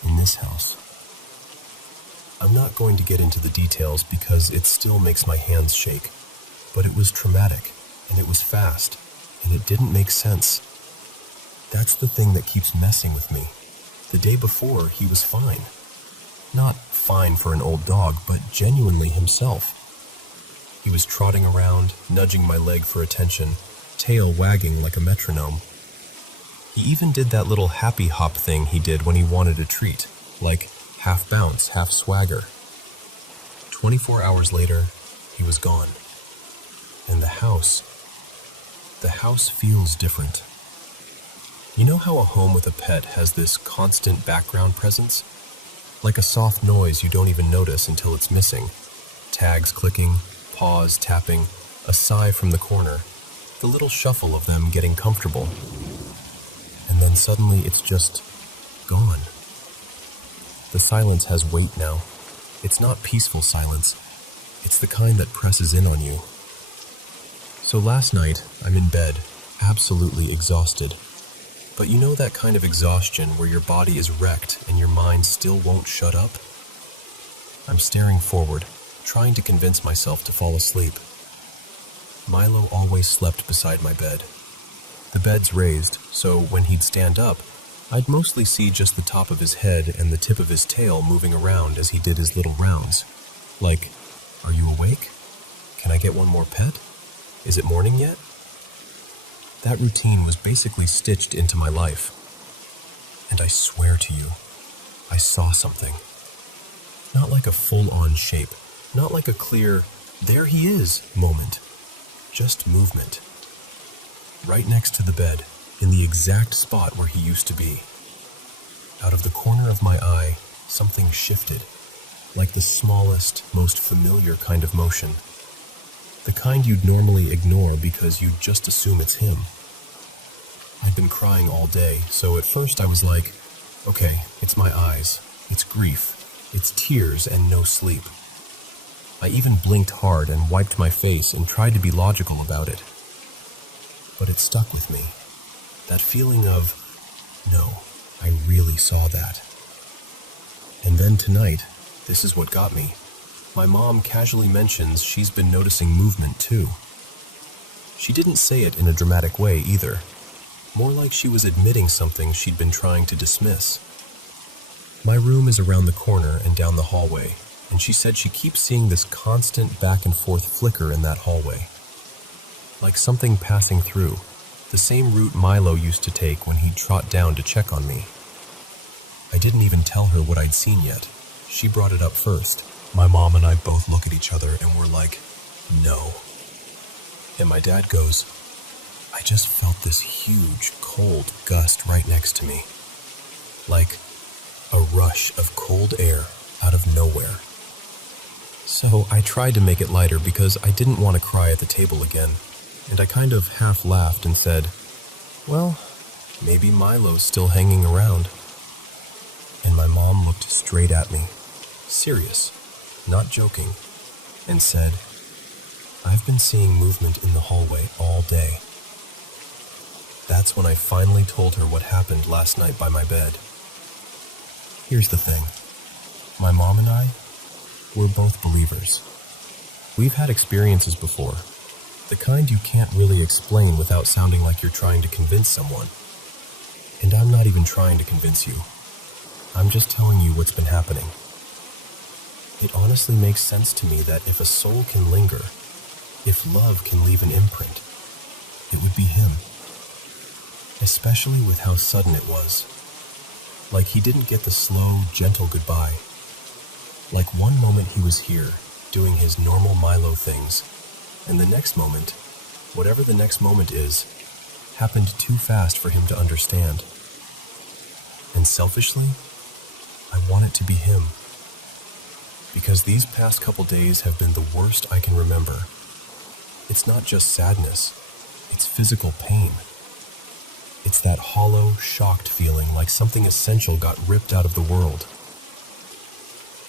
in this house. I'm not going to get into the details because it still makes my hands shake. But it was traumatic, and it was fast, and it didn't make sense. That's the thing that keeps messing with me. The day before, he was fine. Not fine for an old dog, but genuinely himself. He was trotting around, nudging my leg for attention, tail wagging like a metronome. He even did that little happy hop thing he did when he wanted a treat, like half bounce, half swagger. 24 hours later, he was gone. And the house feels different. You know how a home with a pet has this constant background presence? Like a soft noise you don't even notice until it's missing. Tags clicking, paws tapping, a sigh from the corner, the little shuffle of them getting comfortable. And then suddenly it's just gone. The silence has weight now. It's not peaceful silence. It's the kind that presses in on you. So last night, I'm in bed, absolutely exhausted. But you know that kind of exhaustion where your body is wrecked and your mind still won't shut up? I'm staring forward, trying to convince myself to fall asleep. Milo always slept beside my bed. The bed's raised, so when he'd stand up, I'd mostly see just the top of his head and the tip of his tail moving around as he did his little rounds. Like, "Are you awake? Can I get one more pet? Is it morning yet?" That routine was basically stitched into my life. And I swear to you, I saw something. Not like a full-on shape, not like a clear, "there he is" moment. Just movement. Right next to the bed, in the exact spot where he used to be. Out of the corner of my eye, something shifted, like the smallest, most familiar kind of motion. The kind you'd normally ignore because you'd just assume it's him. I'd been crying all day, so at first I was like, okay, it's my eyes, it's grief, it's tears and no sleep. I even blinked hard and wiped my face and tried to be logical about it. But it stuck with me. That feeling of, no, I really saw that. And then tonight, this is what got me. My mom casually mentions she's been noticing movement too. She didn't say it in a dramatic way either. More like she was admitting something she'd been trying to dismiss. My room is around the corner and down the hallway, and she said she keeps seeing this constant back and forth flicker in that hallway. Like something passing through, the same route Milo used to take when he'd trot down to check on me. I didn't even tell her what I'd seen yet. She brought it up first. My mom and I both look at each other and we're like, no. And my dad goes, I just felt this huge, cold gust right next to me. Like a rush of cold air out of nowhere. So I tried to make it lighter because I didn't want to cry at the table again, and I kind of half laughed and said, well, maybe Milo's still hanging around. And my mom looked straight at me, serious, not joking, and said, I've been seeing movement in the hallway all day. That's when I finally told her what happened last night by my bed. Here's the thing. My mom and I, we're both believers. We've had experiences before, the kind you can't really explain without sounding like you're trying to convince someone. And I'm not even trying to convince you. I'm just telling you what's been happening. It honestly makes sense to me that if a soul can linger, if love can leave an imprint, it would be him. Especially with how sudden it was. Like he didn't get the slow, gentle goodbye. Like one moment he was here, doing his normal Milo things, and the next moment, whatever the next moment is, happened too fast for him to understand. And selfishly, I want it to be him. Because these past couple days have been the worst I can remember. It's not just sadness, it's physical pain. It's that hollow, shocked feeling like something essential got ripped out of the world.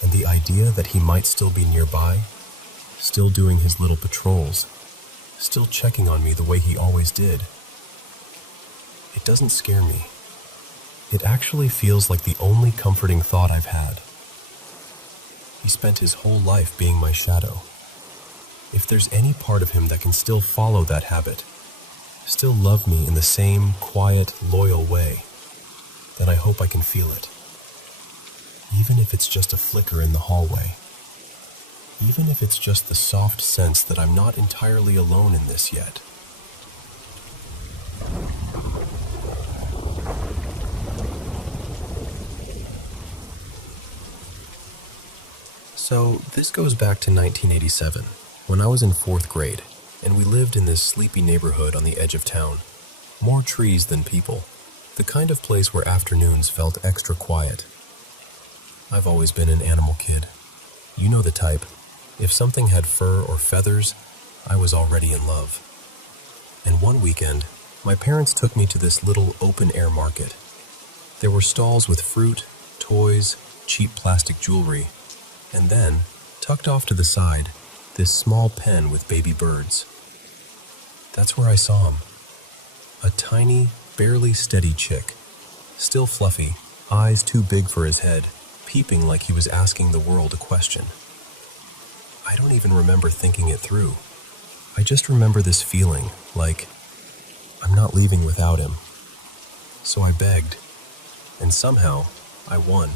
And the idea that he might still be nearby, still doing his little patrols, still checking on me the way he always did, it doesn't scare me. It actually feels like the only comforting thought I've had. He spent his whole life being my shadow. If there's any part of him that can still follow that habit, still love me in the same quiet, loyal way, then I hope I can feel it. Even if it's just a flicker in the hallway. Even if it's just the soft sense that I'm not entirely alone in this yet. So, this goes back to 1987, when I was in 4th grade, and we lived in this sleepy neighborhood on the edge of town. More trees than people. The kind of place where afternoons felt extra quiet. I've always been an animal kid. You know the type. If something had fur or feathers, I was already in love. And one weekend, my parents took me to this little open-air market. There were stalls with fruit, toys, cheap plastic jewelry, and then, tucked off to the side, this small pen with baby birds. That's where I saw him. A tiny, barely steady chick. Still fluffy, eyes too big for his head, peeping like he was asking the world a question. I don't even remember thinking it through. I just remember this feeling, like, I'm not leaving without him. So I begged, and somehow, I won.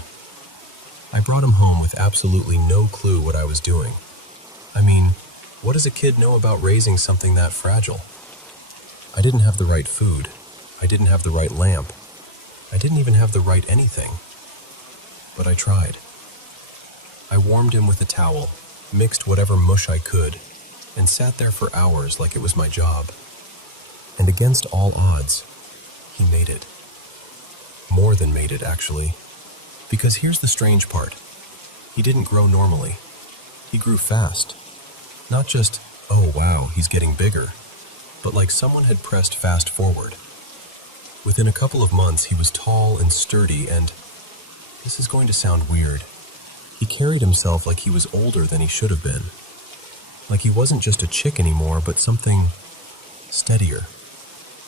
I brought him home with absolutely no clue what I was doing. I mean, what does a kid know about raising something that fragile? I didn't have the right food. I didn't have the right lamp. I didn't even have the right anything. But I tried. I warmed him with a towel, mixed whatever mush I could, and sat there for hours like it was my job. And against all odds, he made it. More than made it, actually. Because here's the strange part. He didn't grow normally. He grew fast. Not just, oh wow, he's getting bigger, but like someone had pressed fast forward. Within a couple of months, he was tall and sturdy and, this is going to sound weird, he carried himself like he was older than he should have been. Like he wasn't just a chick anymore, but something steadier,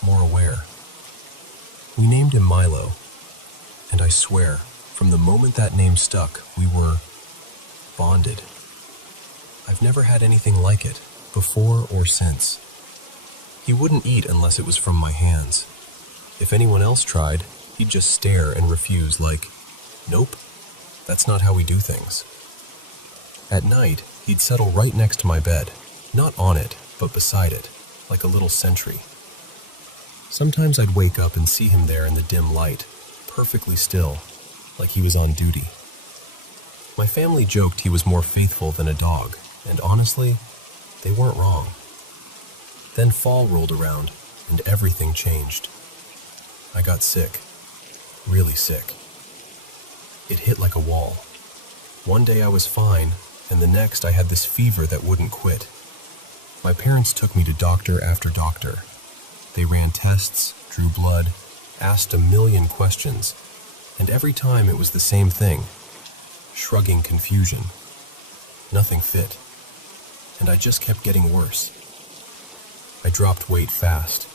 more aware. We named him Milo, and I swear, from the moment that name stuck, we were bonded. I've never had anything like it, before or since. He wouldn't eat unless it was from my hands. If anyone else tried, he'd just stare and refuse like, nope, that's not how we do things. At night, he'd settle right next to my bed, not on it, but beside it, like a little sentry. Sometimes I'd wake up and see him there in the dim light, perfectly still, like he was on duty. My family joked he was more faithful than a dog, and honestly, they weren't wrong. Then fall rolled around, and everything changed. I got sick, really sick. It hit like a wall. One day I was fine, and the next I had this fever that wouldn't quit. My parents took me to doctor after doctor. They ran tests, drew blood, asked a million questions, and every time it was the same thing. Shrugging confusion. Nothing fit. And I just kept getting worse. I dropped weight fast.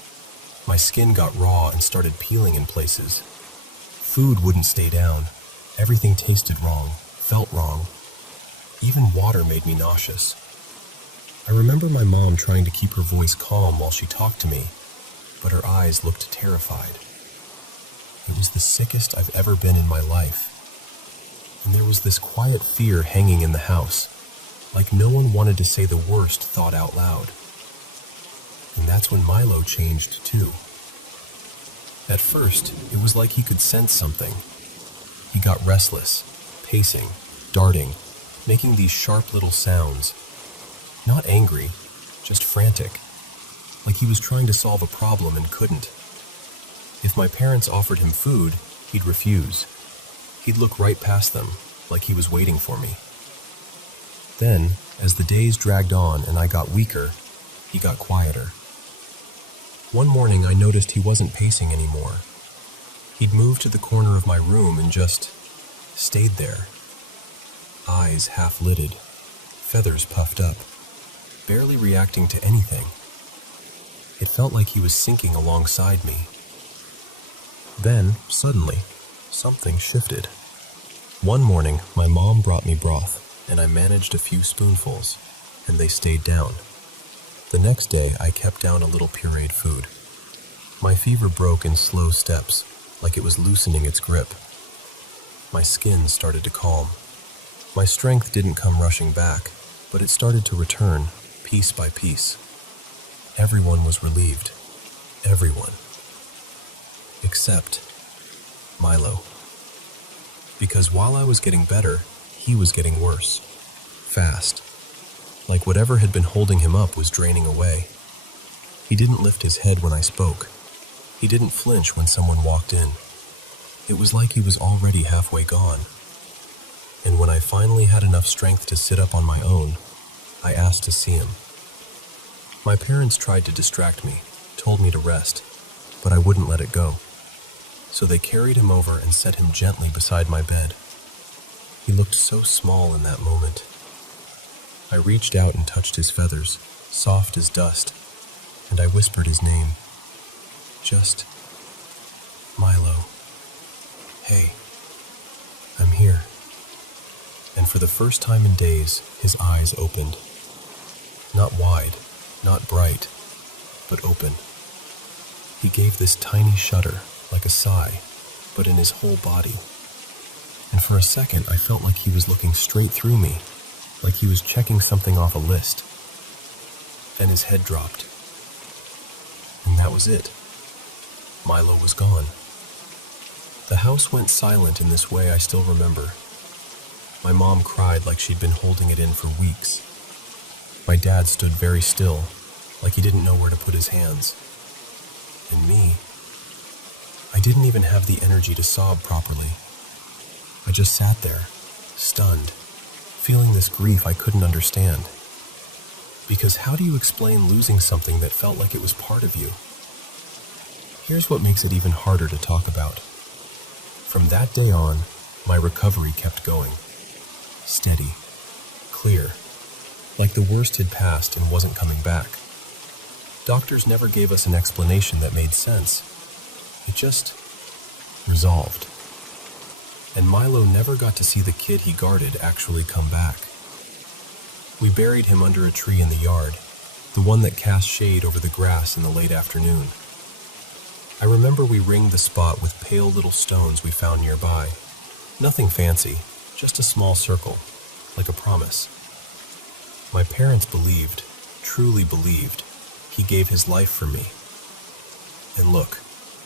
My skin got raw and started peeling in places. Food wouldn't stay down. Everything tasted wrong, felt wrong. Even water made me nauseous. I remember my mom trying to keep her voice calm while she talked to me, but her eyes looked terrified. It was the sickest I've ever been in my life. And there was this quiet fear hanging in the house, like no one wanted to say the worst thought out loud. And that's when Milo changed too. At first, it was like he could sense something. He got restless, pacing, darting, making these sharp little sounds. Not angry, just frantic, like he was trying to solve a problem and couldn't. If my parents offered him food, he'd refuse. He'd look right past them, like he was waiting for me. Then, as the days dragged on and I got weaker, he got quieter. One morning I noticed he wasn't pacing anymore. He'd moved to the corner of my room and just stayed there. Eyes half-lidded, feathers puffed up, barely reacting to anything. It felt like he was sinking alongside me. Then, suddenly, something shifted. One morning, my mom brought me broth, and I managed a few spoonfuls, and they stayed down. The next day, I kept down a little pureed food. My fever broke in slow steps, like it was loosening its grip. My skin started to calm. My strength didn't come rushing back, but it started to return, piece by piece. Everyone was relieved. Everyone. Except Milo. Because while I was getting better, he was getting worse. Fast. Like whatever had been holding him up was draining away. He didn't lift his head when I spoke. He didn't flinch when someone walked in. It was like he was already halfway gone. And when I finally had enough strength to sit up on my own, I asked to see him. My parents tried to distract me, told me to rest, but I wouldn't let it go. So they carried him over and set him gently beside my bed. He looked so small in that moment. I reached out and touched his feathers, soft as dust, and I whispered his name. Just Milo. Hey, I'm here. And for the first time in days, his eyes opened. Not wide, not bright, but open. He gave this tiny shudder, like a sigh, but in his whole body. And for a second, I felt like he was looking straight through me, like he was checking something off a list. Then his head dropped. And that was it. Milo was gone. The house went silent in this way I still remember. My mom cried like she'd been holding it in for weeks. My dad stood very still, like he didn't know where to put his hands. And me, I didn't even have the energy to sob properly. I just sat there, stunned, feeling this grief I couldn't understand. Because how do you explain losing something that felt like it was part of you? Here's what makes it even harder to talk about. From that day on, my recovery kept going. Steady, clear, like the worst had passed and wasn't coming back. Doctors never gave us an explanation that made sense. It just resolved. And Milo never got to see the kid he guarded actually come back. We buried him under a tree in the yard, the one that cast shade over the grass in the late afternoon. I remember we ringed the spot with pale little stones we found nearby. Nothing fancy, just a small circle, like a promise. My parents believed, truly believed, he gave his life for me. And look,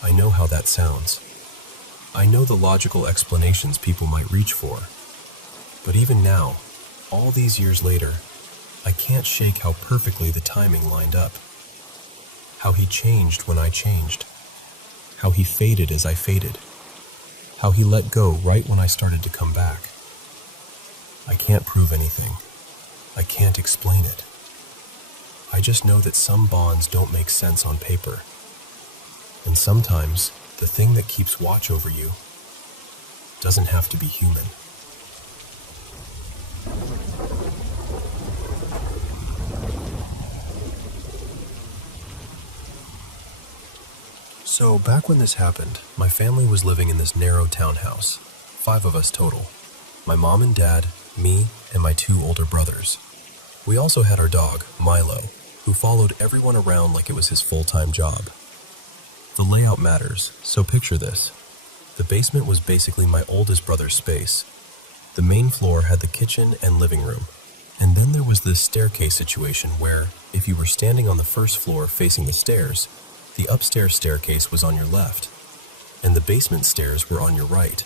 I know how that sounds. I know the logical explanations people might reach for, but even now, all these years later, I can't shake how perfectly the timing lined up. How he changed when I changed. How he faded as I faded. How he let go right when I started to come back. I can't prove anything. I can't explain it. I just know that some bonds don't make sense on paper. And sometimes, the thing that keeps watch over you doesn't have to be human. So, back when this happened, my family was living in this narrow townhouse. 5 of us total. My mom and dad, me, and my 2 older brothers. We also had our dog, Milo, who followed everyone around like it was his full-time job. The layout matters, so picture this. The basement was basically my oldest brother's space. The main floor had the kitchen and living room. And then there was this staircase situation where, if you were standing on the first floor facing the stairs, the upstairs staircase was on your left, and the basement stairs were on your right.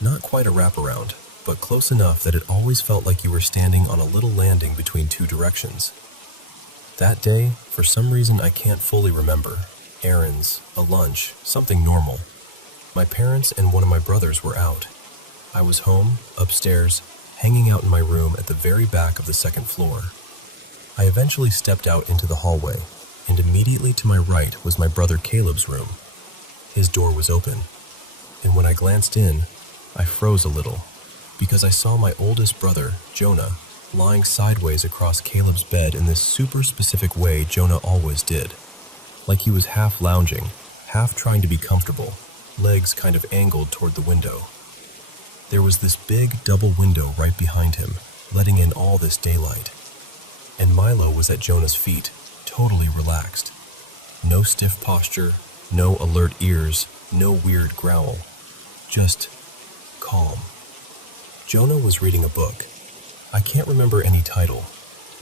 Not quite a wraparound, but close enough that it always felt like you were standing on a little landing between 2 directions. That day, for some reason I can't fully remember, errands, a lunch, something normal. My parents and one of my brothers were out. I was home, upstairs, hanging out in my room at the very back of the second floor. I eventually stepped out into the hallway, and immediately to my right was my brother Caleb's room. His door was open, and when I glanced in, I froze a little, because I saw my oldest brother, Jonah, lying sideways across Caleb's bed in this super specific way Jonah always did. Like he was half lounging, half trying to be comfortable, legs kind of angled toward the window. There was this big double window right behind him, letting in all this daylight. And Milo was at Jonah's feet, totally relaxed. No stiff posture, no alert ears, no weird growl. Just calm. Jonah was reading a book. I can't remember any title.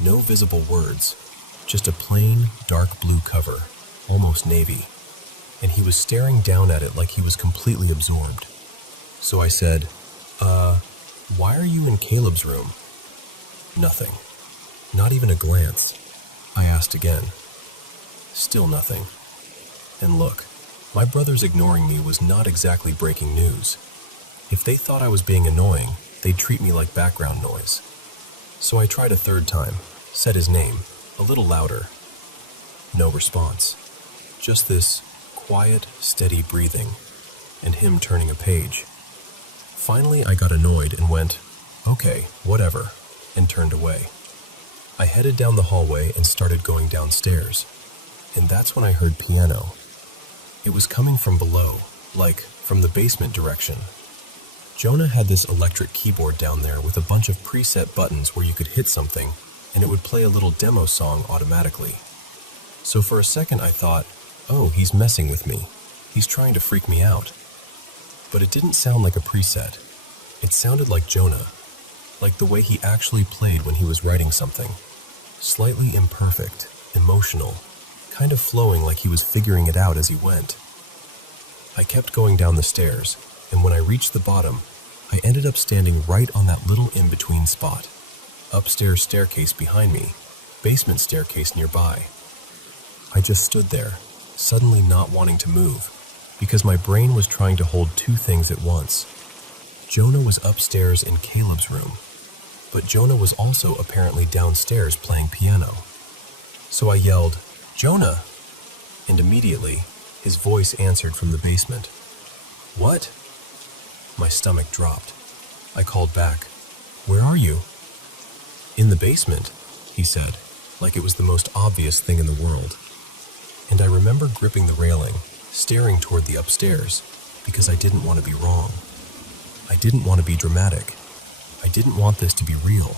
No visible words. Just a plain, dark blue cover, almost navy. And he was staring down at it like he was completely absorbed. So I said, why are you in Caleb's room? Nothing. Not even a glance. I asked again. Still nothing. And look, my brothers ignoring me was not exactly breaking news. If they thought I was being annoying, they'd treat me like background noise. So I tried a third time, said his name, a little louder. No response. Just this quiet, steady breathing, and him turning a page. Finally, I got annoyed and went, okay, whatever, and turned away. I headed down the hallway and started going downstairs, and that's when I heard piano. It was coming from below, like from the basement direction. Jonah had this electric keyboard down there with a bunch of preset buttons where you could hit something, and it would play a little demo song automatically. So for a second I thought, oh, he's messing with me. He's trying to freak me out. But it didn't sound like a preset. It sounded like Jonah, like the way he actually played when he was writing something. Slightly imperfect, emotional, kind of flowing like he was figuring it out as he went. I kept going down the stairs, and when I reached the bottom, I ended up standing right on that little in-between spot. Upstairs staircase behind me, basement staircase nearby. I just stood there, suddenly not wanting to move, because my brain was trying to hold 2 things at once. Jonah was upstairs in Caleb's room, but Jonah was also apparently downstairs playing piano. So I yelled, "Jonah!" And immediately, his voice answered from the basement. "What?" My stomach dropped. I called back, "Where are you?" "In the basement," he said, like it was the most obvious thing in the world. And I remember gripping the railing, staring toward the upstairs, because I didn't want to be wrong. I didn't want to be dramatic. I didn't want this to be real.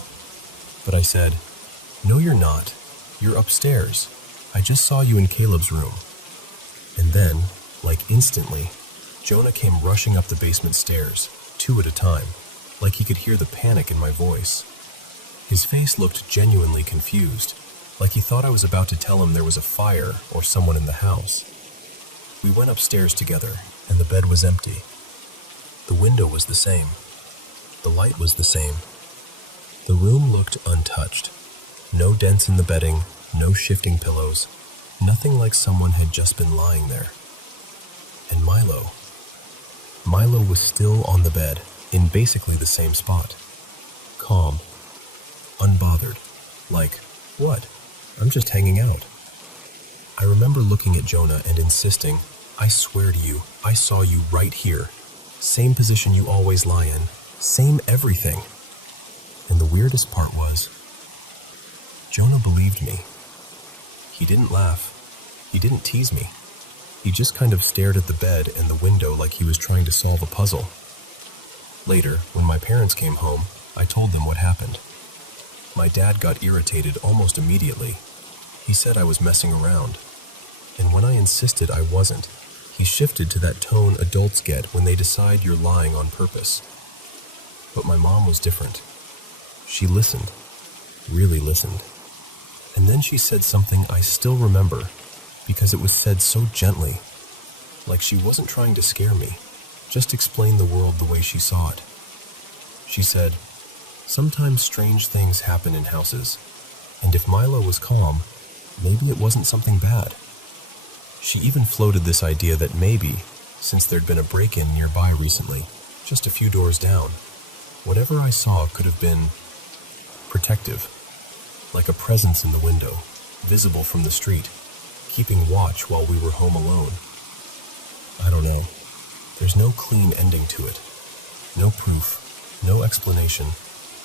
But I said, "No, you're not. You're upstairs. I just saw you in Caleb's room." And then, like instantly, Jonah came rushing up the basement stairs, 2 at a time, like he could hear the panic in my voice. His face looked genuinely confused, like he thought I was about to tell him there was a fire or someone in the house. We went upstairs together, and the bed was empty. The window was the same. The light was the same. The room looked untouched. No dents in the bedding, no shifting pillows, nothing like someone had just been lying there. And Milo was still on the bed, in basically the same spot. Calm, unbothered, like, what? I'm just hanging out. I remember looking at Jonah and insisting, I swear to you, I saw you right here. Same position you always lie in, same everything. And the weirdest part was, Jonah believed me. He didn't laugh. He didn't tease me. He just kind of stared at the bed and the window like he was trying to solve a puzzle. Later, when my parents came home, I told them what happened. My dad got irritated almost immediately. He said I was messing around. And when I insisted I wasn't, he shifted to that tone adults get when they decide you're lying on purpose. But my mom was different. She listened, really listened. And then she said something I still remember because it was said so gently, like she wasn't trying to scare me, just explain the world the way she saw it. She said, sometimes strange things happen in houses, and if Milo was calm, maybe it wasn't something bad. She even floated this idea that maybe, since there'd been a break-in nearby recently, just a few doors down, whatever I saw could have been protective, like a presence in the window, visible from the street, keeping watch while we were home alone. I don't know. There's no clean ending to it. No proof, no explanation,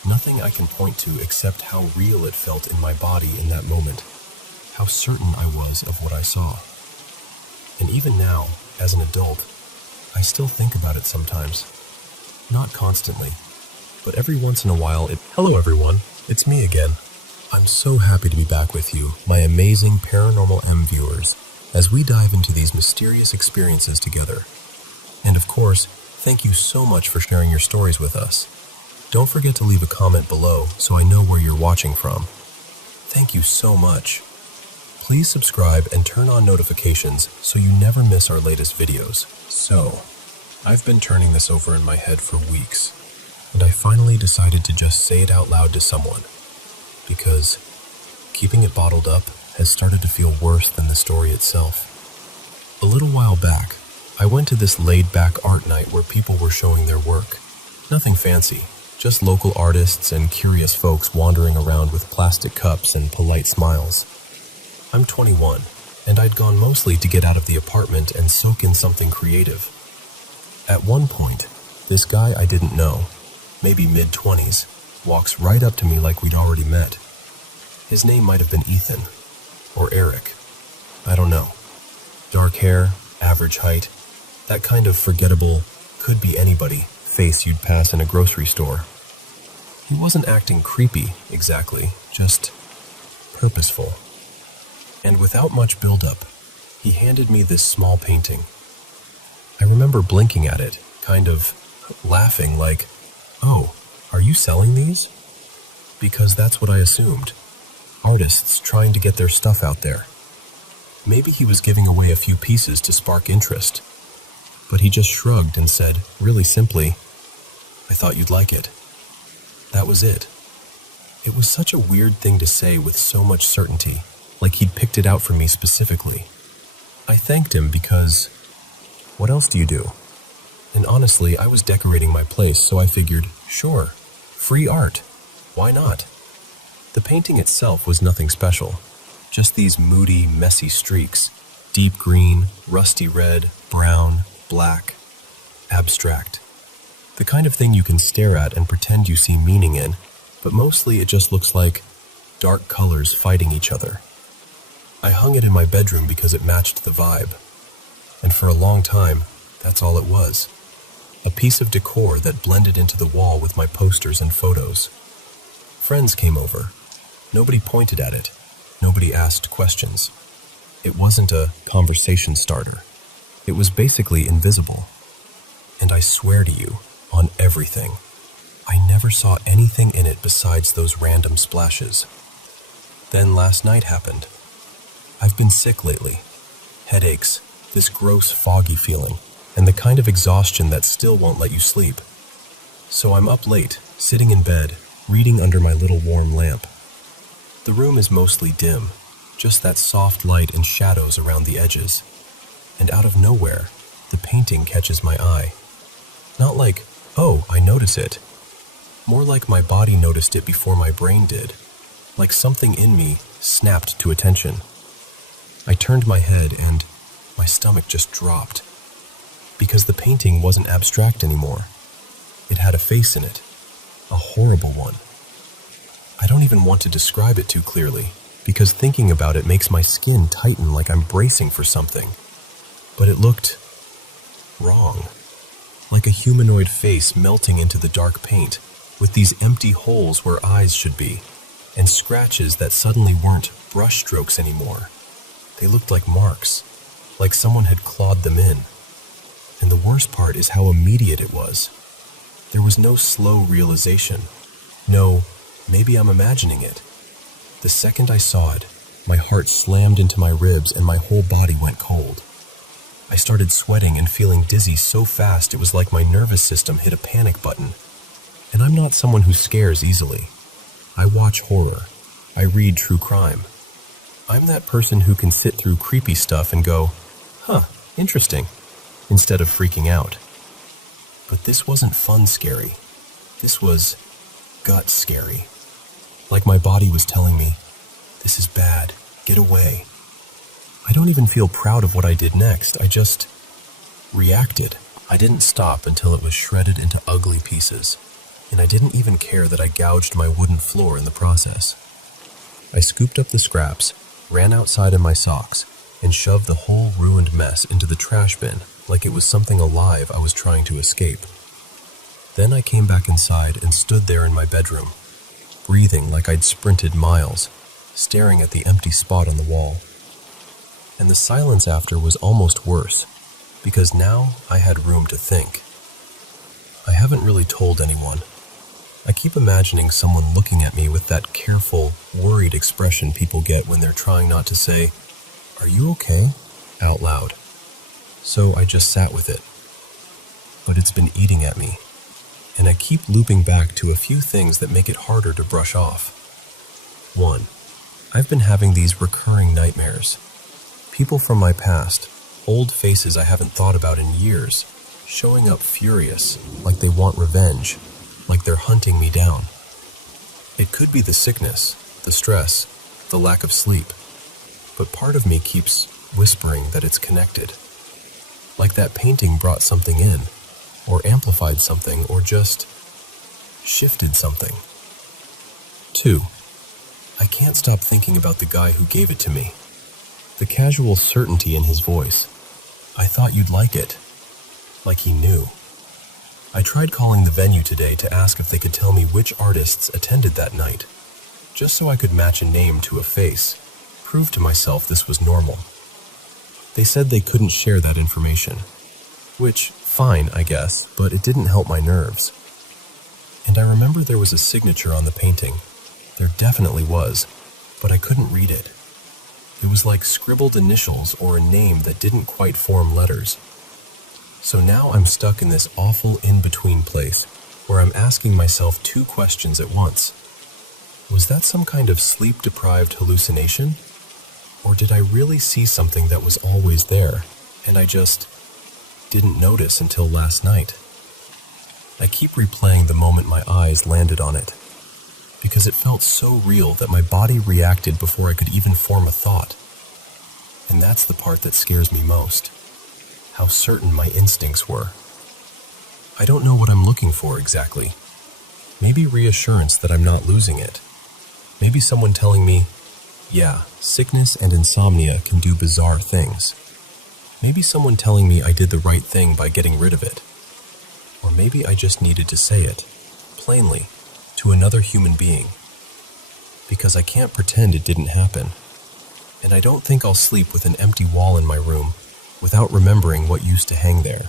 nothing I can point to except how real it felt in my body in that moment, how certain I was of what I saw. And even now, as an adult, I still think about it sometimes. Not constantly, but every once in a while Hello everyone, it's me again. I'm so happy to be back with you, my amazing Paranormal M viewers, as we dive into these mysterious experiences together. And of course, thank you so much for sharing your stories with us. Don't forget to leave a comment below so I know where you're watching from. Thank you so much. Please subscribe and turn on notifications so you never miss our latest videos. So, I've been turning this over in my head for weeks, and I finally decided to just say it out loud to someone, because keeping it bottled up has started to feel worse than the story itself. A little while back, I went to this laid-back art night where people were showing their work. Nothing fancy, just local artists and curious folks wandering around with plastic cups and polite smiles. I'm 21, and I'd gone mostly to get out of the apartment and soak in something creative. At one point, this guy I didn't know, maybe mid-20s, walks right up to me like we'd already met. His name might have been Ethan, or Eric. I don't know. Dark hair, average height, that kind of forgettable, could be anybody face you'd pass in a grocery store. He wasn't acting creepy, exactly, just purposeful. And without much build-up, he handed me this small painting. I remember blinking at it, kind of laughing like, oh, are you selling these? Because that's what I assumed. Artists trying to get their stuff out there. Maybe he was giving away a few pieces to spark interest. But he just shrugged and said, really simply, I thought you'd like it. That was it. It was such a weird thing to say with so much certainty, like he'd picked it out for me specifically. I thanked him because, what else do you do? And honestly, I was decorating my place, so I figured, sure, free art. Why not? The painting itself was nothing special, just these moody, messy streaks, deep green, rusty red, brown, black, abstract. The kind of thing you can stare at and pretend you see meaning in, but mostly it just looks like dark colors fighting each other. I hung it in my bedroom because it matched the vibe, and for a long time, that's all it was. A piece of decor that blended into the wall with my posters and photos. Friends came over. Nobody pointed at it. Nobody asked questions. It wasn't a conversation starter. It was basically invisible. And I swear to you, on everything, I never saw anything in it besides those random splashes. Then last night happened. I've been sick lately. Headaches, this gross foggy feeling, and the kind of exhaustion that still won't let you sleep. So I'm up late, sitting in bed, reading under my little warm lamp. The room is mostly dim, just that soft light and shadows around the edges. And out of nowhere, the painting catches my eye. Not like, oh, I notice it. More like my body noticed it before my brain did. Like something in me snapped to attention. I turned my head and my stomach just dropped. Because the painting wasn't abstract anymore. It had a face in it. A horrible one. I don't even want to describe it too clearly, because thinking about it makes my skin tighten like I'm bracing for something. But it looked wrong. Like a humanoid face melting into the dark paint, with these empty holes where eyes should be, and scratches that suddenly weren't brush strokes anymore. They looked like marks, like someone had clawed them in. And the worst part is how immediate it was. There was no slow realization. No, maybe I'm imagining it. The second I saw it, my heart slammed into my ribs and my whole body went cold. I started sweating and feeling dizzy so fast it was like my nervous system hit a panic button. And I'm not someone who scares easily. I watch horror. I read true crime. I'm that person who can sit through creepy stuff and go, huh, interesting, instead of freaking out. But this wasn't fun scary. This was gut scary. Like my body was telling me, this is bad, get away. I don't even feel proud of what I did next. I just reacted. I didn't stop until it was shredded into ugly pieces, and I didn't even care that I gouged my wooden floor in the process. I scooped up the scraps, ran outside in my socks, and shoved the whole ruined mess into the trash bin like it was something alive I was trying to escape. Then I came back inside and stood there in my bedroom, breathing like I'd sprinted miles, staring at the empty spot on the wall. And the silence after was almost worse, because now I had room to think. I haven't really told anyone. I keep imagining someone looking at me with that careful, worried expression people get when they're trying not to say, "Are you okay?" out loud. So I just sat with it. But it's been eating at me, and I keep looping back to a few things that make it harder to brush off. 1. I've been having these recurring nightmares. People from my past, old faces I haven't thought about in years, showing up furious, like they want revenge, like they're hunting me down. It could be the sickness, the stress, the lack of sleep, but part of me keeps whispering that it's connected. Like that painting brought something in, or amplified something, or just shifted something. 2. I can't stop thinking about the guy who gave it to me. The casual certainty in his voice. I thought you'd like it. Like he knew. I tried calling the venue today to ask if they could tell me which artists attended that night, just so I could match a name to a face, prove to myself this was normal. They said they couldn't share that information, which, fine, I guess, but it didn't help my nerves. And I remember there was a signature on the painting. There definitely was, but I couldn't read it. It was like scribbled initials or a name that didn't quite form letters. So now I'm stuck in this awful in-between place where I'm asking myself two questions at once. Was that some kind of sleep-deprived hallucination? Or did I really see something that was always there, and I just didn't notice until last night? I keep replaying the moment my eyes landed on it, because it felt so real that my body reacted before I could even form a thought. And that's the part that scares me most. How certain my instincts were. I don't know what I'm looking for exactly. Maybe reassurance that I'm not losing it. Maybe someone telling me, yeah, sickness and insomnia can do bizarre things. Maybe someone telling me I did the right thing by getting rid of it. Or maybe I just needed to say it, plainly, to another human being. Because I can't pretend it didn't happen. And I don't think I'll sleep with an empty wall in my room without remembering what used to hang there.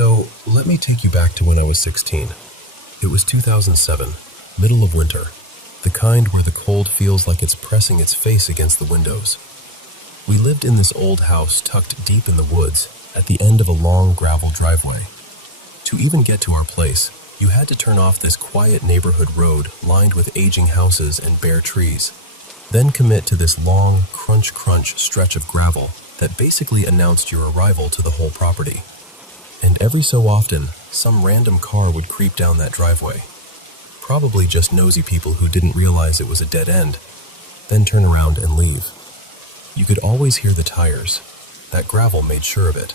So, let me take you back to when I was 16. It was 2007, middle of winter, the kind where the cold feels like it's pressing its face against the windows. We lived in this old house tucked deep in the woods at the end of a long gravel driveway. To even get to our place, you had to turn off this quiet neighborhood road lined with aging houses and bare trees, then commit to this long, crunch stretch of gravel that basically announced your arrival to the whole property. And every so often, some random car would creep down that driveway. Probably just nosy people who didn't realize it was a dead end, then turn around and leave. You could always hear the tires. That gravel made sure of it.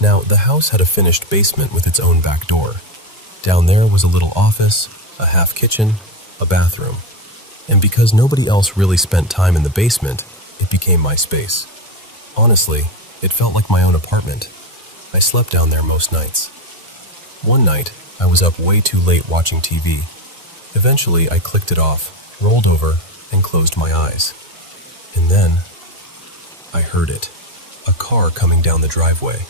Now, the house had a finished basement with its own back door. Down there was a little office, a half kitchen, a bathroom. And because nobody else really spent time in the basement, it became my space. Honestly, it felt like my own apartment. I slept down there most nights. One night, I was up way too late watching TV. Eventually, I clicked it off, rolled over, and closed my eyes. And then, I heard it. A car coming down the driveway.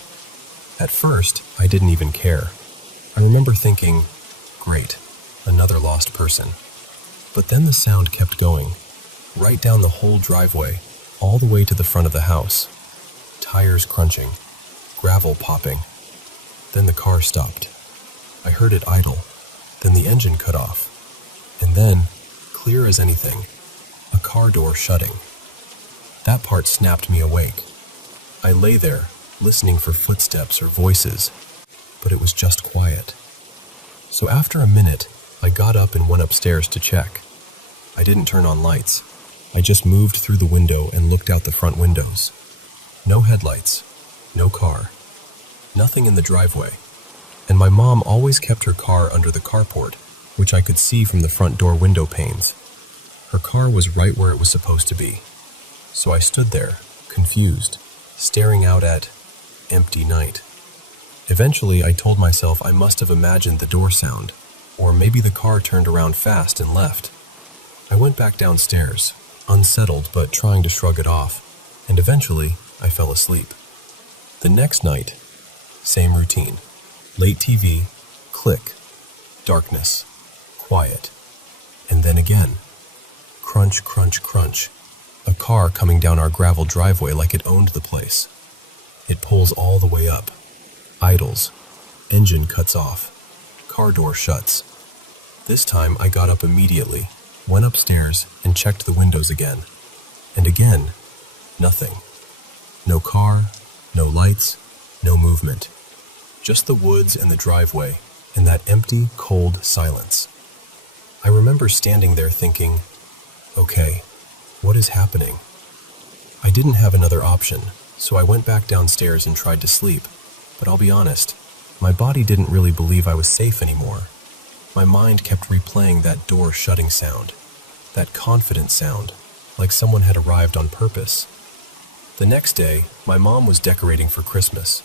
At first, I didn't even care. I remember thinking, great, another lost person. But then the sound kept going, right down the whole driveway, all the way to the front of the house. Tires crunching, gravel popping. Then the car stopped. I heard it idle, then the engine cut off. And then, clear as anything, a car door shutting. That part snapped me awake. I lay there, listening for footsteps or voices, but it was just quiet. So after a minute, I got up and went upstairs to check. I didn't turn on lights. I just moved through the window and looked out the front windows. No headlights, no car, nothing in the driveway. And my mom always kept her car under the carport, which I could see from the front door window panes. Her car was right where it was supposed to be. So I stood there, confused, staring out at empty night. Eventually, I told myself I must have imagined the door sound, or maybe the car turned around fast and left. I went back downstairs, unsettled but trying to shrug it off, and eventually, I fell asleep. The next night, same routine. Late TV, click, darkness, quiet, and then again, crunch, a car coming down our gravel driveway like it owned the place. It pulls all the way up, idles, engine cuts off, car door shuts. This time I got up immediately, went upstairs and checked the windows again. And again, nothing. No car, no lights, no movement. Just the woods and the driveway, and that empty, cold silence. I remember standing there thinking, okay, what is happening? I didn't have another option, so I went back downstairs and tried to sleep. But I'll be honest, my body didn't really believe I was safe anymore. My mind kept replaying that door shutting sound, that confident sound, like someone had arrived on purpose. The next day, my mom was decorating for Christmas.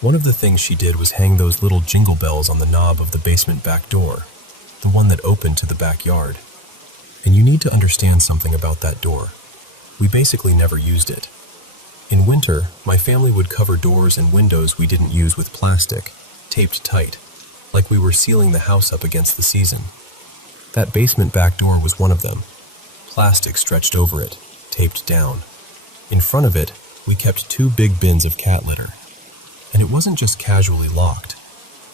One of the things she did was hang those little jingle bells on the knob of the basement back door, the one that opened to the backyard. And you need to understand something about that door. We basically never used it. In winter, my family would cover doors and windows we didn't use with plastic, taped tight, like we were sealing the house up against the season. That basement back door was one of them. Plastic stretched over it, taped down. In front of it, we kept 2 big bins of cat litter. And it wasn't just casually locked.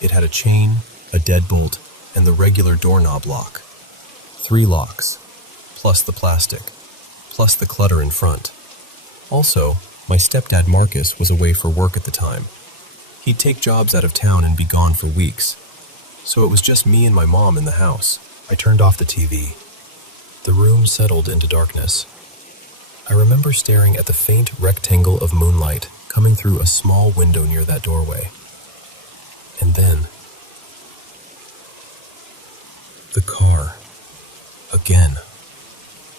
It had a chain, a deadbolt, and the regular doorknob lock. 3 locks, plus the plastic, plus the clutter in front. Also, my stepdad Marcus was away for work at the time. He'd take jobs out of town and be gone for weeks. So it was just me and my mom in the house. I turned off the TV. The room settled into darkness. I remember staring at the faint rectangle of moonlight coming through a small window near that doorway. And then, the car, again,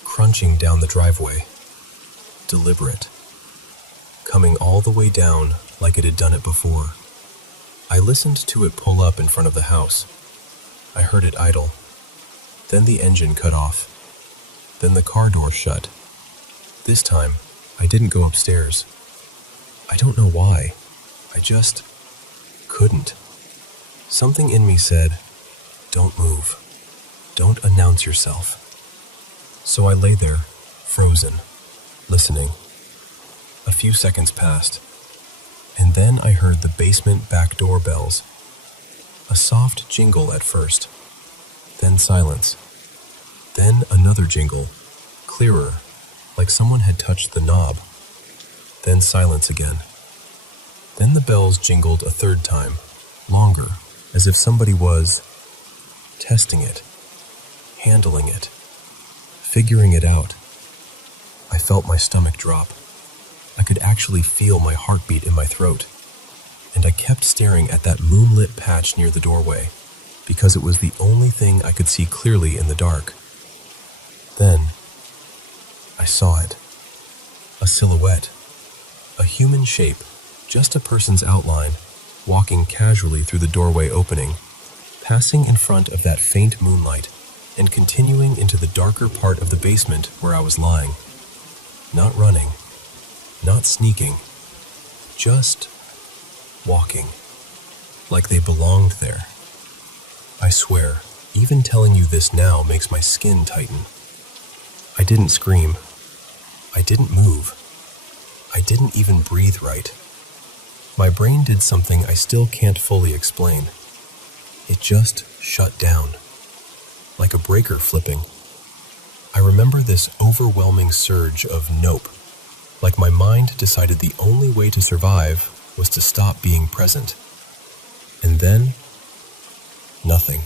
crunching down the driveway, deliberate, coming all the way down like it had done it before. I listened to it pull up in front of the house. I heard it idle. Then the engine cut off. Then the car door shut. This time, I didn't go upstairs. I don't know why. I just couldn't. Something in me said, Don't move. Don't announce yourself. So I lay there, frozen, listening. A few seconds passed, and then I heard the basement back door bells. A soft jingle at first, then silence. Then another jingle, clearer, like someone had touched the knob. Then silence again. Then the bells jingled a third time, longer, as if somebody was testing it, handling it, figuring it out. I felt my stomach drop. I could actually feel my heartbeat in my throat. And I kept staring at that moonlit patch near the doorway, because it was the only thing I could see clearly in the dark. Then, I saw it. A silhouette. A human shape, just a person's outline, walking casually through the doorway opening, passing in front of that faint moonlight, and continuing into the darker part of the basement where I was lying. Not running, not sneaking, just walking, like they belonged there. I swear, even telling you this now makes my skin tighten. I didn't scream. I didn't move. I didn't even breathe right. My brain did something I still can't fully explain. It just shut down, like a breaker flipping. I remember this overwhelming surge of nope, like my mind decided the only way to survive was to stop being present. And then, nothing.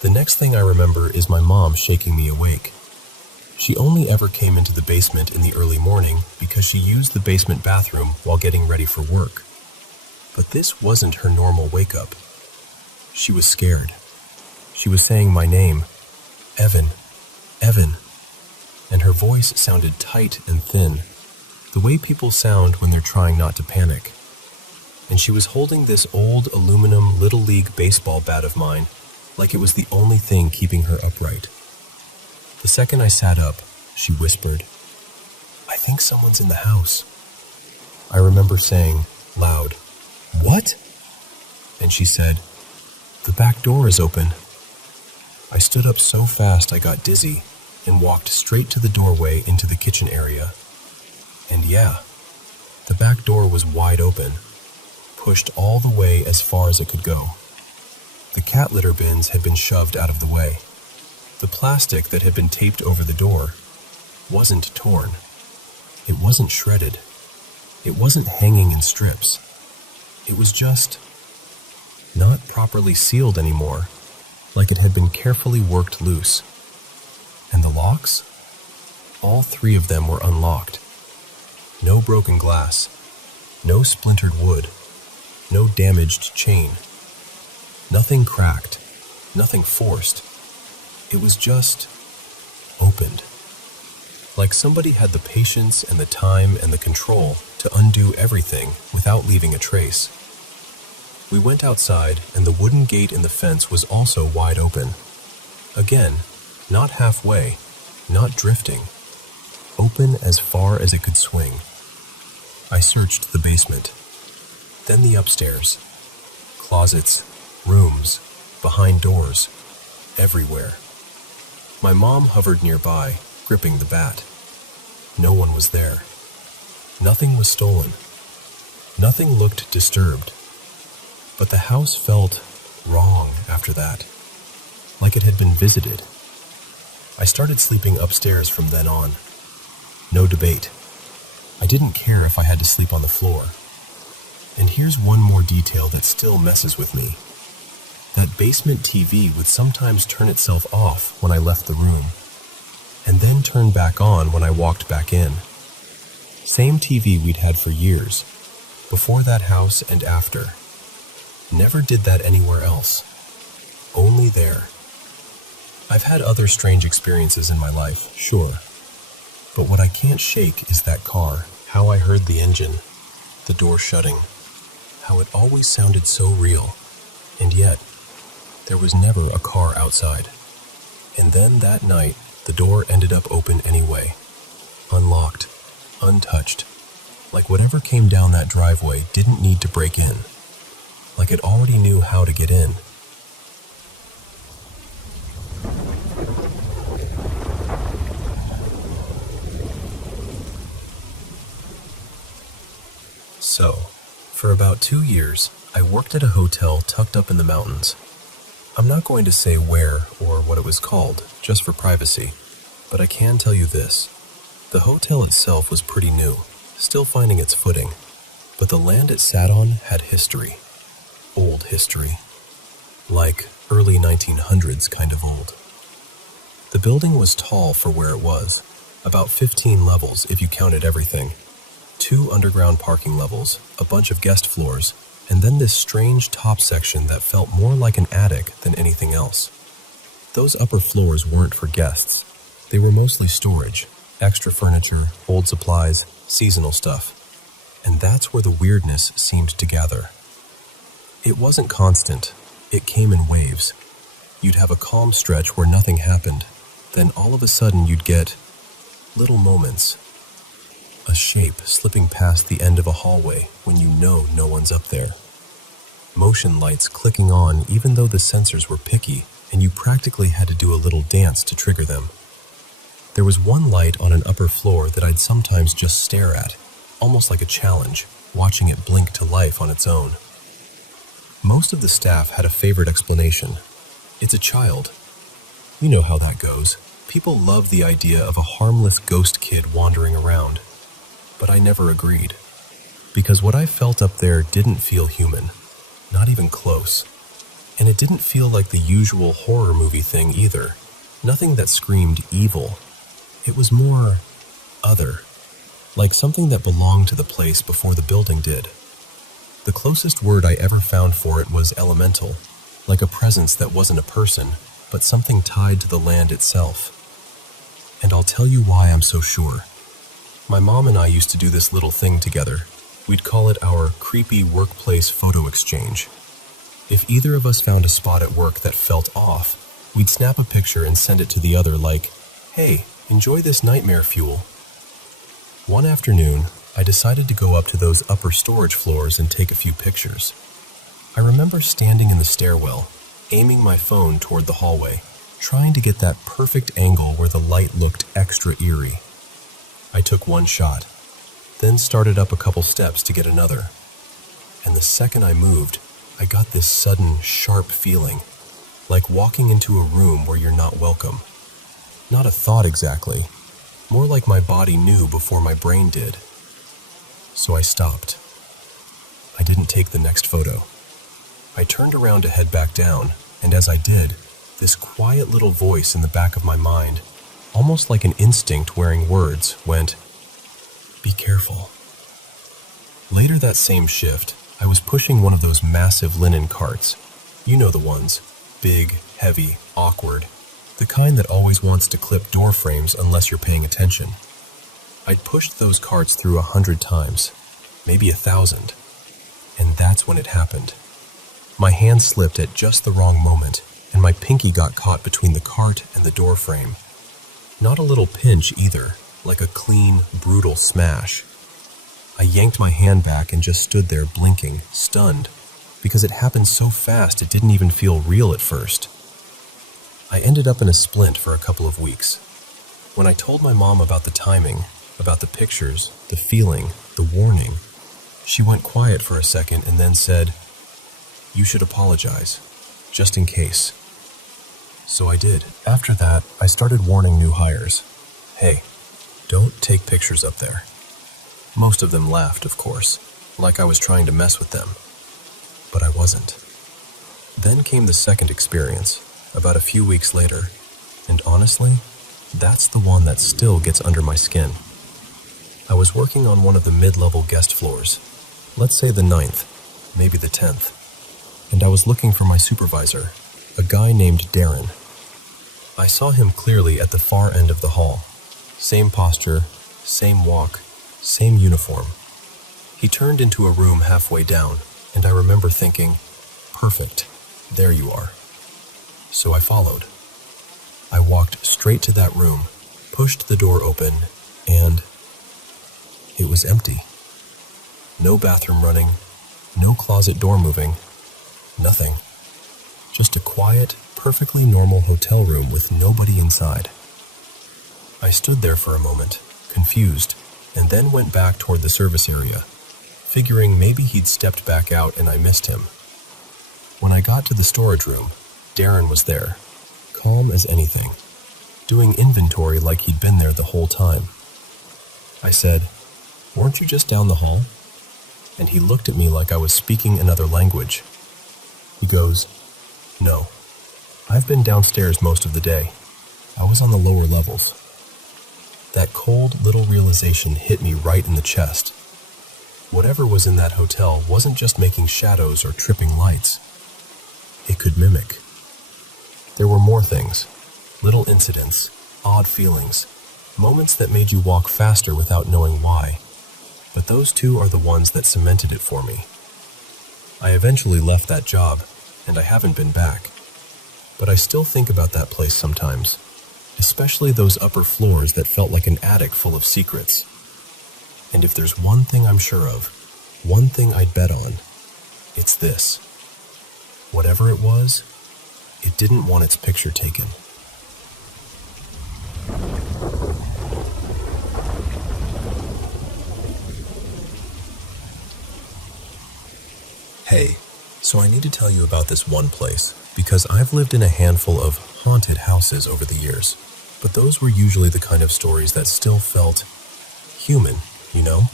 The next thing I remember is my mom shaking me awake. She only ever came into the basement in the early morning because she used the basement bathroom while getting ready for work. But this wasn't her normal wake-up. She was scared. She was saying my name, Evan, Evan, and her voice sounded tight and thin, the way people sound when they're trying not to panic. And she was holding this old aluminum Little League baseball bat of mine like it was the only thing keeping her upright. The second I sat up, she whispered, "I think someone's in the house." I remember saying, loud, "What?" And she said, "The back door is open." I stood up so fast I got dizzy and walked straight to the doorway into the kitchen area. And yeah, the back door was wide open, pushed all the way as far as it could go. The cat litter bins had been shoved out of the way. The plastic that had been taped over the door wasn't torn. It wasn't shredded. It wasn't hanging in strips. It was just not properly sealed anymore, like it had been carefully worked loose. And the locks? All three of them were unlocked. No broken glass, no splintered wood, no damaged chain. Nothing cracked, nothing forced. It was just opened. Like somebody had the patience and the time and the control to undo everything without leaving a trace. We went outside, and the wooden gate in the fence was also wide open. Again, not halfway, not drifting. Open as far as it could swing. I searched the basement, then the upstairs. Closets, rooms, behind doors, everywhere. My mom hovered nearby, gripping the bat. No one was there. Nothing was stolen. Nothing looked disturbed. But the house felt wrong after that, like it had been visited. I started sleeping upstairs from then on. No debate. I didn't care if I had to sleep on the floor. And here's one more detail that still messes with me. That basement TV would sometimes turn itself off when I left the room, and then turn back on when I walked back in. Same TV we'd had for years, before that house and after. Never did that anywhere else. Only there. I've had other strange experiences in my life, sure. But what I can't shake is that car, how I heard the engine, the door shutting, how it always sounded so real, and yet there was never a car outside. And then that night, the door ended up open anyway. Unlocked, untouched, like whatever came down that driveway didn't need to break in, like it already knew how to get in. For about 2 years, I worked at a hotel tucked up in the mountains. I'm not going to say where or what it was called, just for privacy, but I can tell you this. The hotel itself was pretty new, still finding its footing, but the land it sat on had history. Old history. Like early 1900s kind of old. The building was tall for where it was, about 15 levels if you counted everything. 2 underground parking levels, a bunch of guest floors, and then this strange top section that felt more like an attic than anything else. Those upper floors weren't for guests. They were mostly storage, extra furniture, old supplies, seasonal stuff. And that's where the weirdness seemed to gather. It wasn't constant. It came in waves. You'd have a calm stretch where nothing happened. Then all of a sudden you'd get little moments. A shape slipping past the end of a hallway when you know no one's up there. Motion lights clicking on even though the sensors were picky and you practically had to do a little dance to trigger them. There was one light on an upper floor that I'd sometimes just stare at, almost like a challenge, watching it blink to life on its own. Most of the staff had a favorite explanation. It's a child. You know how that goes. People love the idea of a harmless ghost kid wandering around. But I never agreed. Because what I felt up there didn't feel human. Not even close. And it didn't feel like the usual horror movie thing either. Nothing that screamed evil. It was more other. Like something that belonged to the place before the building did. The closest word I ever found for it was elemental. Like a presence that wasn't a person, but something tied to the land itself. And I'll tell you why I'm so sure. My mom and I used to do this little thing together. We'd call it our creepy workplace photo exchange. If either of us found a spot at work that felt off, we'd snap a picture and send it to the other like, "Hey, enjoy this nightmare fuel." One afternoon, I decided to go up to those upper storage floors and take a few pictures. I remember standing in the stairwell, aiming my phone toward the hallway, trying to get that perfect angle where the light looked extra eerie. I took one shot, then started up a couple steps to get another. And the second I moved, I got this sudden, sharp feeling, like walking into a room where you're not welcome. Not a thought exactly, more like my body knew before my brain did. So I stopped. I didn't take the next photo. I turned around to head back down, and as I did, this quiet little voice in the back of my mind, almost like an instinct wearing words, went, "Be careful." Later that same shift, I was pushing one of those massive linen carts. You know the ones. Big, heavy, awkward. The kind that always wants to clip door frames unless you're paying attention. I'd pushed those carts through 100 times, maybe 1,000. And that's when it happened. My hand slipped at just the wrong moment, and my pinky got caught between the cart and the door frame. Not a little pinch either, like a clean, brutal smash. I yanked my hand back and just stood there blinking, stunned, because it happened so fast it didn't even feel real at first. I ended up in a splint for a couple of weeks. When I told my mom about the timing, about the pictures, the feeling, the warning, she went quiet for a second and then said, "You should apologize, just in case." So I did. After that, I started warning new hires. Hey, don't take pictures up there. Most of them laughed, of course, like I was trying to mess with them. But I wasn't. Then came the second experience, about a few weeks later, and honestly, that's the one that still gets under my skin. I was working on one of the mid-level guest floors, let's say the 9th, maybe the 10th, and I was looking for my supervisor, a guy named Darren. I saw him clearly at the far end of the hall. Same posture, same walk, same uniform. He turned into a room halfway down, and I remember thinking, perfect, there you are. So I followed. I walked straight to that room, pushed the door open, and it was empty. No bathroom running, no closet door moving, nothing. Just a quiet, perfectly normal hotel room with nobody inside. I stood there for a moment, confused, and then went back toward the service area, figuring maybe he'd stepped back out and I missed him. When I got to the storage room, Darren was there, calm as anything, doing inventory like he'd been there the whole time. I said, "Weren't you just down the hall?" And he looked at me like I was speaking another language. He goes, "No, I've been downstairs most of the day. I was on the lower levels." That cold little realization hit me right in the chest. Whatever was in that hotel wasn't just making shadows or tripping lights. It could mimic. There were more things, little incidents, odd feelings, moments that made you walk faster without knowing why. But those two are the ones that cemented it for me. I eventually left that job, and I haven't been back. But I still think about that place sometimes, especially those upper floors that felt like an attic full of secrets. And if there's one thing I'm sure of, one thing I'd bet on, it's this. Whatever it was, it didn't want its picture taken. Hey, so I need to tell you about this one place, because I've lived in a handful of haunted houses over the years, but those were usually the kind of stories that still felt human, you know?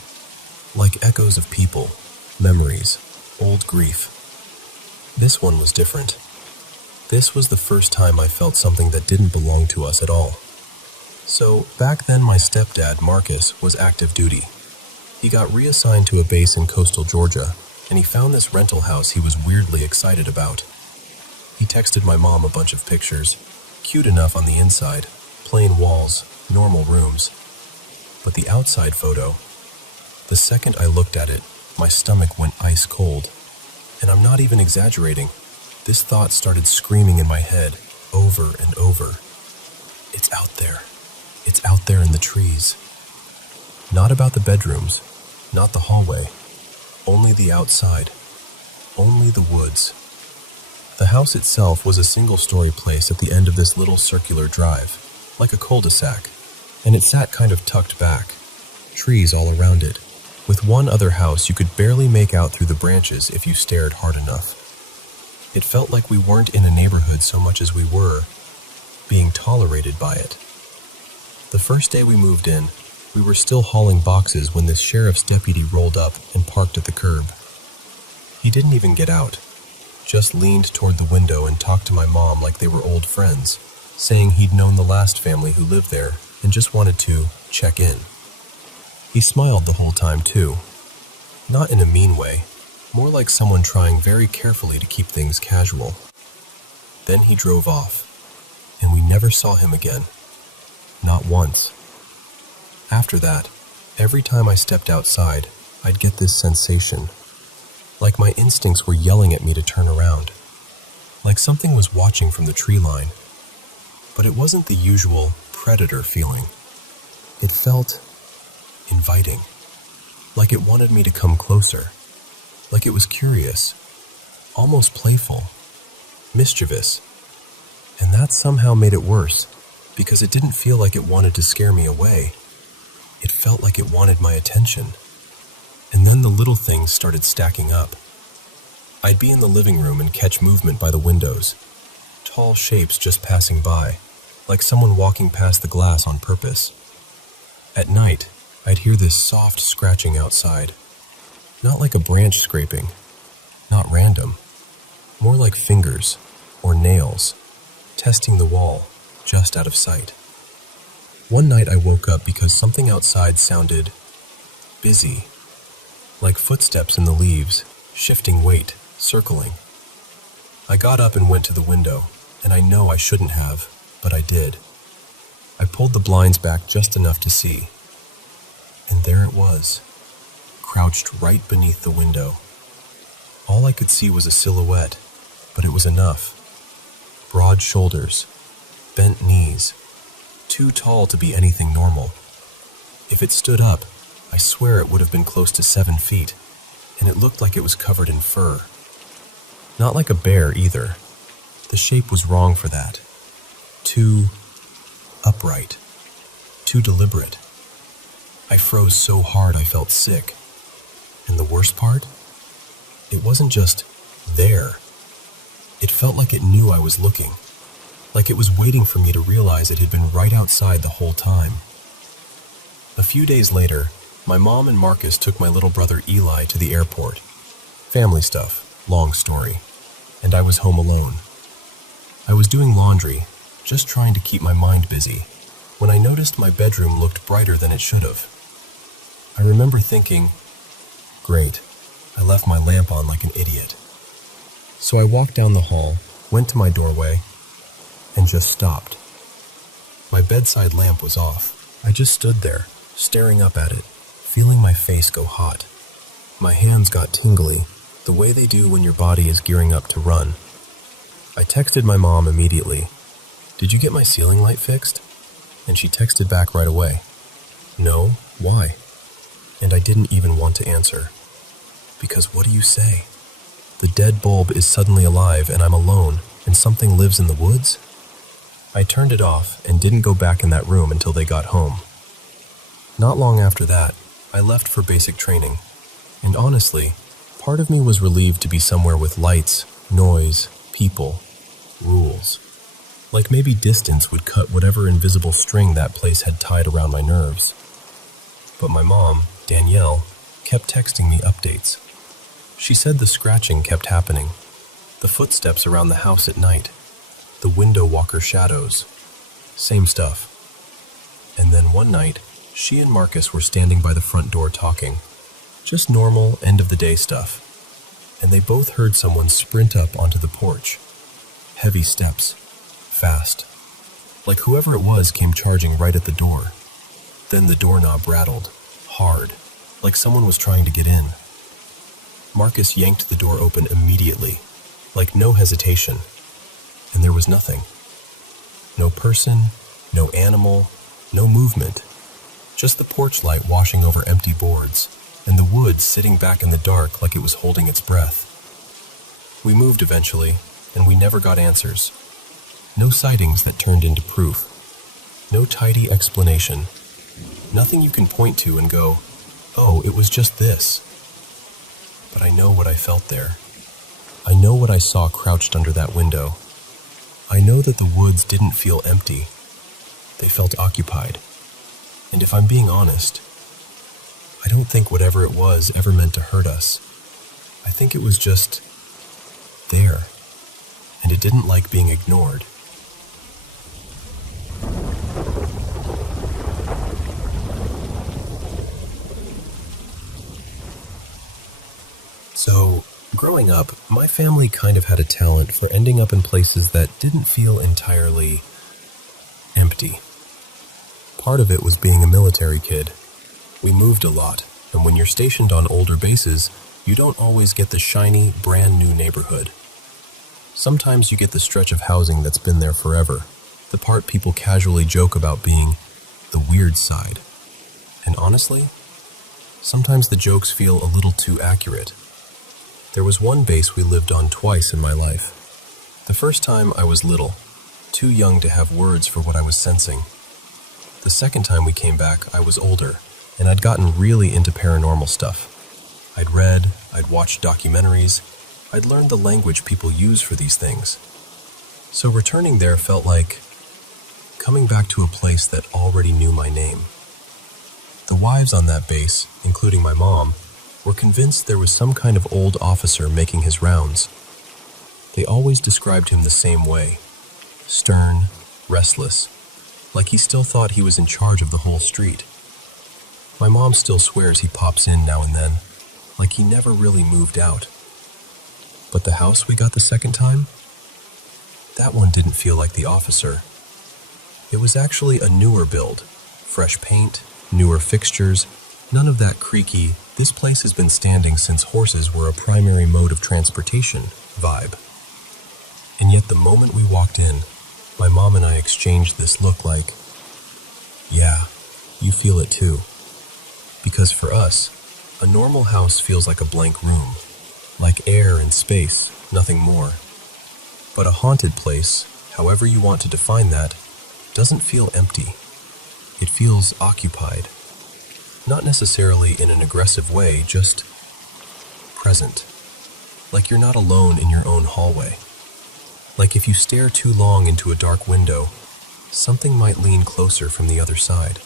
Like echoes of people, memories, old grief. This one was different. This was the first time I felt something that didn't belong to us at all. So, back then my stepdad, Marcus, was active duty. He got reassigned to a base in coastal Georgia, and he found this rental house he was weirdly excited about. He texted my mom a bunch of pictures, cute enough on the inside, plain walls, normal rooms. But the outside photo, the second I looked at it, my stomach went ice cold. And I'm not even exaggerating. This thought started screaming in my head, over and over. It's out there. It's out there in the trees. Not about the bedrooms, not the hallway. Only the outside. Only the woods. The house itself was a single-story place at the end of this little circular drive, like a cul-de-sac, and it sat kind of tucked back, trees all around it. With one other house you could barely make out through the branches if you stared hard enough. It felt like we weren't in a neighborhood so much as we were being tolerated by it. The first day we moved in, we were still hauling boxes when this sheriff's deputy rolled up and parked at the curb. He didn't even get out, just leaned toward the window and talked to my mom like they were old friends, saying he'd known the last family who lived there and just wanted to check in. He smiled the whole time too, not in a mean way, more like someone trying very carefully to keep things casual. Then he drove off, and we never saw him again, not once. After that, every time I stepped outside, I'd get this sensation, like my instincts were yelling at me to turn around, like something was watching from the tree line. But it wasn't the usual predator feeling. It felt inviting, like it wanted me to come closer, like it was curious, almost playful, mischievous. And that somehow made it worse, because it didn't feel like it wanted to scare me away. It felt like it wanted my attention. And then the little things started stacking up. I'd be in the living room and catch movement by the windows, tall shapes just passing by, like someone walking past the glass on purpose. At night, I'd hear this soft scratching outside, not like a branch scraping, not random, more like fingers or nails, testing the wall, just out of sight. One night I woke up because something outside sounded busy, like footsteps in the leaves, shifting weight, circling. I got up and went to the window, and I know I shouldn't have, but I did. I pulled the blinds back just enough to see, and there it was, crouched right beneath the window. All I could see was a silhouette, but it was enough. Broad shoulders, bent knees, too tall to be anything normal. If it stood up, I swear it would have been close to 7 feet, and it looked like it was covered in fur. Not like a bear either. The shape was wrong for that. Too upright, too deliberate. I froze so hard I felt sick. And the worst part? It wasn't just there. It felt like it knew I was looking, like it was waiting for me to realize it had been right outside the whole time. A few days later, my mom and Marcus took my little brother Eli to the airport. Family stuff, long story, and I was home alone. I was doing laundry, just trying to keep my mind busy, when I noticed my bedroom looked brighter than it should have. I remember thinking, great, I left my lamp on like an idiot. So I walked down the hall, went to my doorway, and just stopped. My bedside lamp was off. I just stood there, staring up at it, feeling my face go hot. My hands got tingly, the way they do when your body is gearing up to run. I texted my mom immediately. "Did you get my ceiling light fixed?" And she texted back right away. "No, why?" And I didn't even want to answer. Because what do you say? The dead bulb is suddenly alive and I'm alone, and something lives in the woods? I turned it off and didn't go back in that room until they got home. Not long after that, I left for basic training, and honestly, part of me was relieved to be somewhere with lights, noise, people, rules. Like maybe distance would cut whatever invisible string that place had tied around my nerves. But my mom, Danielle, kept texting me updates. She said the scratching kept happening, the footsteps around the house at night, the window walker shadows, same stuff. And then one night, she and Marcus were standing by the front door talking, just normal end-of-the-day stuff, and they both heard someone sprint up onto the porch. Heavy steps, fast, like whoever it was came charging right at the door. Then the doorknob rattled, hard, like someone was trying to get in. Marcus yanked the door open immediately, like no hesitation, and there was nothing. No person, no animal, no movement, just the porch light washing over empty boards, and the wood sitting back in the dark like it was holding its breath. We moved eventually, and we never got answers. No sightings that turned into proof. No tidy explanation. Nothing you can point to and go, "Oh, it was just this." But I know what I felt there. I know what I saw crouched under that window. I know that the woods didn't feel empty. They felt occupied. And if I'm being honest, I don't think whatever it was ever meant to hurt us. I think it was just there, and it didn't like being ignored. So, growing up, my family kind of had a talent for ending up in places that didn't feel entirely empty. Part of it was being a military kid. We moved a lot, and when you're stationed on older bases, you don't always get the shiny, brand new neighborhood. Sometimes you get the stretch of housing that's been there forever, the part people casually joke about being the weird side. And honestly, sometimes the jokes feel a little too accurate. There was one base we lived on twice in my life. The first time I was little, too young to have words for what I was sensing. The second time we came back, I was older, and I'd gotten really into paranormal stuff. I'd read, I'd watched documentaries, I'd learned the language people use for these things. So returning there felt like coming back to a place that already knew my name. The wives on that base, including my mom, were convinced there was some kind of old officer making his rounds. They always described him the same way, stern, restless, like he still thought he was in charge of the whole street. My mom still swears he pops in now and then, like he never really moved out. But the house we got the second time? That one didn't feel like the officer. It was actually a newer build, fresh paint, newer fixtures, none of that creaky, "this place has been standing since horses were a primary mode of transportation" vibe. And yet the moment we walked in, my mom and I exchanged this look like, yeah, you feel it too. Because for us, a normal house feels like a blank room, like air and space, nothing more. But a haunted place, however you want to define that, doesn't feel empty. It feels occupied. Not necessarily in an aggressive way, just present. Like you're not alone in your own hallway. Like if you stare too long into a dark window, something might lean closer from the other side.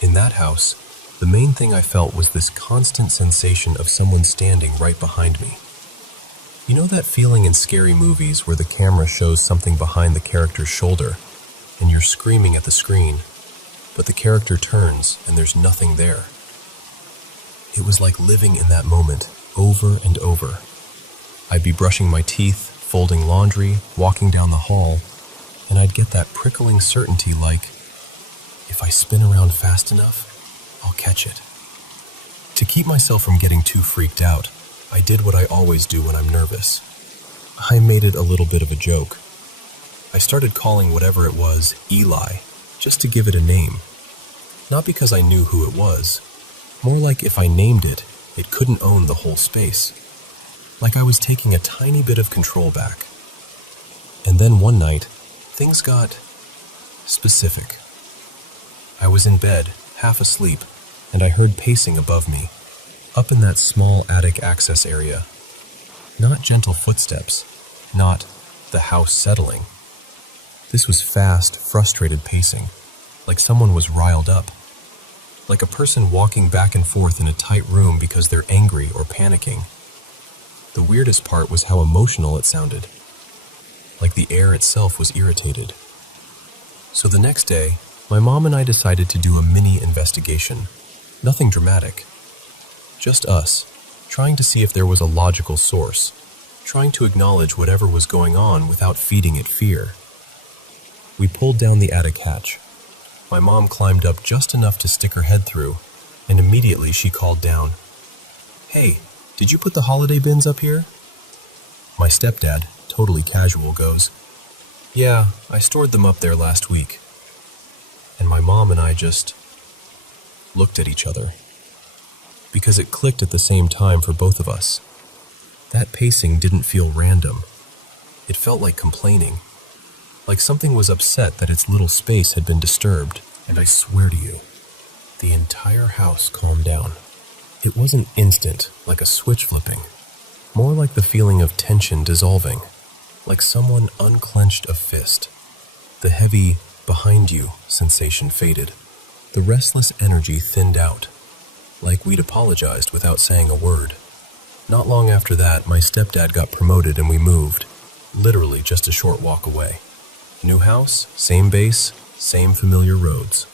In that house, the main thing I felt was this constant sensation of someone standing right behind me. You know that feeling in scary movies where the camera shows something behind the character's shoulder, and you're screaming at the screen, but the character turns and there's nothing there? It was like living in that moment over and over. I'd be brushing my teeth, folding laundry, walking down the hall, and I'd get that prickling certainty like, if I spin around fast enough, I'll catch it. To keep myself from getting too freaked out, I did what I always do when I'm nervous. I made it a little bit of a joke. I started calling whatever it was Eli, just to give it a name. Not because I knew who it was. More like if I named it, it couldn't own the whole space. Like I was taking a tiny bit of control back. And then one night, things got specific. I was in bed, half asleep, and I heard pacing above me, up in that small attic access area. Not gentle footsteps, not the house settling. This was fast, frustrated pacing, like someone was riled up. Like a person walking back and forth in a tight room because they're angry or panicking. The weirdest part was how emotional it sounded. Like the air itself was irritated. So the next day, my mom and I decided to do a mini investigation. Nothing dramatic. Just us, trying to see if there was a logical source, trying to acknowledge whatever was going on without feeding it fear. We pulled down the attic hatch. My mom climbed up just enough to stick her head through, and immediately she called down, "Hey, did you put the holiday bins up here?" My stepdad, totally casual, goes, "Yeah, I stored them up there last week." And my mom and I just looked at each other. Because it clicked at the same time for both of us. That pacing didn't feel random. It felt like complaining. Like something was upset that its little space had been disturbed, and I swear to you, the entire house calmed down. It wasn't instant, like a switch flipping. More like the feeling of tension dissolving, like someone unclenched a fist. The heavy, behind you sensation faded. The restless energy thinned out, like we'd apologized without saying a word. Not long after that, my stepdad got promoted and we moved, literally just a short walk away. New house, same base, same familiar roads.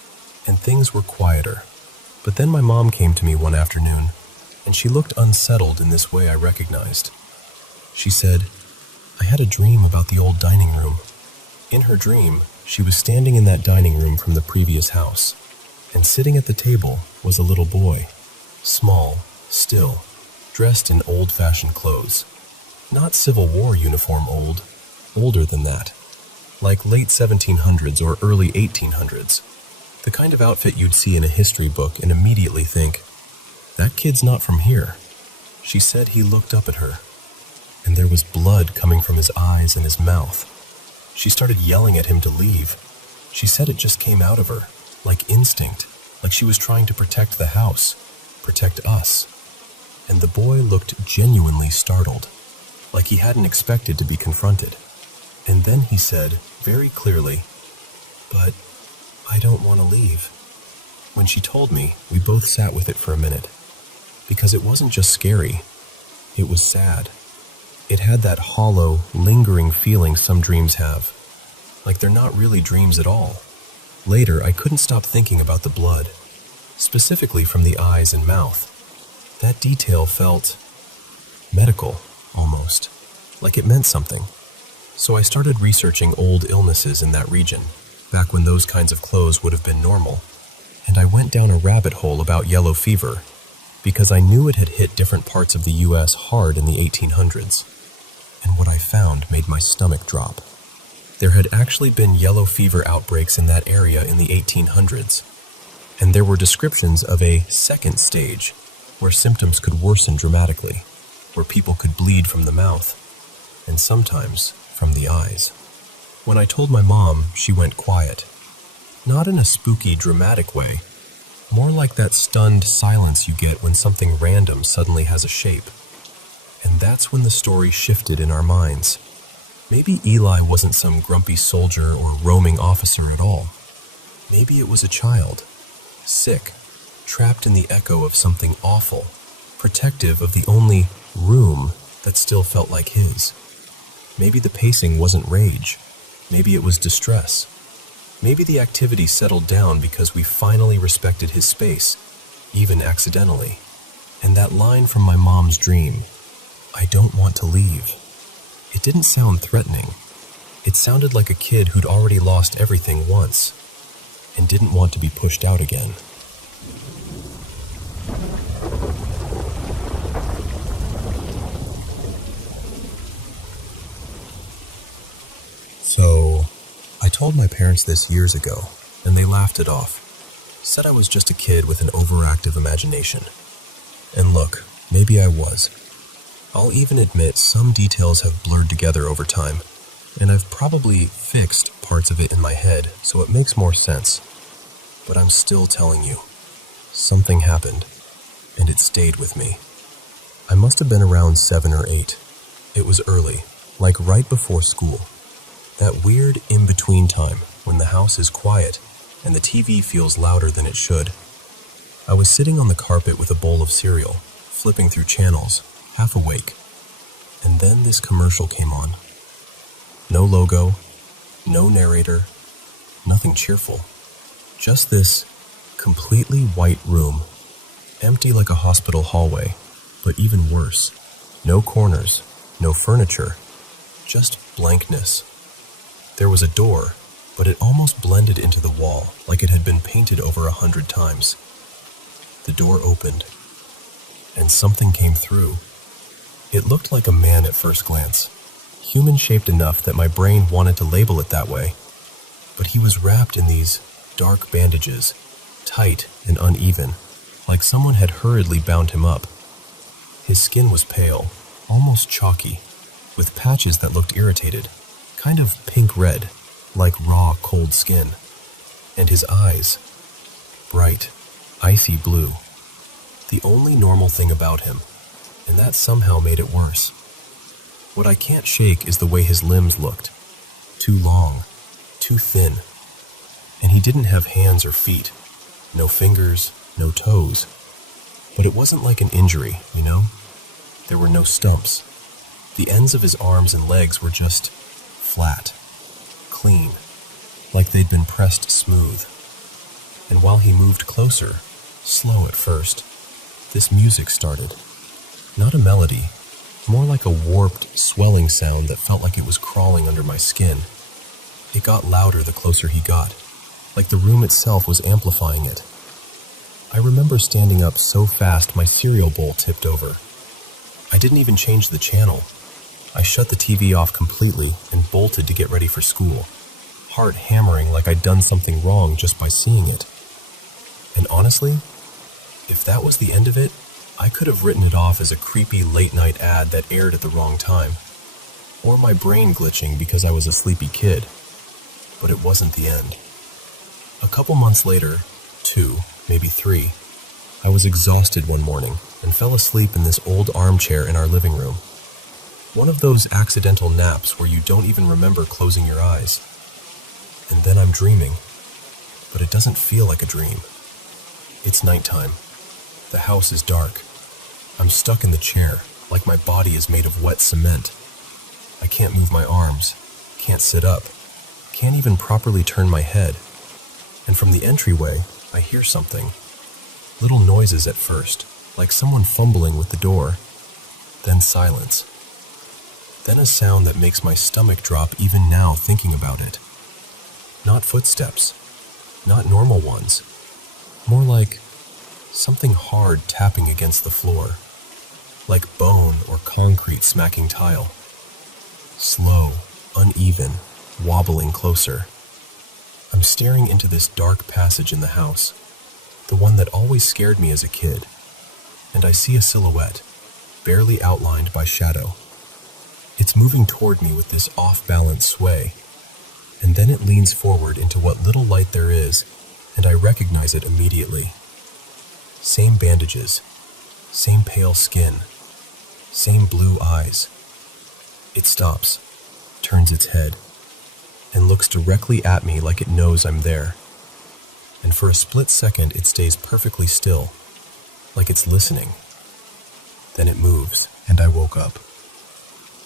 And things were quieter. But then my mom came to me one afternoon, and she looked unsettled in this way I recognized. She said, "I had a dream about the old dining room." In her dream, she was standing in that dining room from the previous house, and sitting at the table was a little boy, small, still, dressed in old-fashioned clothes. Not Civil War uniform old, older than that. Like late 1700s or early 1800s. The kind of outfit you'd see in a history book and immediately think, that kid's not from here. She said he looked up at her, and there was blood coming from his eyes and his mouth. She started yelling at him to leave. She said it just came out of her, like instinct, like she was trying to protect the house, protect us. And the boy looked genuinely startled, like he hadn't expected to be confronted. And then he said, very clearly, "But I don't want to leave." When she told me, we both sat with it for a minute. Because it wasn't just scary, it was sad. It had that hollow, lingering feeling some dreams have. Like they're not really dreams at all. Later, I couldn't stop thinking about the blood, specifically from the eyes and mouth. That detail felt medical, almost, like it meant something. So I started researching old illnesses in that region, back when those kinds of clothes would have been normal. And I went down a rabbit hole about yellow fever, because I knew it had hit different parts of the US hard in the 1800s. And what I found made my stomach drop. There had actually been yellow fever outbreaks in that area in the 1800s. And there were descriptions of a second stage, where symptoms could worsen dramatically, where people could bleed from the mouth, and sometimes from the eyes. When I told my mom, she went quiet. Not in a spooky, dramatic way, more like that stunned silence you get when something random suddenly has a shape. And that's when the story shifted in our minds. Maybe Eli wasn't some grumpy soldier or roaming officer at all. Maybe it was a child, sick, trapped in the echo of something awful, protective of the only room that still felt like his. Maybe the pacing wasn't rage. Maybe it was distress. Maybe the activity settled down because we finally respected his space, even accidentally. And that line from my mom's dream, "I don't want to leave," it didn't sound threatening. It sounded like a kid who'd already lost everything once and didn't want to be pushed out again. So, I told my parents this years ago, and they laughed it off. Said I was just a kid with an overactive imagination. And look, maybe I was. I'll even admit some details have blurred together over time, and I've probably fixed parts of it in my head so it makes more sense. But I'm still telling you, something happened, and it stayed with me. I must have been around 7 or 8. It was early, like right before school. That weird in-between time when the house is quiet and the TV feels louder than it should. I was sitting on the carpet with a bowl of cereal, flipping through channels, half awake. And then this commercial came on. No logo, no narrator, nothing cheerful. Just this completely white room, empty like a hospital hallway, but even worse. No corners, no furniture, just blankness. There was a door, but it almost blended into the wall like it had been painted over 100 times. The door opened, and something came through. It looked like a man at first glance, human-shaped enough that my brain wanted to label it that way. But he was wrapped in these dark bandages, tight and uneven, like someone had hurriedly bound him up. His skin was pale, almost chalky, with patches that looked irritated, kind of pink-red, like raw, cold skin. And his eyes, bright, icy blue. The only normal thing about him, and that somehow made it worse. What I can't shake is the way his limbs looked. Too long, too thin. And he didn't have hands or feet, no fingers, no toes. But it wasn't like an injury, you know? There were no stumps. The ends of his arms and legs were just flat, clean, like they'd been pressed smooth. And while he moved closer, slow at first, this music started. Not a melody, more like a warped, swelling sound that felt like it was crawling under my skin. It got louder the closer he got, like the room itself was amplifying it. I remember standing up so fast my cereal bowl tipped over. I didn't even change the channel. I shut the TV off completely and bolted to get ready for school, heart hammering like I'd done something wrong just by seeing it. And honestly, if that was the end of it, I could have written it off as a creepy late-night ad that aired at the wrong time, or my brain glitching because I was a sleepy kid. But it wasn't the end. A couple months later, 2, maybe 3, I was exhausted one morning and fell asleep in this old armchair in our living room. One of those accidental naps where you don't even remember closing your eyes. And then I'm dreaming, but it doesn't feel like a dream. It's nighttime. The house is dark. I'm stuck in the chair, like my body is made of wet cement. I can't move my arms, can't sit up, can't even properly turn my head. And from the entryway, I hear something. Little noises at first, like someone fumbling with the door. Then silence. Then a sound that makes my stomach drop even now thinking about it. Not footsteps, not normal ones. More like something hard tapping against the floor, like bone or concrete smacking tile. Slow, uneven, wobbling closer. I'm staring into this dark passage in the house, the one that always scared me as a kid, and I see a silhouette, barely outlined by shadow. It's moving toward me with this off-balance sway, and then it leans forward into what little light there is, and I recognize it immediately. Same bandages, same pale skin, same blue eyes. It stops, turns its head, and looks directly at me like it knows I'm there. And for a split second, it stays perfectly still, like it's listening. Then it moves, and I woke up.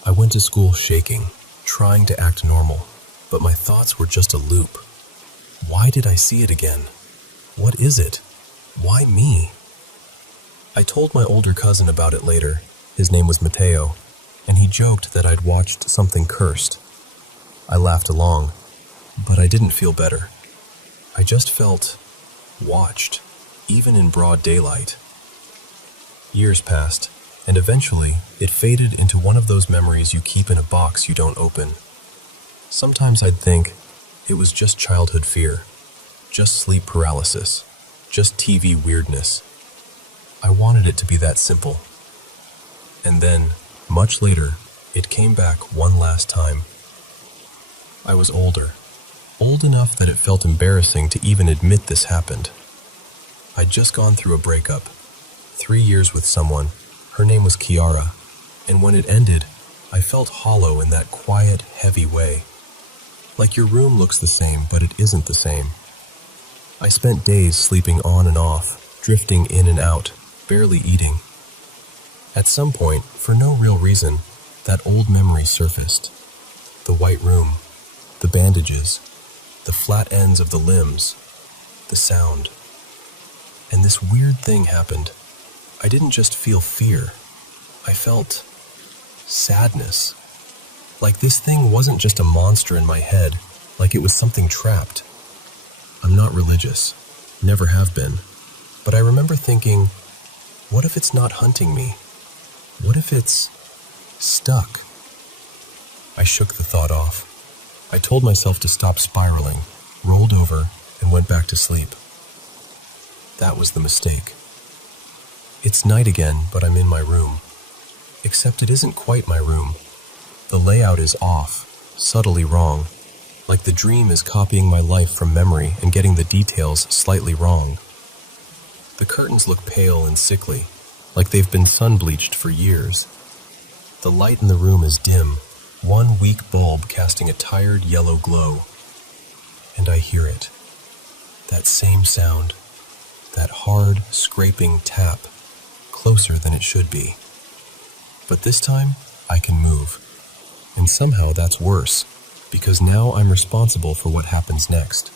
I went to school shaking, trying to act normal, but my thoughts were just a loop. Why did I see it again? What is it? Why me? I told my older cousin about it later. His name was Mateo, and he joked that I'd watched something cursed. I laughed along, but I didn't feel better. I just felt watched, even in broad daylight. Years passed, and eventually it faded into one of those memories you keep in a box you don't open. Sometimes I'd think it was just childhood fear, just sleep paralysis, just TV weirdness. I wanted it to be that simple. And then, much later, it came back one last time. I was older, old enough that it felt embarrassing to even admit this happened. I'd just gone through a breakup, 3 years with someone. Her name was Kiara, and when it ended, I felt hollow in that quiet, heavy way. Like your room looks the same, but it isn't the same. I spent days sleeping on and off, drifting in and out, barely eating. At some point, for no real reason, that old memory surfaced. The white room, the bandages, the flat ends of the limbs, the sound. And this weird thing happened. I didn't just feel fear. I felt sadness. Like this thing wasn't just a monster in my head, like it was something trapped. I'm not religious, never have been, but I remember thinking, what if it's not hunting me? What if it's stuck? I shook the thought off. I told myself to stop spiraling, rolled over, and went back to sleep. That was the mistake. It's night again, but I'm in my room. Except it isn't quite my room. The layout is off, subtly wrong, like the dream is copying my life from memory and getting the details slightly wrong. The curtains look pale and sickly, like they've been sun-bleached for years. The light in the room is dim, one weak bulb casting a tired yellow glow. And I hear it. That same sound, that hard, scraping tap, closer than it should be. But this time, I can move. And somehow that's worse, because now I'm responsible for what happens next.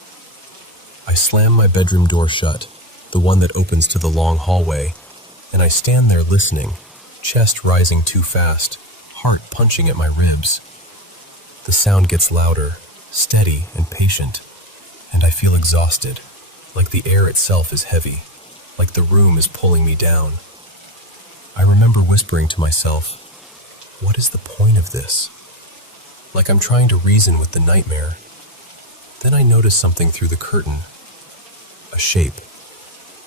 I slam my bedroom door shut, the one that opens to the long hallway, and I stand there listening, chest rising too fast, heart punching at my ribs. The sound gets louder, steady and patient, and I feel exhausted, like the air itself is heavy, like the room is pulling me down. I remember whispering to myself, what is the point of this? Like I'm trying to reason with the nightmare. Then I notice something through the curtain. A shape.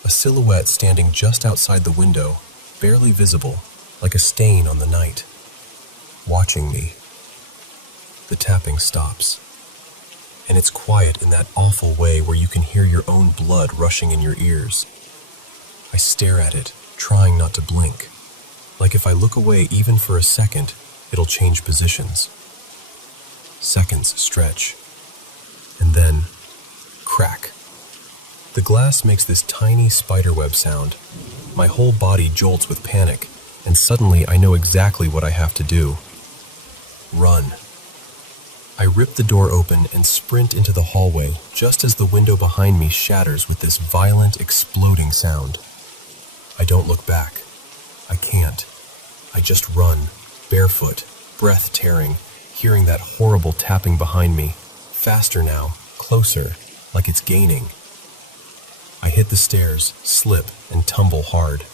A silhouette standing just outside the window, barely visible, like a stain on the night. Watching me. The tapping stops. And it's quiet in that awful way where you can hear your own blood rushing in your ears. I stare at it, trying not to blink. Like if I look away even for a second, it'll change positions. Seconds stretch. And then, crack. The glass makes this tiny spiderweb sound. My whole body jolts with panic, and suddenly I know exactly what I have to do. Run. I rip the door open and sprint into the hallway just as the window behind me shatters with this violent, exploding sound. I don't look back. I can't. I just run, barefoot, breath tearing, hearing that horrible tapping behind me, faster now, closer, like it's gaining. I hit the stairs, slip, and tumble hard.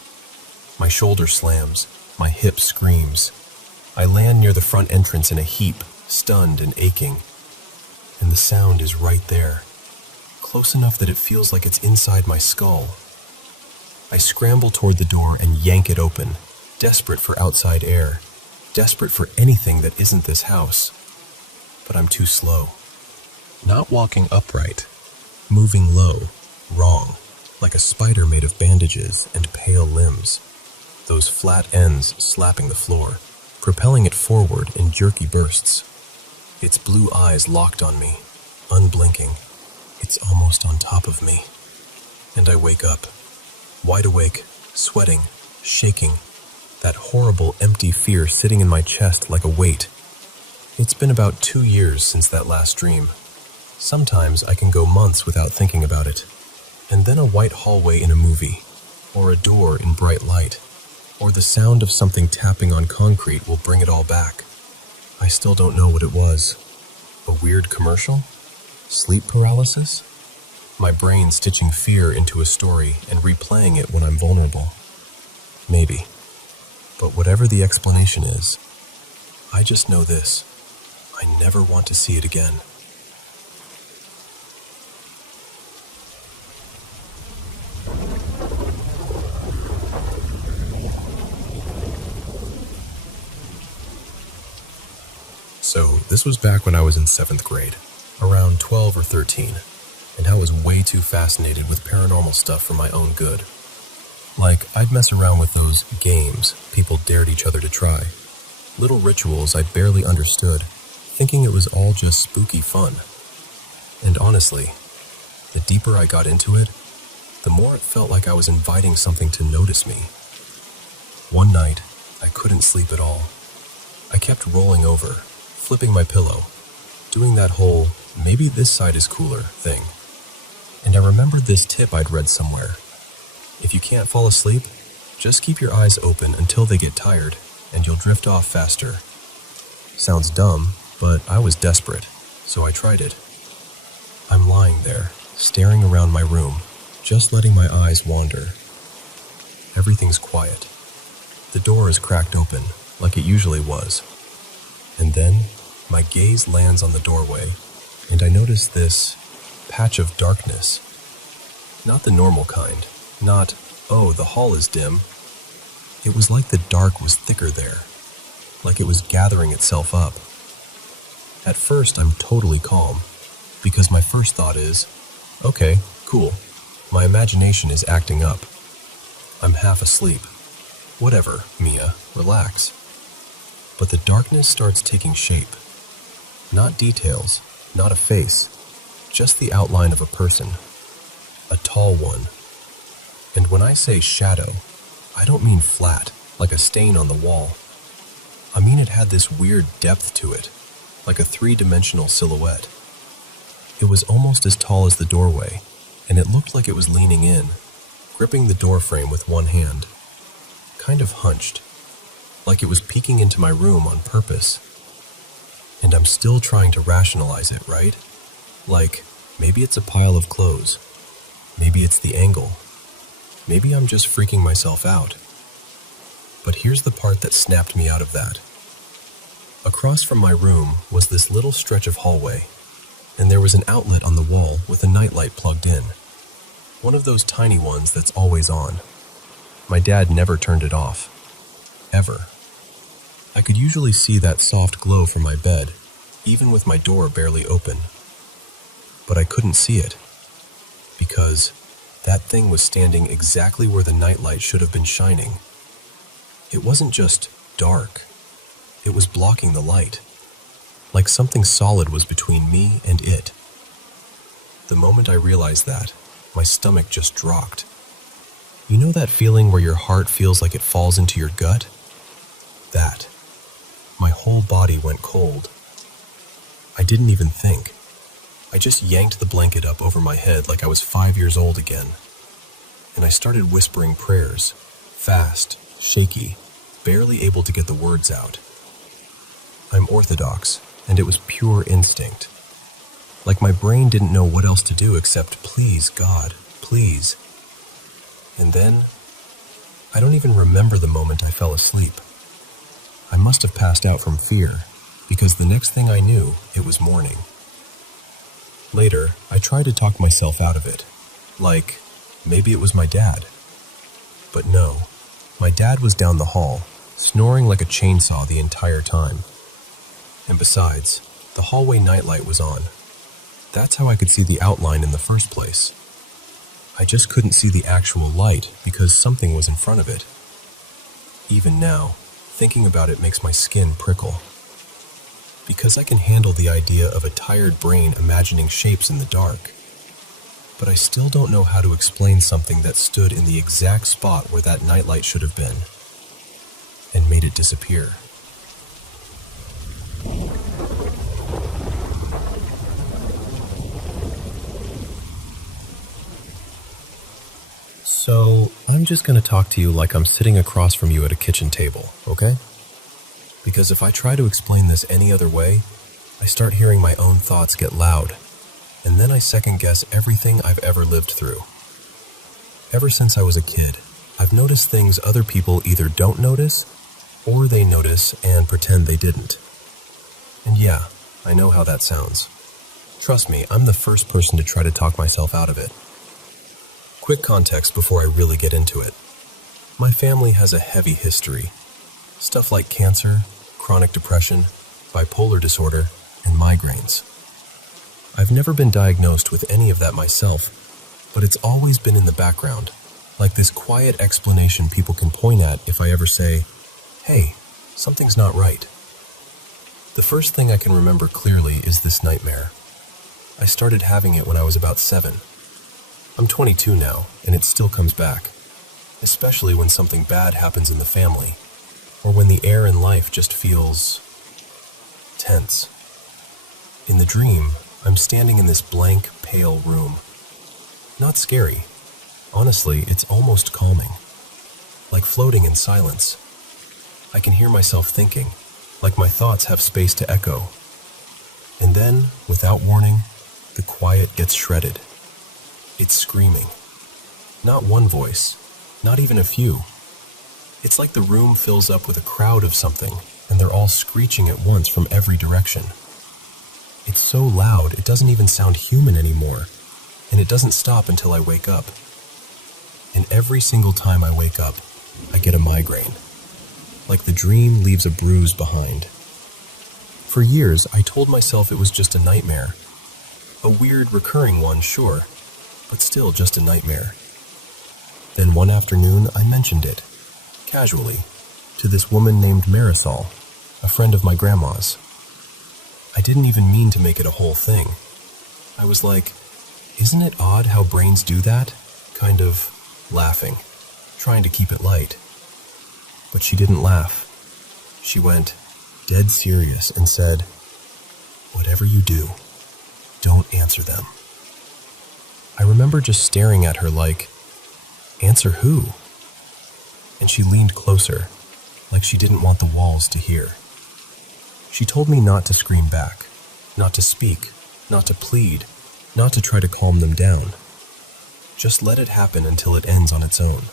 My shoulder slams, my hip screams. I land near the front entrance in a heap, stunned and aching. And the sound is right there, close enough that it feels like it's inside my skull. I scramble toward the door and yank it open, desperate for outside air, desperate for anything that isn't this house. But I'm too slow. Not walking upright, moving low, wrong, like a spider made of bandages and pale limbs. those flat ends slapping the floor, propelling it forward in jerky bursts. Its blue eyes locked on me, unblinking. It's almost on top of me. And I wake up, wide awake, sweating, shaking, that horrible empty fear sitting in my chest like a weight. It's been about 2 years since that last dream. Sometimes I can go months without thinking about it. And then a white hallway in a movie, or a door in bright light, or the sound of something tapping on concrete will bring it all back. I still don't know what it was. A weird commercial? Sleep paralysis? My brain stitching fear into a story and replaying it when I'm vulnerable. Maybe. But whatever the explanation is, I just know this. I never want to see it again. So, this was back when I was in 7th grade, around 12 or 13, and I was way too fascinated with paranormal stuff for my own good. Like, I'd mess around with those games people dared each other to try. Little rituals I barely understood, thinking it was all just spooky fun. And honestly, the deeper I got into it, the more it felt like I was inviting something to notice me. One night, I couldn't sleep at all. I kept rolling over, flipping my pillow, doing that whole, maybe this side is cooler thing. And I remembered this tip I'd read somewhere. If you can't fall asleep, just keep your eyes open until they get tired, and you'll drift off faster. Sounds dumb, but I was desperate, so I tried it. I'm lying there, staring around my room, just letting my eyes wander. Everything's quiet. The door is cracked open, like it usually was. And then, my gaze lands on the doorway, and I notice this patch of darkness. Not the normal kind. Not, oh, the hall is dim. It was like the dark was thicker there, like it was gathering itself up. At first, I'm totally calm, because my first thought is, okay, cool, my imagination is acting up. I'm half asleep. Whatever, Mia, relax. But the darkness starts taking shape. Not details, not a face, just the outline of a person. A tall one. And when I say shadow, I don't mean flat, like a stain on the wall. I mean it had this weird depth to it, like a 3-dimensional silhouette. It was almost as tall as the doorway, and it looked like it was leaning in, gripping the door frame with one hand. Kind of hunched, like it was peeking into my room on purpose. And I'm still trying to rationalize it, right? Like, maybe it's a pile of clothes. Maybe it's the angle. Maybe I'm just freaking myself out. But here's the part that snapped me out of that. Across from my room was this little stretch of hallway, and there was an outlet on the wall with a nightlight plugged in. One of those tiny ones that's always on. My dad never turned it off. Ever. I could usually see that soft glow from my bed, even with my door barely open. But I couldn't see it, because that thing was standing exactly where the nightlight should have been shining. It wasn't just dark. It was blocking the light, like something solid was between me and it. The moment I realized that, my stomach just dropped. You know that feeling where your heart feels like it falls into your gut? That. My whole body went cold. I didn't even think. I just yanked the blanket up over my head like I was 5 years old again. And I started whispering prayers, fast, shaky, barely able to get the words out. I'm Orthodox, and it was pure instinct. Like my brain didn't know what else to do except, please, God, please. And then, I don't even remember the moment I fell asleep. I must have passed out from fear, because the next thing I knew, it was morning. Later, I tried to talk myself out of it, like, maybe it was my dad. But no, my dad was down the hall, snoring like a chainsaw the entire time. And besides, the hallway nightlight was on. That's how I could see the outline in the first place. I just couldn't see the actual light because something was in front of it. Even now, thinking about it makes my skin prickle. Because I can handle the idea of a tired brain imagining shapes in the dark. But I still don't know how to explain something that stood in the exact spot where that nightlight should have been, and made it disappear. So, I'm just going to talk to you like I'm sitting across from you at a kitchen table, okay? Because if I try to explain this any other way, I start hearing my own thoughts get loud, and then I second-guess everything I've ever lived through. Ever since I was a kid, I've noticed things other people either don't notice, or they notice and pretend they didn't. And yeah, I know how that sounds. Trust me, I'm the first person to try to talk myself out of it. Quick context before I really get into it. My family has a heavy history. Stuff like cancer, chronic depression, bipolar disorder, and migraines. I've never been diagnosed with any of that myself, but it's always been in the background, like this quiet explanation people can point at if I ever say, "Hey, something's not right." The first thing I can remember clearly is this nightmare. I started having it when I was about 7. I'm 22 now, and it still comes back, especially when something bad happens in the family, or when the air in life just feels tense. In the dream, I'm standing in this blank, pale room. Not scary. Honestly, it's almost calming. Like floating in silence. I can hear myself thinking, like my thoughts have space to echo. And then, without warning, the quiet gets shredded. It's screaming. Not one voice, not even a few. It's like the room fills up with a crowd of something, and they're all screeching at once from every direction. It's so loud, it doesn't even sound human anymore, and it doesn't stop until I wake up. And every single time I wake up, I get a migraine. Like the dream leaves a bruise behind. For years, I told myself it was just a nightmare. A weird, recurring one, sure, but still just a nightmare. Then one afternoon, I mentioned it, casually, to this woman named Marisol, a friend of my grandma's. I didn't even mean to make it a whole thing. I was like, isn't it odd how brains do that? Kind of laughing, trying to keep it light. But she didn't laugh. She went dead serious and said, "Whatever you do, don't answer them." I remember just staring at her like, "Answer who?" And she leaned closer, like she didn't want the walls to hear. She told me not to scream back, not to speak, not to plead, not to try to calm them down. Just let it happen until it ends on its own.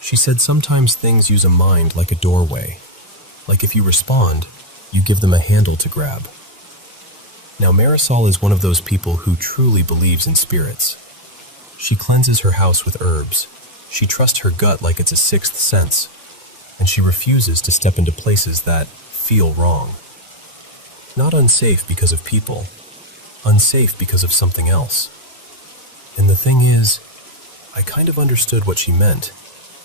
She said sometimes things use a mind like a doorway. Like if you respond, you give them a handle to grab. Now Marisol is one of those people who truly believes in spirits. She cleanses her house with herbs. She trusts her gut like it's a sixth sense. And she refuses to step into places that feel wrong. Not unsafe because of people. Unsafe because of something else. And the thing is, I kind of understood what she meant,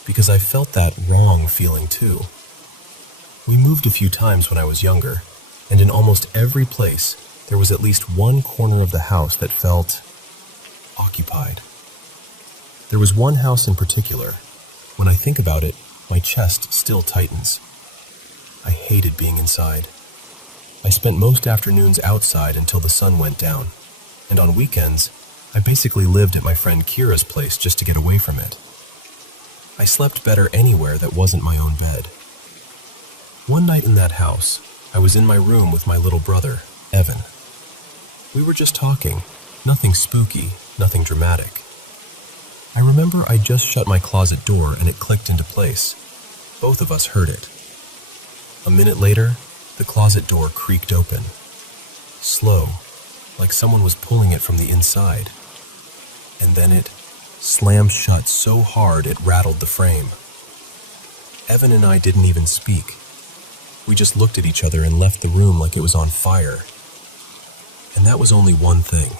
because I felt that wrong feeling too. We moved a few times when I was younger, and in almost every place, there was at least one corner of the house that felt occupied. There was one house in particular. When I think about it, my chest still tightens. I hated being inside. I spent most afternoons outside until the sun went down, and on weekends, I basically lived at my friend Kira's place just to get away from it. I slept better anywhere that wasn't my own bed. One night in that house, I was in my room with my little brother, Evan. We were just talking, nothing spooky, nothing dramatic. I remember I just shut my closet door and it clicked into place. Both of us heard it. A minute later, the closet door creaked open. Slow, like someone was pulling it from the inside. And then it slammed shut so hard it rattled the frame. Evan and I didn't even speak. We just looked at each other and left the room like it was on fire. And that was only one thing.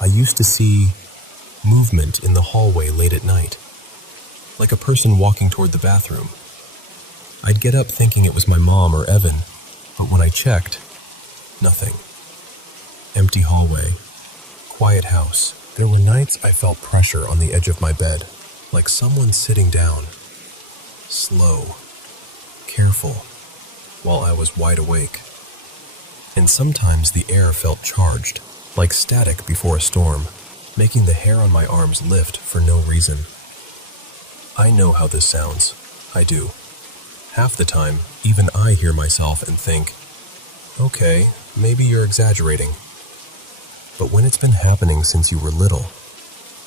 I used to see movement in the hallway late at night. like a person walking toward the bathroom. I'd get up thinking it was my mom or Evan, but when I checked, nothing. Empty hallway, quiet house. There were nights I felt pressure on the edge of my bed, like someone sitting down, slow, careful, while I was wide awake. And sometimes the air felt charged, like static before a storm, making the hair on my arms lift for no reason. I know how this sounds. I do. Half the time, even I hear myself and think, okay, maybe you're exaggerating. But when it's been happening since you were little,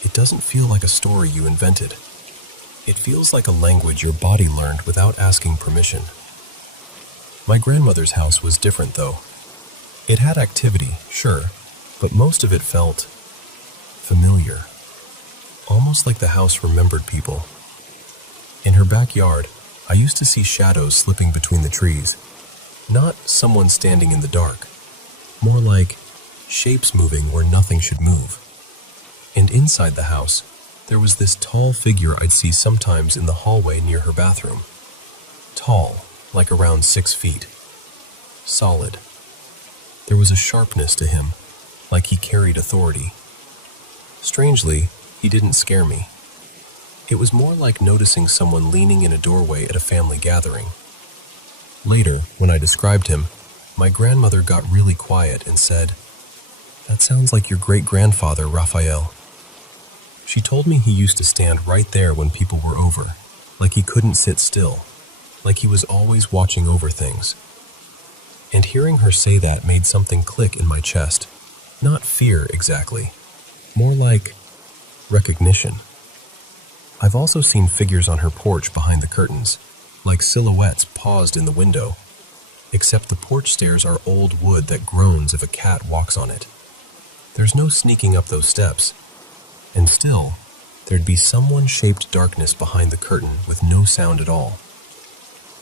it doesn't feel like a story you invented. It feels like a language your body learned without asking permission. My grandmother's house was different, though. It had activity, sure, but most of it felt familiar, almost like the house remembered people. In her backyard, I used to see shadows slipping between the trees, not someone standing in the dark, more like shapes moving where nothing should move. And inside the house, there was this tall figure I'd see sometimes in the hallway near her bathroom. Tall, like around 6 feet. Solid. There was a sharpness to him, like he carried authority. Strangely, he didn't scare me. It was more like noticing someone leaning in a doorway at a family gathering. Later, when I described him, my grandmother got really quiet and said, "That sounds like your great-grandfather, Raphael." She told me he used to stand right there when people were over, like he couldn't sit still, like he was always watching over things. And hearing her say that made something click in my chest. Not fear, exactly. More like recognition. I've also seen figures on her porch behind the curtains, like silhouettes paused in the window, except the porch stairs are old wood that groans if a cat walks on it. There's no sneaking up those steps, and still, there'd be someone-shaped darkness behind the curtain with no sound at all.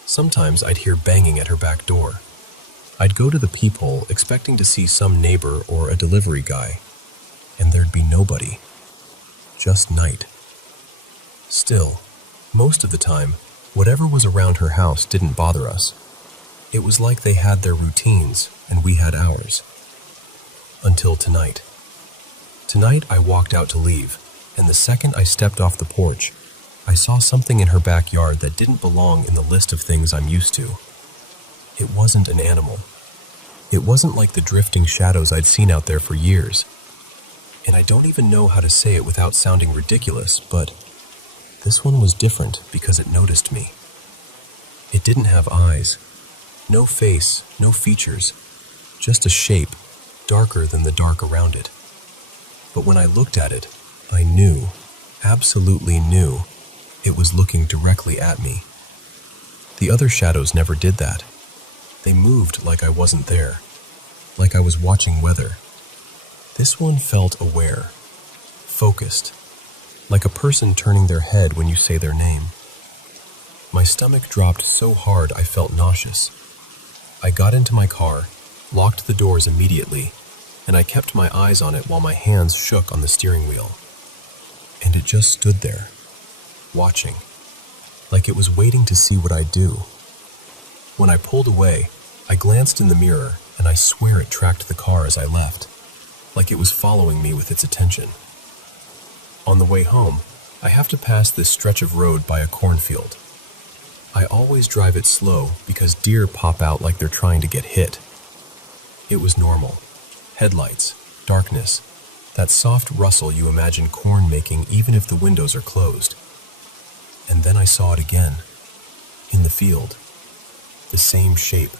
Sometimes I'd hear banging at her back door. I'd go to the peephole expecting to see some neighbor or a delivery guy, and there'd be nobody. Just night. Still, most of the time, whatever was around her house didn't bother us. It was like they had their routines, and we had ours. Until tonight. Tonight I walked out to leave, and the second I stepped off the porch, I saw something in her backyard that didn't belong in the list of things I'm used to. It wasn't an animal. It wasn't like the drifting shadows I'd seen out there for years. And I don't even know how to say it without sounding ridiculous, but this one was different because it noticed me. It didn't have eyes. No face, no features. Just a shape, darker than the dark around it. But when I looked at it, I knew, absolutely knew, it was looking directly at me. The other shadows never did that. They moved like I wasn't there, like I was watching weather. This one felt aware, focused, like a person turning their head when you say their name. My stomach dropped so hard I felt nauseous. I got into my car, locked the doors immediately, and I kept my eyes on it while my hands shook on the steering wheel. And it just stood there, watching, like it was waiting to see what I'd do. When I pulled away, I glanced in the mirror, and I swear it tracked the car as I left, like it was following me with its attention. On the way home, I have to pass this stretch of road by a cornfield. I always drive it slow because deer pop out like they're trying to get hit. It was normal. Headlights, darkness, that soft rustle you imagine corn making even if the windows are closed. And then I saw it again, in the field. The same shape,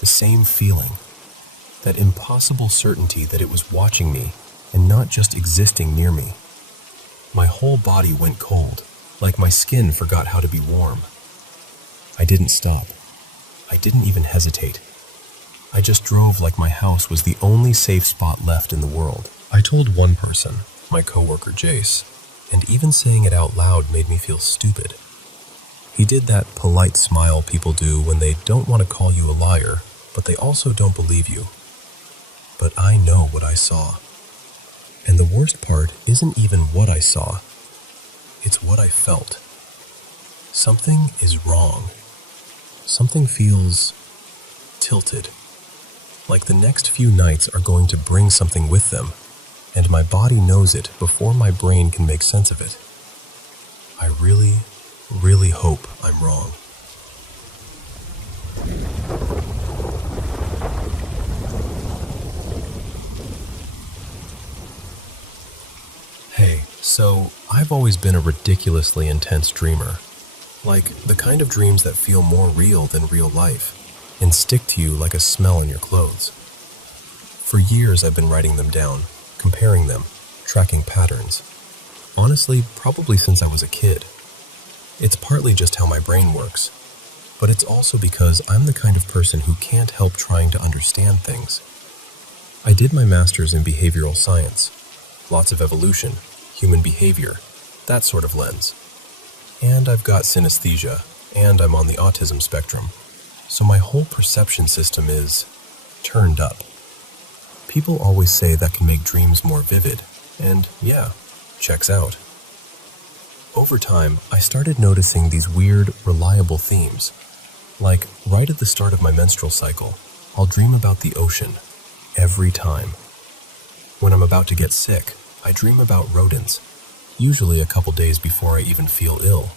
the same feeling, that impossible certainty that it was watching me and not just existing near me. My whole body went cold, like my skin forgot how to be warm. I didn't stop. I didn't even hesitate. I just drove like my house was the only safe spot left in the world. I told one person, my coworker Jace, and even saying it out loud made me feel stupid. He did that polite smile people do when they don't want to call you a liar, but they also don't believe you. But I know what I saw. And the worst part isn't even what I saw. It's what I felt. something is wrong. Something feels tilted, like the next few nights are going to bring something with them, and my body knows it before my brain can make sense of it. I really, really hope I'm wrong. Hey, so I've always been a ridiculously intense dreamer. Like the kind of dreams that feel more real than real life and stick to you like a smell in your clothes. For years I've been writing them down, comparing them, tracking patterns. Honestly, probably since I was a kid. It's partly just how my brain works, but it's also because I'm the kind of person who can't help trying to understand things. I did my master's in behavioral science, lots of evolution, human behavior, that sort of lens. And I've got synesthesia, and I'm on the autism spectrum, so my whole perception system is turned up. People always say that can make dreams more vivid, and yeah, checks out. Over time, I started noticing these weird, reliable themes. Like, right at the start of my menstrual cycle, I'll dream about the ocean, every time. When I'm about to get sick, I dream about rodents, usually a couple days before I even feel ill.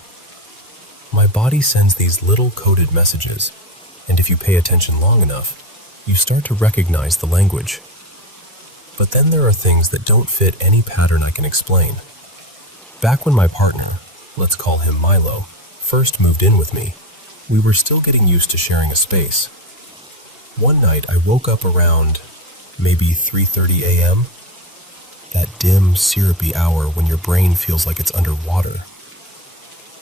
My body sends these little coded messages, and if you pay attention long enough, you start to recognize the language. But then there are things that don't fit any pattern I can explain. Back when my partner, let's call him Milo, first moved in with me, we were still getting used to sharing a space. One night I woke up around maybe 3:30 a.m., that dim, syrupy hour when your brain feels like it's underwater.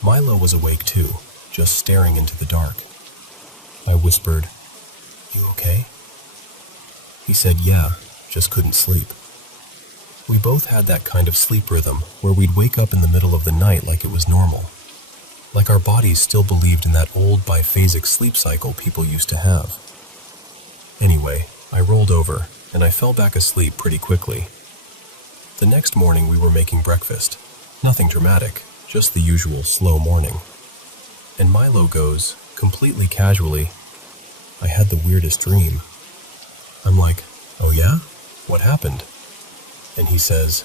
Milo was awake too, just staring into the dark. I whispered, "You okay?" He said, "Yeah, just couldn't sleep." We both had that kind of sleep rhythm where we'd wake up in the middle of the night like it was normal. Like our bodies still believed in that old biphasic sleep cycle people used to have. Anyway, I rolled over and I fell back asleep pretty quickly. The next morning we were making breakfast. Nothing dramatic, just the usual slow morning. And Milo goes, completely casually, "I had the weirdest dream." I'm like, "Oh yeah? What happened?" And he says,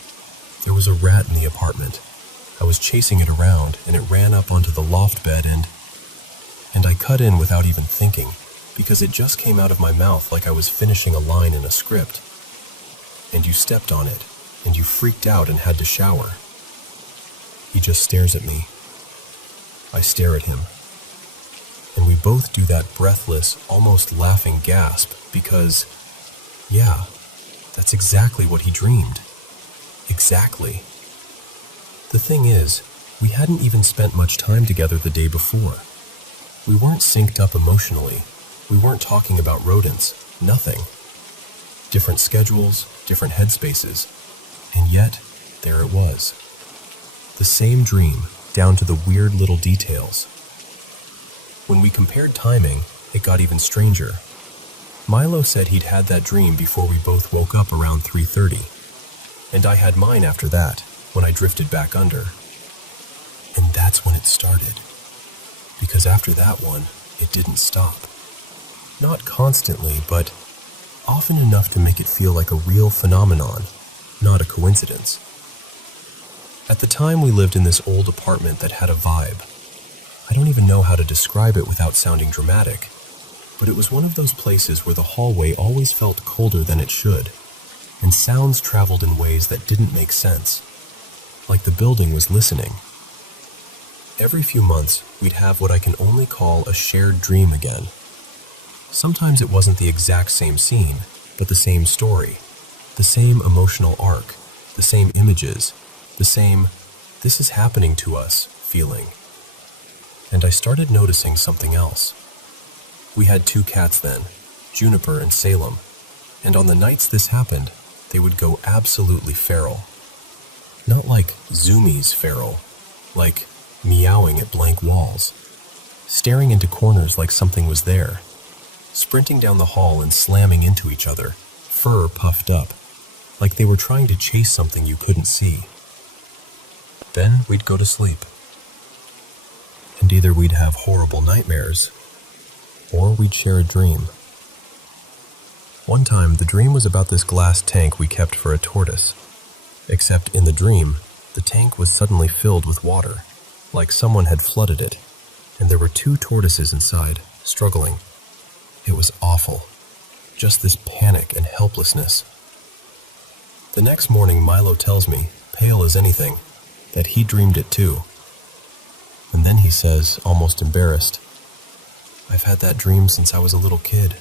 "There was a rat in the apartment. I was chasing it around and it ran up onto the loft bed and I cut in without even thinking because it just came out of my mouth like I was finishing a line in a script. And you stepped on it and you freaked out and had to shower." He just stares at me. I stare at him. And we both do that breathless, almost laughing gasp because, yeah, that's exactly what he dreamed. Exactly. The thing is, we hadn't even spent much time together the day before. We weren't synced up emotionally. We weren't talking about rodents. Nothing. Different schedules, different headspaces. And yet, there it was. The same dream, down to the weird little details. When we compared timing, it got even stranger. Milo said he'd had that dream before we both woke up around 3:30. And I had mine after that, when I drifted back under. And that's when it started. Because after that one, it didn't stop. Not constantly, but often enough to make it feel like a real phenomenon, not a coincidence. At the time, we lived in this old apartment that had a vibe. I don't even know how to describe it without sounding dramatic, but it was one of those places where the hallway always felt colder than it should, and sounds traveled in ways that didn't make sense, like the building was listening. Every few months, we'd have what I can only call a shared dream again. Sometimes it wasn't the exact same scene, but the same story, the same emotional arc, the same images, the same, "this is happening to us" feeling. And I started noticing something else. We had 2 cats then, Juniper and Salem, and on the nights this happened, they would go absolutely feral. Not like Zoomies feral, like meowing at blank walls, staring into corners like something was there, sprinting down the hall and slamming into each other, fur puffed up, like they were trying to chase something you couldn't see. Then we'd go to sleep. And either we'd have horrible nightmares, or we'd share a dream. One time, the dream was about this glass tank we kept for a tortoise. Except in the dream, the tank was suddenly filled with water, like someone had flooded it, and there were 2 tortoises inside, struggling. It was awful. Just this panic and helplessness. The next morning, Milo tells me, pale as anything, that he dreamed it too. And then he says, almost embarrassed, "I've had that dream since I was a little kid."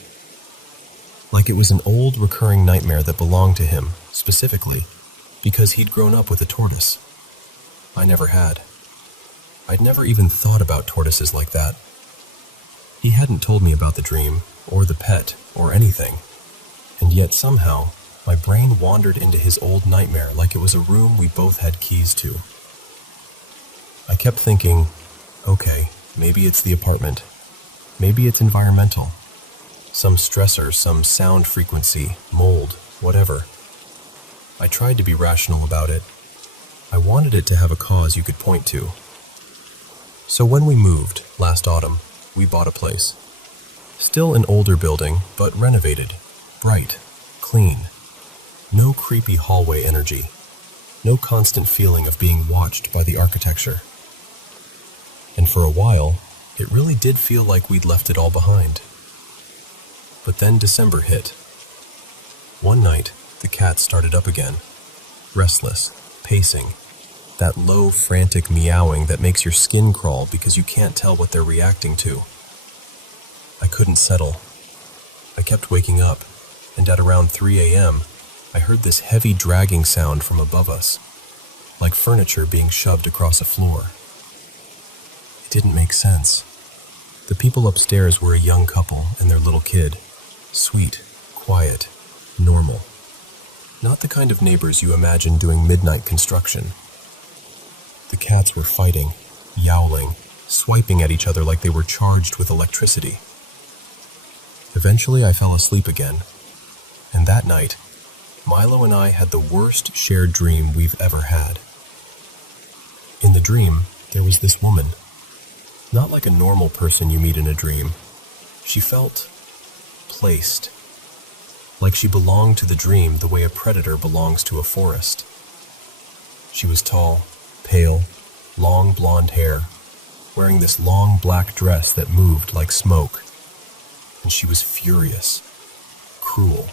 Like it was an old recurring nightmare that belonged to him, specifically, because he'd grown up with a tortoise. I never had. I'd never even thought about tortoises like that. He hadn't told me about the dream, or the pet, or anything, and yet somehow, my brain wandered into his old nightmare like it was a room we both had keys to. I kept thinking, okay, maybe it's the apartment. Maybe it's environmental. Some stressor, some sound frequency, mold, whatever. I tried to be rational about it. I wanted it to have a cause you could point to. So when we moved, last autumn, we bought a place. Still an older building, but renovated, bright, clean. No creepy hallway energy. No constant feeling of being watched by the architecture. And for a while, it really did feel like we'd left it all behind. But then December hit. One night, the cat started up again. Restless, pacing. That low, frantic meowing that makes your skin crawl because you can't tell what they're reacting to. I couldn't settle. I kept waking up, and at around 3 a.m., I heard this heavy dragging sound from above us, like furniture being shoved across a floor. It didn't make sense. The people upstairs were a young couple and their little kid. Sweet, quiet, normal. Not the kind of neighbors you imagine doing midnight construction. The cats were fighting, yowling, swiping at each other like they were charged with electricity. Eventually, I fell asleep again, and that night, Milo and I had the worst shared dream we've ever had. In the dream, there was this woman. Not like a normal person you meet in a dream. She felt placed. Like she belonged to the dream the way a predator belongs to a forest. She was tall, pale, long blonde hair, wearing this long black dress that moved like smoke. And she was furious, cruel.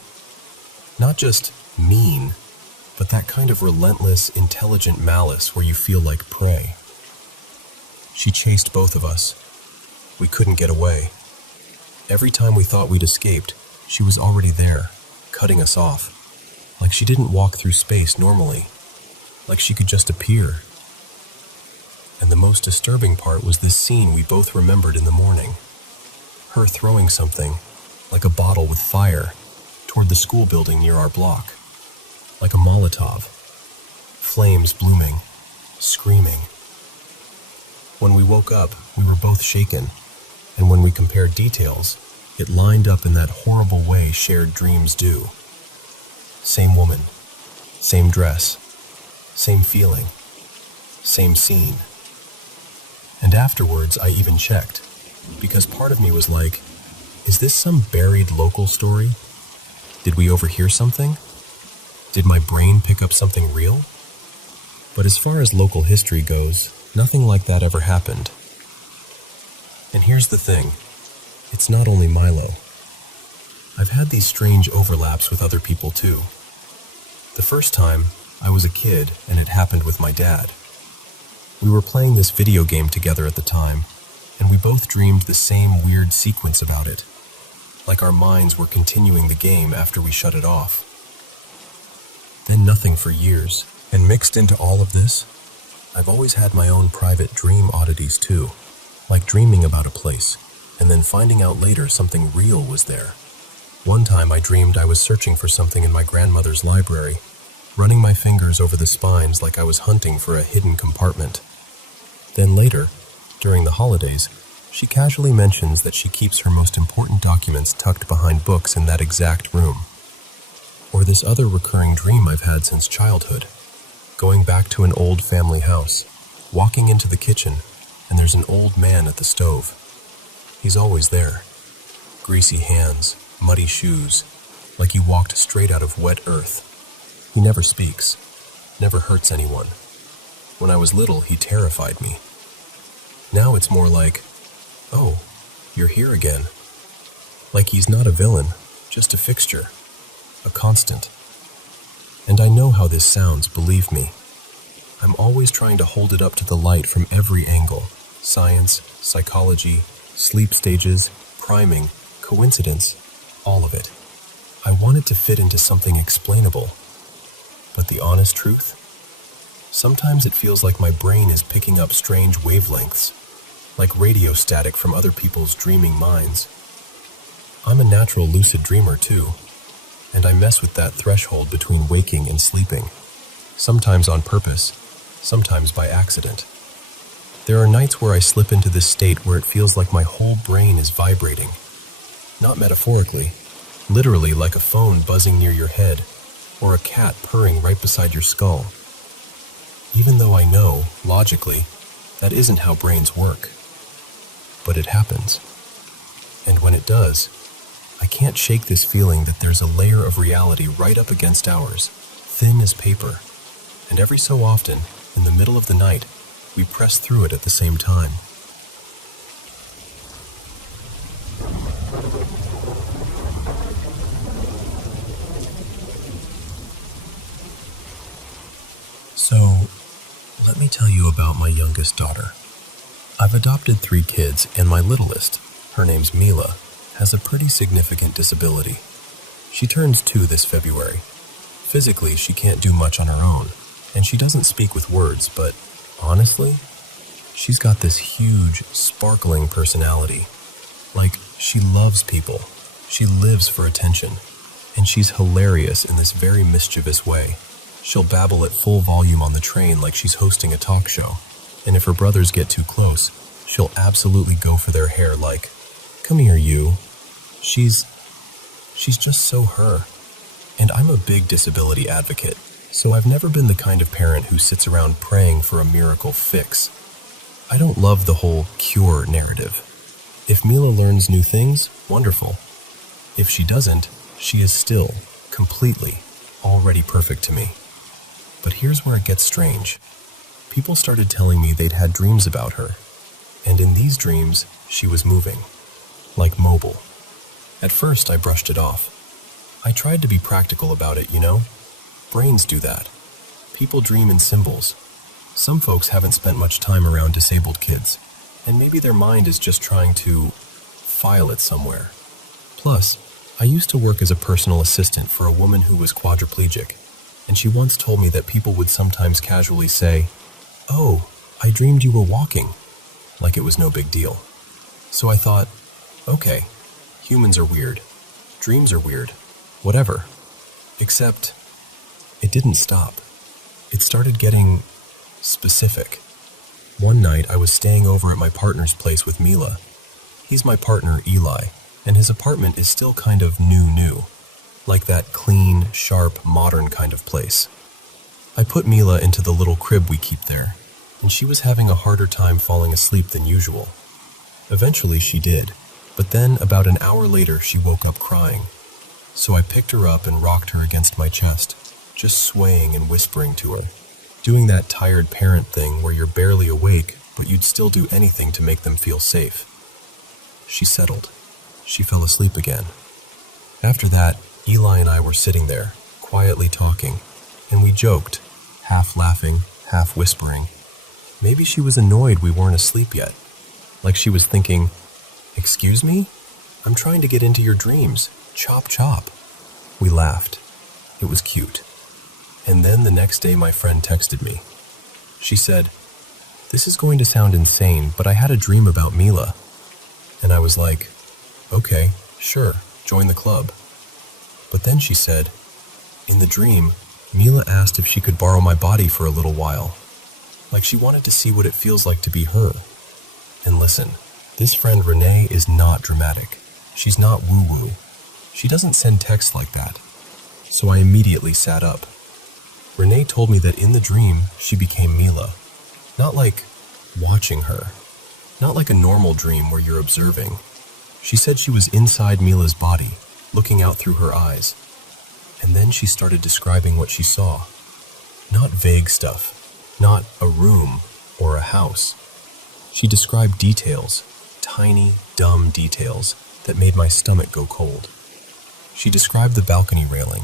Not just mean, but that kind of relentless, intelligent malice where you feel like prey. She chased both of us. We couldn't get away. Every time we thought we'd escaped, she was already there, cutting us off. Like she didn't walk through space normally. Like she could just appear. And the most disturbing part was this scene we both remembered in the morning. Her throwing something, like a bottle with fire, toward the school building near our block. Like a Molotov. Flames blooming, screaming. When we woke up, we were both shaken, and when we compared details, it lined up in that horrible way shared dreams do. Same woman, same dress, same feeling, same scene. And afterwards, I even checked, because part of me was like, is this some buried local story? Did we overhear something? Did my brain pick up something real? But as far as local history goes, nothing like that ever happened. And here's the thing, it's not only Milo. I've had these strange overlaps with other people too. The first time, I was a kid and it happened with my dad. We were playing this video game together at the time, and we both dreamed the same weird sequence about it, like our minds were continuing the game after we shut it off. Then nothing for years, and mixed into all of this, I've always had my own private dream oddities too, like dreaming about a place, and then finding out later something real was there. One time I dreamed I was searching for something in my grandmother's library, running my fingers over the spines like I was hunting for a hidden compartment. Then later, during the holidays, she casually mentions that she keeps her most important documents tucked behind books in that exact room. Or this other recurring dream I've had since childhood, going back to an old family house, walking into the kitchen, and there's an old man at the stove. He's always there. Greasy hands, muddy shoes, like he walked straight out of wet earth. He never speaks, never hurts anyone. When I was little, he terrified me. Now it's more like, oh, you're here again. Like he's not a villain, just a fixture, a constant. And I know how this sounds, believe me. I'm always trying to hold it up to the light from every angle. Science, psychology, sleep stages, priming, coincidence, all of it. I want it to fit into something explainable. But the honest truth? Sometimes it feels like my brain is picking up strange wavelengths, like radio static from other people's dreaming minds. I'm a natural lucid dreamer too, and I mess with that threshold between waking and sleeping, sometimes on purpose, sometimes by accident. There are nights where I slip into this state where it feels like my whole brain is vibrating. Not metaphorically, literally like a phone buzzing near your head, or a cat purring right beside your skull. Even though I know, logically, that isn't how brains work. But it happens. And when it does, I can't shake this feeling that there's a layer of reality right up against ours, thin as paper. And every so often, in the middle of the night, we press through it at the same time. So, let me tell you about my youngest daughter. I've adopted 3 kids, and my littlest, her name's Mila, has a pretty significant disability. She turns 2 this February. Physically, she can't do much on her own, and she doesn't speak with words, but honestly, she's got this huge, sparkling personality. Like, she loves people, she lives for attention, and she's hilarious in this very mischievous way. She'll babble at full volume on the train like she's hosting a talk show, and if her brothers get too close, she'll absolutely go for their hair like, "Come here, you." She's just so her. And I'm a big disability advocate, so I've never been the kind of parent who sits around praying for a miracle fix. I don't love the whole cure narrative. If Mila learns new things, wonderful. If she doesn't, she is still, completely, already perfect to me. But here's where it gets strange. People started telling me they'd had dreams about her, and in these dreams, she was moving, like mobile. At first, I brushed it off. I tried to be practical about it, you know? Brains do that. People dream in symbols. Some folks haven't spent much time around disabled kids, and maybe their mind is just trying to file it somewhere. Plus, I used to work as a personal assistant for a woman who was quadriplegic, and she once told me that people would sometimes casually say, "Oh, I dreamed you were walking," like it was no big deal. So I thought, okay, humans are weird, dreams are weird, whatever. Except, it didn't stop. It started getting specific. One night I was staying over at my partner's place with Mila. He's my partner, Eli, and his apartment is still kind of new, like that clean, sharp, modern kind of place. I put Mila into the little crib we keep there, and she was having a harder time falling asleep than usual. Eventually she did, but then about an hour later she woke up crying. So I picked her up and rocked her against my chest, just swaying and whispering to her, doing that tired parent thing where you're barely awake, but you'd still do anything to make them feel safe. She settled. She fell asleep again. After that, Eli and I were sitting there, quietly talking, and we joked, half laughing, half whispering. Maybe she was annoyed we weren't asleep yet. Like she was thinking, "Excuse me? I'm trying to get into your dreams. Chop, chop." We laughed. It was cute. And then the next day my friend texted me. She said, "This is going to sound insane, but I had a dream about Mila." And I was like, "Okay, sure, join the club." But then she said, "In the dream, Mila asked if she could borrow my body for a little while. Like she wanted to see what it feels like to be her." And listen, this friend Renee is not dramatic. She's not woo-woo. She doesn't send texts like that. So I immediately sat up. Renee told me that in the dream, she became Mila. Not like watching her, Not like a normal dream where you're observing. She said she was inside Mila's body, looking out through her eyes. And then she started describing what she saw. Not vague stuff, not a room or a house. She described details, tiny, dumb details that made my stomach go cold. She described the balcony railing,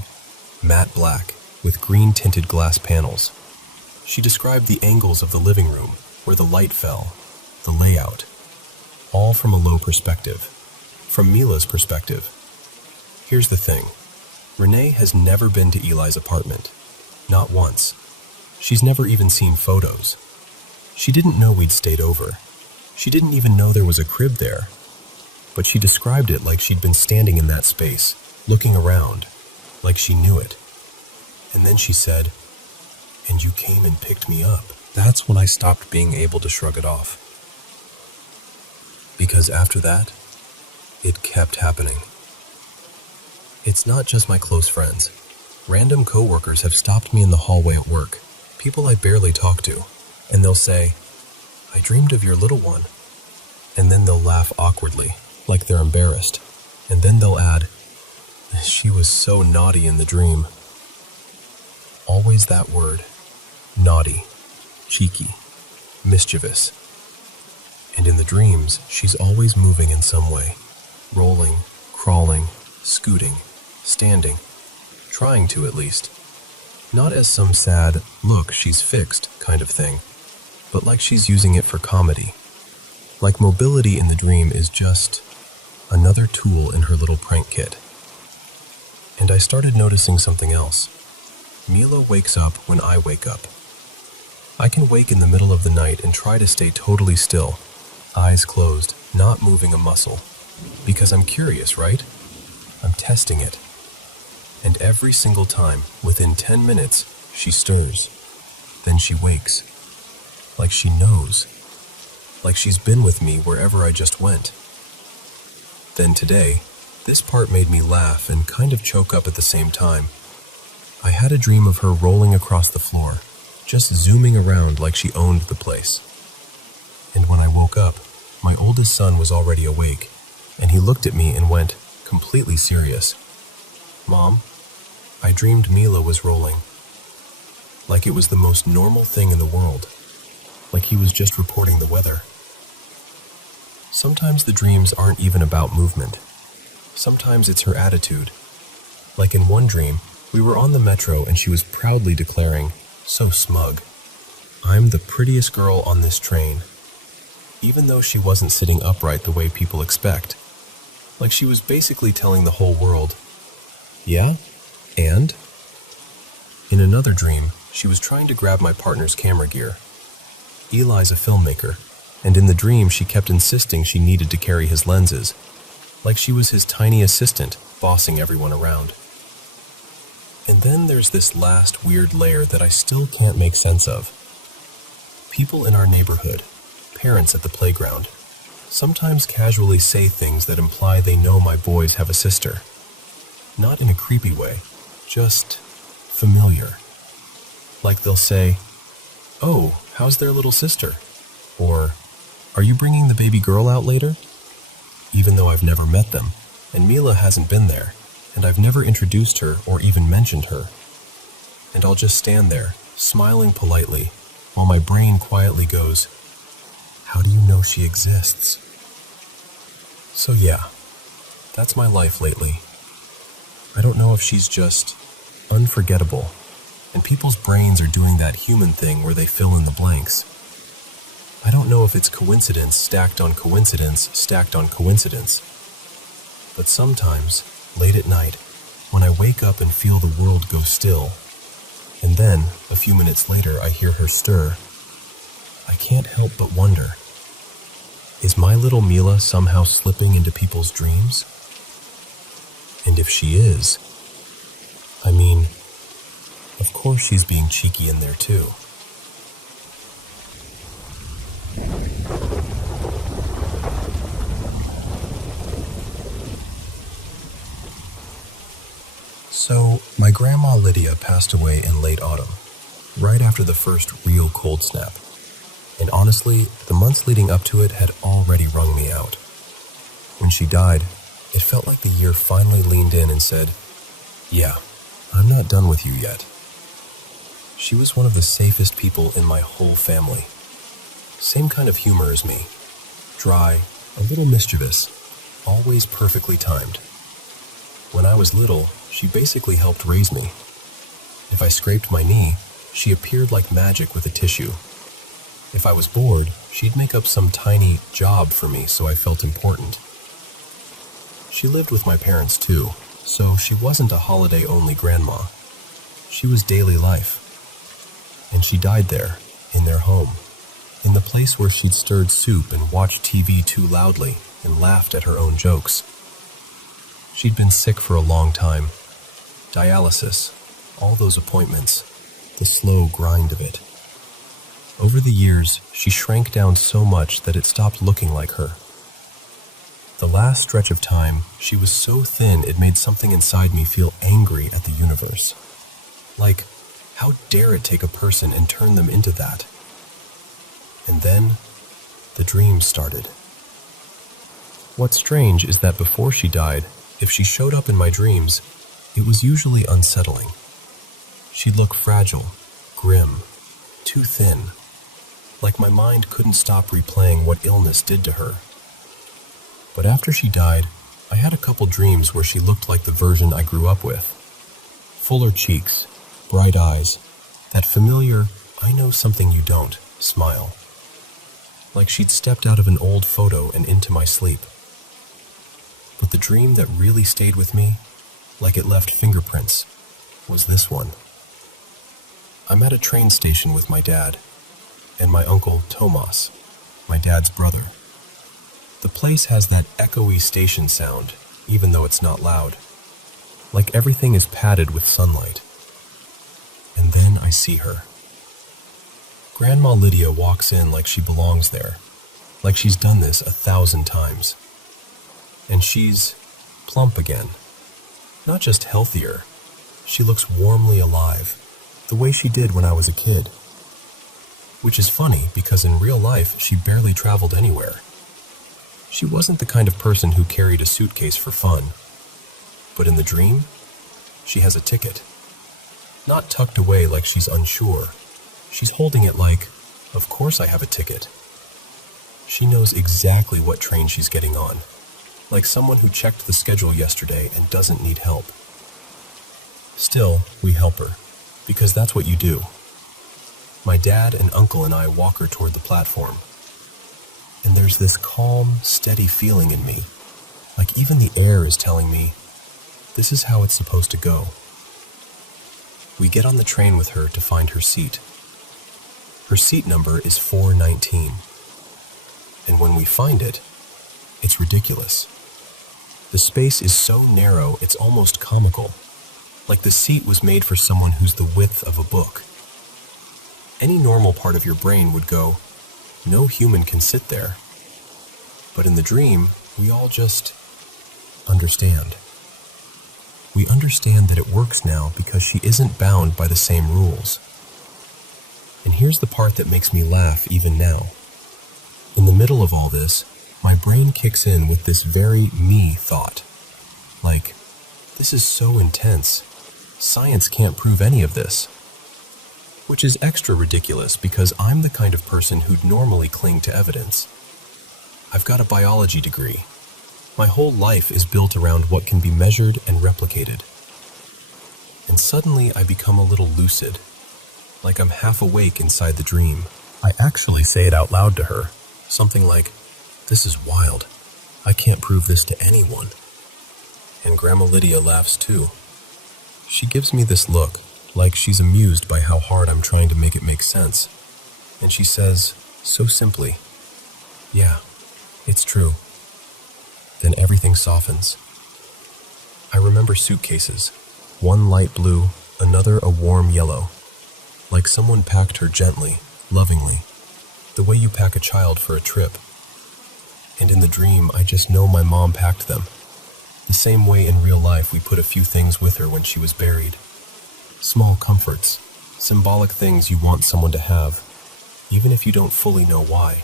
matte black, with green-tinted glass panels. She described the angles of the living room, where the light fell, the layout, all from a low perspective, from Mila's perspective. Here's the thing. Renee has never been to Eli's apartment, not once. She's never even seen photos. She didn't know we'd stayed over. She didn't even know there was a crib there. But she described it like she'd been standing in that space, looking around, like she knew it. And then she said, "And you came and picked me up." That's when I stopped being able to shrug it off. Because after that, it kept happening. It's not just my close friends. Random coworkers have stopped me in the hallway at work, people I barely talk to, and they'll say, "I dreamed of your little one." And then they'll laugh awkwardly, like they're embarrassed. And then they'll add, "She was so naughty in the dream." Always that word, naughty, cheeky, mischievous. And in the dreams, she's always moving in some way, rolling, crawling, scooting, standing, trying to at least. Not as some sad, "look, she's fixed" kind of thing, but like she's using it for comedy. Like mobility in the dream is just another tool in her little prank kit. And I started noticing something else. Mila wakes up when I wake up. I can wake in the middle of the night and try to stay totally still, eyes closed, not moving a muscle, because I'm curious, right? I'm testing it. And every single time, within 10 minutes, she stirs. Then she wakes. Like she knows. Like she's been with me wherever I just went. Then today, this part made me laugh and kind of choke up at the same time. I had a dream of her rolling across the floor, just zooming around like she owned the place. And when I woke up, my oldest son was already awake, and he looked at me and went, completely serious, "Mom, I dreamed Mila was rolling." Like it was the most normal thing in the world. Like he was just reporting the weather. Sometimes the dreams aren't even about movement. Sometimes it's her attitude. Like in one dream, we were on the metro and she was proudly declaring, so smug, "I'm the prettiest girl on this train," even though she wasn't sitting upright the way people expect. Like she was basically telling the whole world, "Yeah? And?" In another dream, she was trying to grab my partner's camera gear. Eli's a filmmaker, and in the dream she kept insisting she needed to carry his lenses, like she was his tiny assistant, bossing everyone around. And then there's this last weird layer that I still can't make sense of. People in our neighborhood, parents at the playground, sometimes casually say things that imply they know my boys have a sister. Not in a creepy way, just familiar. Like they'll say, "Oh, how's their little sister?" Or, "Are you bringing the baby girl out later?" Even though I've never met them, and Mila hasn't been there, and I've never introduced her or even mentioned her. And I'll just stand there, smiling politely, while my brain quietly goes, "How do you know she exists?" So yeah, that's my life lately. I don't know if she's just unforgettable, and people's brains are doing that human thing where they fill in the blanks. I don't know if it's coincidence stacked on coincidence stacked on coincidence. But sometimes, late at night, when I wake up and feel the world go still, and then, a few minutes later, I hear her stir, I can't help but wonder, is my little Mila somehow slipping into people's dreams? And if she is, I mean, of course she's being cheeky in there too. So, my grandma Lydia passed away in late autumn, right after the first real cold snap. And honestly, the months leading up to it had already wrung me out. When she died, it felt like the year finally leaned in and said, "Yeah, I'm not done with you yet." She was one of the safest people in my whole family. Same kind of humor as me. Dry, a little mischievous, always perfectly timed. When I was little, she basically helped raise me. If I scraped my knee, she appeared like magic with a tissue. If I was bored, she'd make up some tiny job for me so I felt important. She lived with my parents too, so she wasn't a holiday-only grandma. She was daily life. And she died there, in their home, in the place where she'd stirred soup and watched TV too loudly and laughed at her own jokes. She'd been sick for a long time. Dialysis, all those appointments, the slow grind of it. Over the years, she shrank down so much that it stopped looking like her. The last stretch of time, she was so thin it made something inside me feel angry at the universe. Like, how dare it take a person and turn them into that? And then, the dreams started. What's strange is that before she died, if she showed up in my dreams, it was usually unsettling. She'd look fragile, grim, too thin, like my mind couldn't stop replaying what illness did to her. But after she died, I had a couple dreams where she looked like the version I grew up with. Fuller cheeks, bright eyes, that familiar, "I know something you don't" smile. Like she'd stepped out of an old photo and into my sleep. But the dream that really stayed with me, like it left fingerprints, was this one. I'm at a train station with my dad, and my uncle Tomas, my dad's brother. The place has that echoey station sound, even though it's not loud. Like everything is padded with sunlight. And then I see her. Grandma Lydia walks in like she belongs there, like she's done this 1,000 times. And she's plump again. Not just healthier, she looks warmly alive, the way she did when I was a kid. Which is funny because in real life she barely traveled anywhere. She wasn't the kind of person who carried a suitcase for fun. But in the dream, she has a ticket. Not tucked away like she's unsure. She's holding it like, of course I have a ticket. She knows exactly what train she's getting on, like someone who checked the schedule yesterday and doesn't need help. Still, we help her, because that's what you do. My dad and uncle and I walk her toward the platform. And there's this calm, steady feeling in me, like even the air is telling me, this is how it's supposed to go. We get on the train with her to find her seat. Her seat number is 419. And when we find it, it's ridiculous. The space is so narrow it's almost comical, like the seat was made for someone who's the width of a book. Any normal part of your brain would go, no human can sit there. But in the dream, we all just understand. We understand that it works now because she isn't bound by the same rules. And here's the part that makes me laugh even now. In the middle of all this, my brain kicks in with this very me thought. Like, this is so intense. Science can't prove any of this. Which is extra ridiculous because I'm the kind of person who'd normally cling to evidence. I've got a biology degree. My whole life is built around what can be measured and replicated. And suddenly I become a little lucid, like I'm half awake inside the dream. I actually say it out loud to her, something like, "This is wild. I can't prove this to anyone." And Grandma Lydia laughs too. She gives me this look, like she's amused by how hard I'm trying to make it make sense. And she says, so simply, "Yeah, it's true." Then everything softens. I remember suitcases, one light blue, another a warm yellow, like someone packed her gently, lovingly, the way you pack a child for a trip. And in the dream, I just know my mom packed them, the same way in real life we put a few things with her when she was buried. Small comforts, symbolic things you want someone to have. even if you don't fully know why.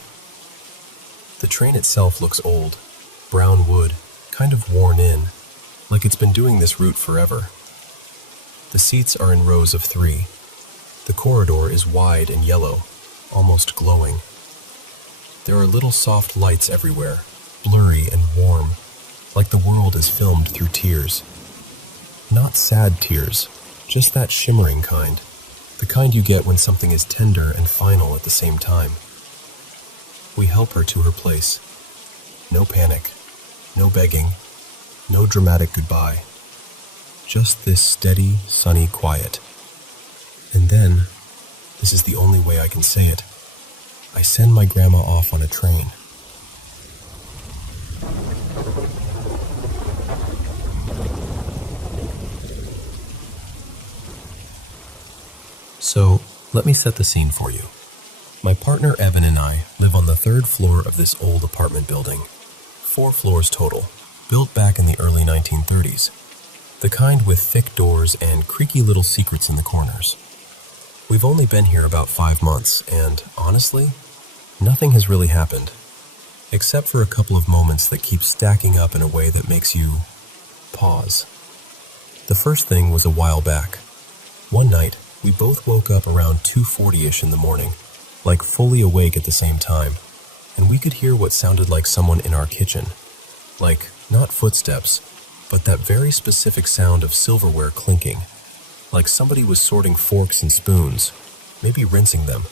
The train itself looks old, brown wood, kind of worn in, like it's been doing this route forever. The seats are in rows of 3. The corridor is wide and yellow, almost glowing. There are little soft lights everywhere, blurry and warm, like the world is filmed through tears. Not sad tears, just that shimmering kind, the kind you get when something is tender and final at the same time. We help her to her place. No panic, no begging, no dramatic goodbye. Just this steady, sunny quiet. And then, this is the only way I can say it, I send my grandma off on a train. So, let me set the scene for you. My partner Evan and I live on the 3rd floor of this old apartment building. 4 floors total, built back in the early 1930s. The kind with thick doors and creaky little secrets in the corners. We've only been here about 5 months, and honestly, nothing has really happened, except for a couple of moments that keep stacking up in a way that makes you pause. The first thing was a while back. One night, we both woke up around 2:40ish in the morning, like fully awake at the same time, and we could hear what sounded like someone in our kitchen. Like, not footsteps, but that very specific sound of silverware clinking. Like somebody was sorting forks and spoons, maybe rinsing them.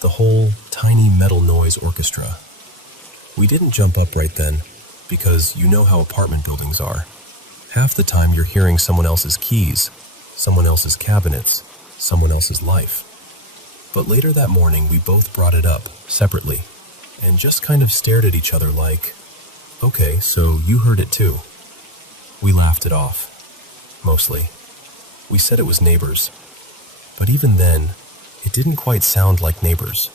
The whole tiny metal noise orchestra. We didn't jump up right then, because you know how apartment buildings are. Half the time you're hearing someone else's keys, someone else's cabinets, someone else's life. But later that morning we both brought it up, separately, and just kind of stared at each other like, okay, so you heard it too. We laughed it off, mostly. We said it was neighbors. But even then, it didn't quite sound like neighbors.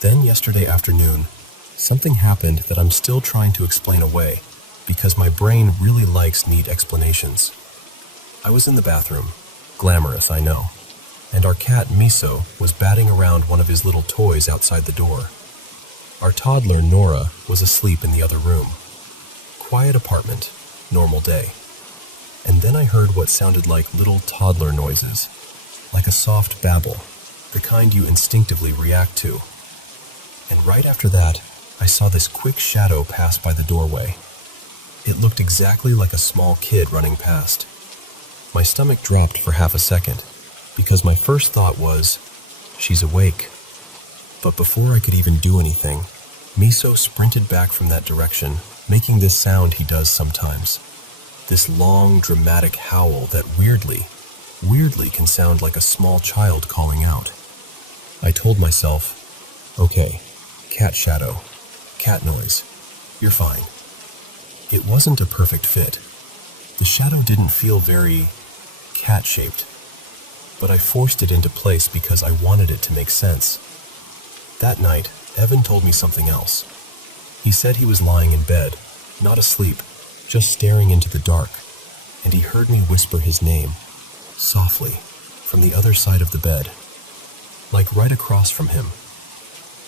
Then yesterday afternoon, something happened that I'm still trying to explain away, because my brain really likes neat explanations. I was in the bathroom, glamorous, I know, and our cat Miso was batting around one of his little toys outside the door. Our toddler Nora was asleep in the other room. Quiet apartment, normal day. And then I heard what sounded like little toddler noises, like a soft babble, the kind you instinctively react to. And right after that, I saw this quick shadow pass by the doorway. It looked exactly like a small kid running past. My stomach dropped for half a second, because my first thought was, she's awake. But before I could even do anything, Miso sprinted back from that direction, making this sound he does sometimes. This long, dramatic howl that weirdly can sound like a small child calling out. I told myself, okay, cat shadow, cat noise, you're fine. It wasn't a perfect fit. The shadow didn't feel very cat-shaped, but I forced it into place because I wanted it to make sense. That night, Evan told me something else. He said he was lying in bed, not asleep, just staring into the dark, and he heard me whisper his name, softly, from the other side of the bed, like right across from him.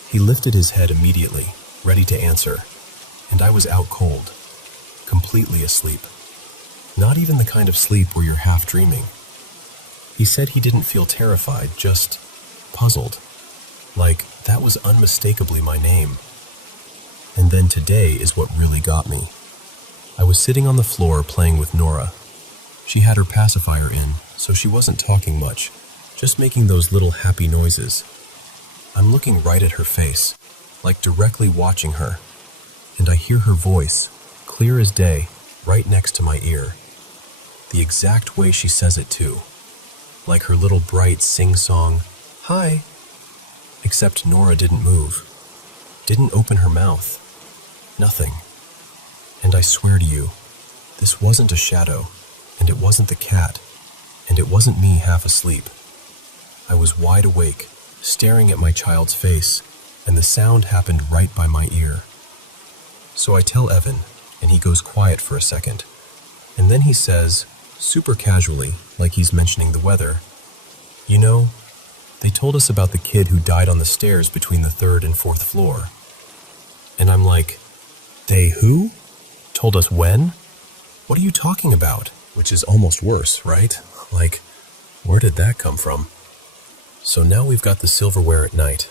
He lifted his head immediately, ready to answer, and I was out cold, completely asleep. Not even the kind of sleep where you're half dreaming. He said he didn't feel terrified, just puzzled, like that was unmistakably my name. And then today is what really got me. I was sitting on the floor playing with Nora. She had her pacifier in, so she wasn't talking much, just making those little happy noises. I'm looking right at her face, like directly watching her, and I hear her voice, clear as day, right next to my ear. The exact way she says it too, like her little bright sing-song, "Hi." Except Nora didn't move, didn't open her mouth, nothing. And I swear to you, this wasn't a shadow, and it wasn't the cat, and it wasn't me half asleep. I was wide awake, staring at my child's face, and the sound happened right by my ear. So I tell Evan, and he goes quiet for a second, and then he says, super casually, like he's mentioning the weather, "You know, They told us about the kid who died on the stairs between the third and fourth floor. And I'm like, they who? Told us when? What are you talking about? Which is almost worse, right? Like, where did that come from? So now we've got the silverware at night,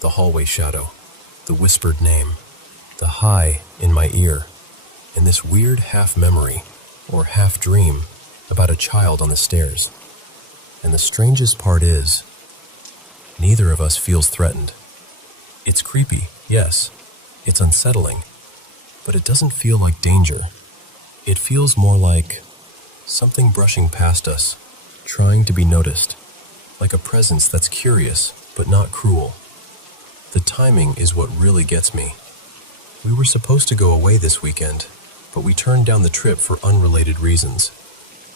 the hallway shadow, the whispered name, the hi in my ear, and this weird half-memory, or half-dream, about a child on the stairs. And the strangest part is, neither of us feels threatened. It's creepy, yes. It's unsettling. But it doesn't feel like danger. It feels more like something brushing past us, trying to be noticed. Like a presence that's curious, but not cruel. The timing is what really gets me. We were supposed to go away this weekend, but we turned down the trip for unrelated reasons.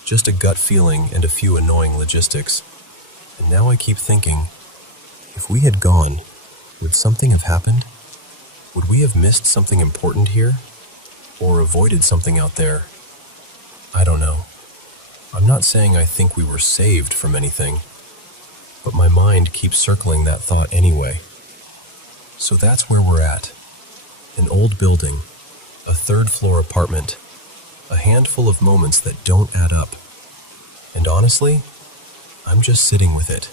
Just a gut feeling and a few annoying logistics. And now I keep thinking, if we had gone, would something have happened? Would we have missed something important here? Or avoided something out there? I don't know. I'm not saying I think we were saved from anything, but my mind keeps circling that thought anyway. So that's where we're at. An old building, a third-floor apartment, a handful of moments that don't add up. And honestly, I'm just sitting with it,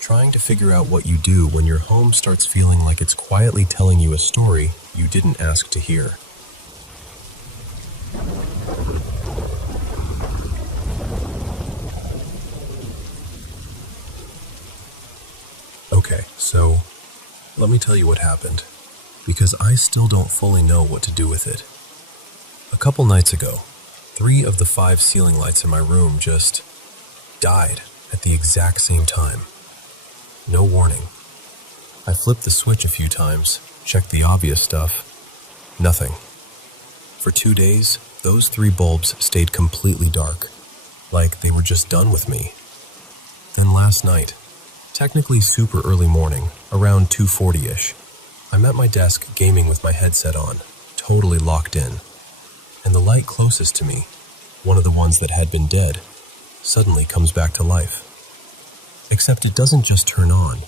trying to figure out what you do when your home starts feeling like it's quietly telling you a story you didn't ask to hear. Okay, so let me tell you what happened, because I still don't fully know what to do with it. A couple nights ago, 3 of the 5 ceiling lights in my room just died at the exact same time. No warning. I flipped the switch a few times, checked the obvious stuff. Nothing. For 2 days, those 3 bulbs stayed completely dark, like they were just done with me. Then last night, technically super early morning, around 2:40-ish, I'm at my desk gaming with my headset on, totally locked in. And the light closest to me, one of the ones that had been dead, suddenly comes back to life. Except it doesn't just turn on,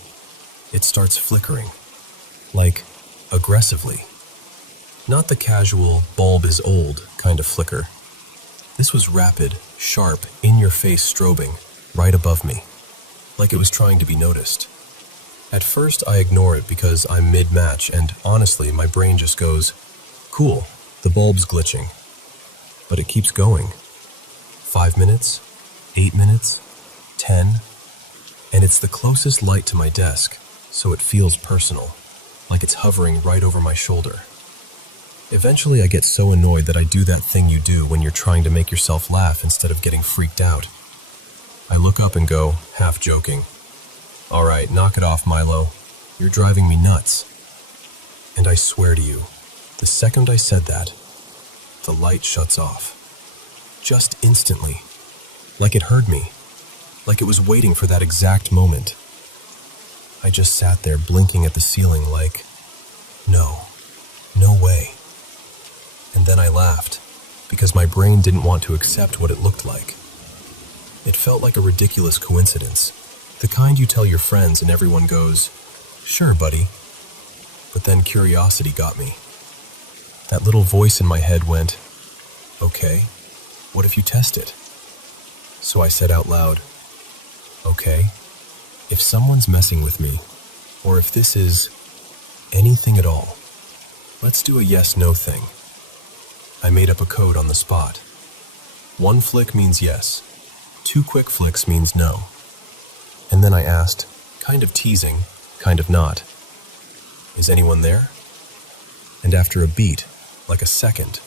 it starts flickering. Like, aggressively. Not the casual, bulb is old kind of flicker. This was rapid, sharp, in-your-face strobing, right above me. Like it was trying to be noticed. At first, I ignore it because I'm mid-match, and honestly, my brain just goes, cool, the bulb's glitching. But it keeps going. 5 minutes, 8 minutes, 10, and it's the closest light to my desk, so it feels personal, like it's hovering right over my shoulder. Eventually, I get so annoyed that I do that thing you do when you're trying to make yourself laugh instead of getting freaked out. I look up and go, half joking, "All right, knock it off, Milo. You're driving me nuts." And I swear to you, the second I said that, the light shuts off. Just instantly. Like it heard me. Like it was waiting for that exact moment. I just sat there blinking at the ceiling like, no way. And then I laughed, because my brain didn't want to accept what it looked like. It felt like a ridiculous coincidence, the kind you tell your friends and everyone goes, "Sure, buddy." But then curiosity got me. That little voice in my head went, "Okay, what if you test it?" So I said out loud, "Okay, if someone's messing with me, or if this is anything at all, let's do a yes-no thing." I made up a code on the spot. 1 flick means yes. 2 quick flicks means no. And then I asked, kind of teasing, kind of not, "Is anyone there?" And after a beat, like a second,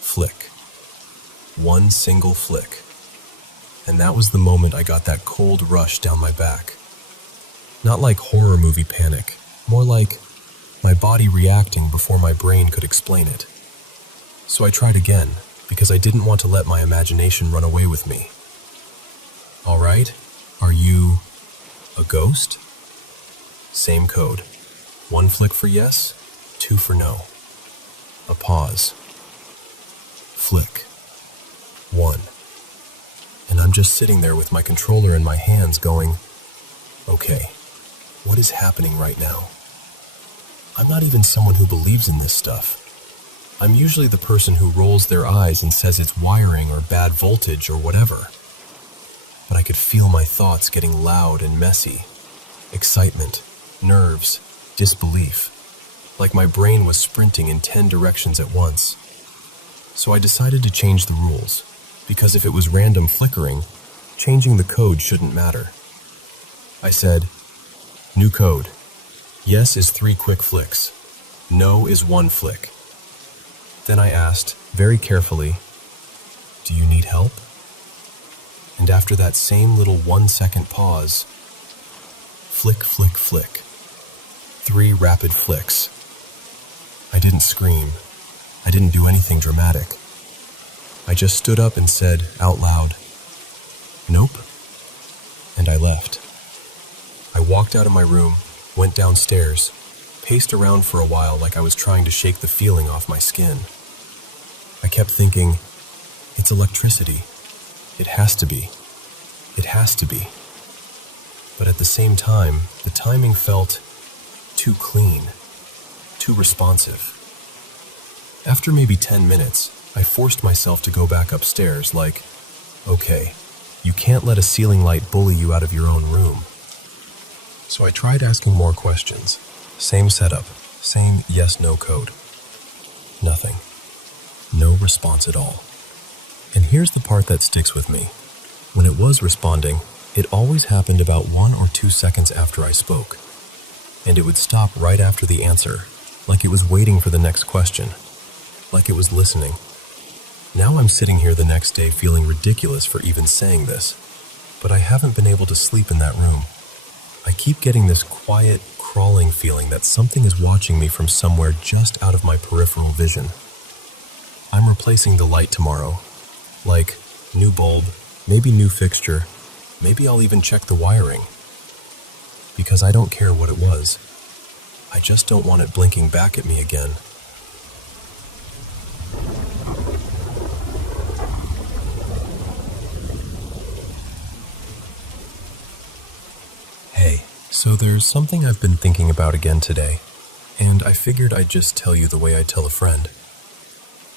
flick. 1 single flick. And that was the moment I got that cold rush down my back. Not like horror movie panic, more like my body reacting before my brain could explain it. So I tried again, because I didn't want to let my imagination run away with me. "All right, are you a ghost?" Same code. 1 flick for yes, 2 for no. A pause. Flick. 1. And I'm just sitting there with my controller in my hands going, Okay, what is happening right now? I'm not even someone who believes in this stuff. I'm usually the person who rolls their eyes and says it's wiring or bad voltage or whatever. But I could feel my thoughts getting loud and messy. Excitement, nerves, disbelief. Like my brain was sprinting in 10 directions at once. So I decided to change the rules, because if it was random flickering, changing the code shouldn't matter. I said, "New code. Yes is 3 quick flicks. No is 1 flick." Then I asked, very carefully, "Do you need help?" And after that same little 1-second pause, flick, flick, flick. 3 rapid flicks. I didn't scream. I didn't do anything dramatic. I just stood up and said out loud, "Nope," and I left. I walked out of my room, went downstairs, paced around for a while like I was trying to shake the feeling off my skin. I kept thinking, it's electricity. It has to be. It has to be. But at the same time, the timing felt too clean, too responsive. After maybe 10 minutes, I forced myself to go back upstairs like, okay, you can't let a ceiling light bully you out of your own room. So I tried asking more questions. Same setup, same yes-no code. Nothing. No response at all. And here's the part that sticks with me. When it was responding, it always happened about 1 or 2 seconds after I spoke. And it would stop right after the answer, like it was waiting for the next question, like it was listening. Now I'm sitting here the next day feeling ridiculous for even saying this, but I haven't been able to sleep in that room. I keep getting this quiet, crawling feeling that something is watching me from somewhere just out of my peripheral vision. I'm replacing the light tomorrow. Like, new bulb, maybe new fixture, maybe I'll even check the wiring. Because I don't care what it was. I just don't want it blinking back at me again. Hey, so there's something I've been thinking about again today, and I figured I'd just tell you the way I'd tell a friend.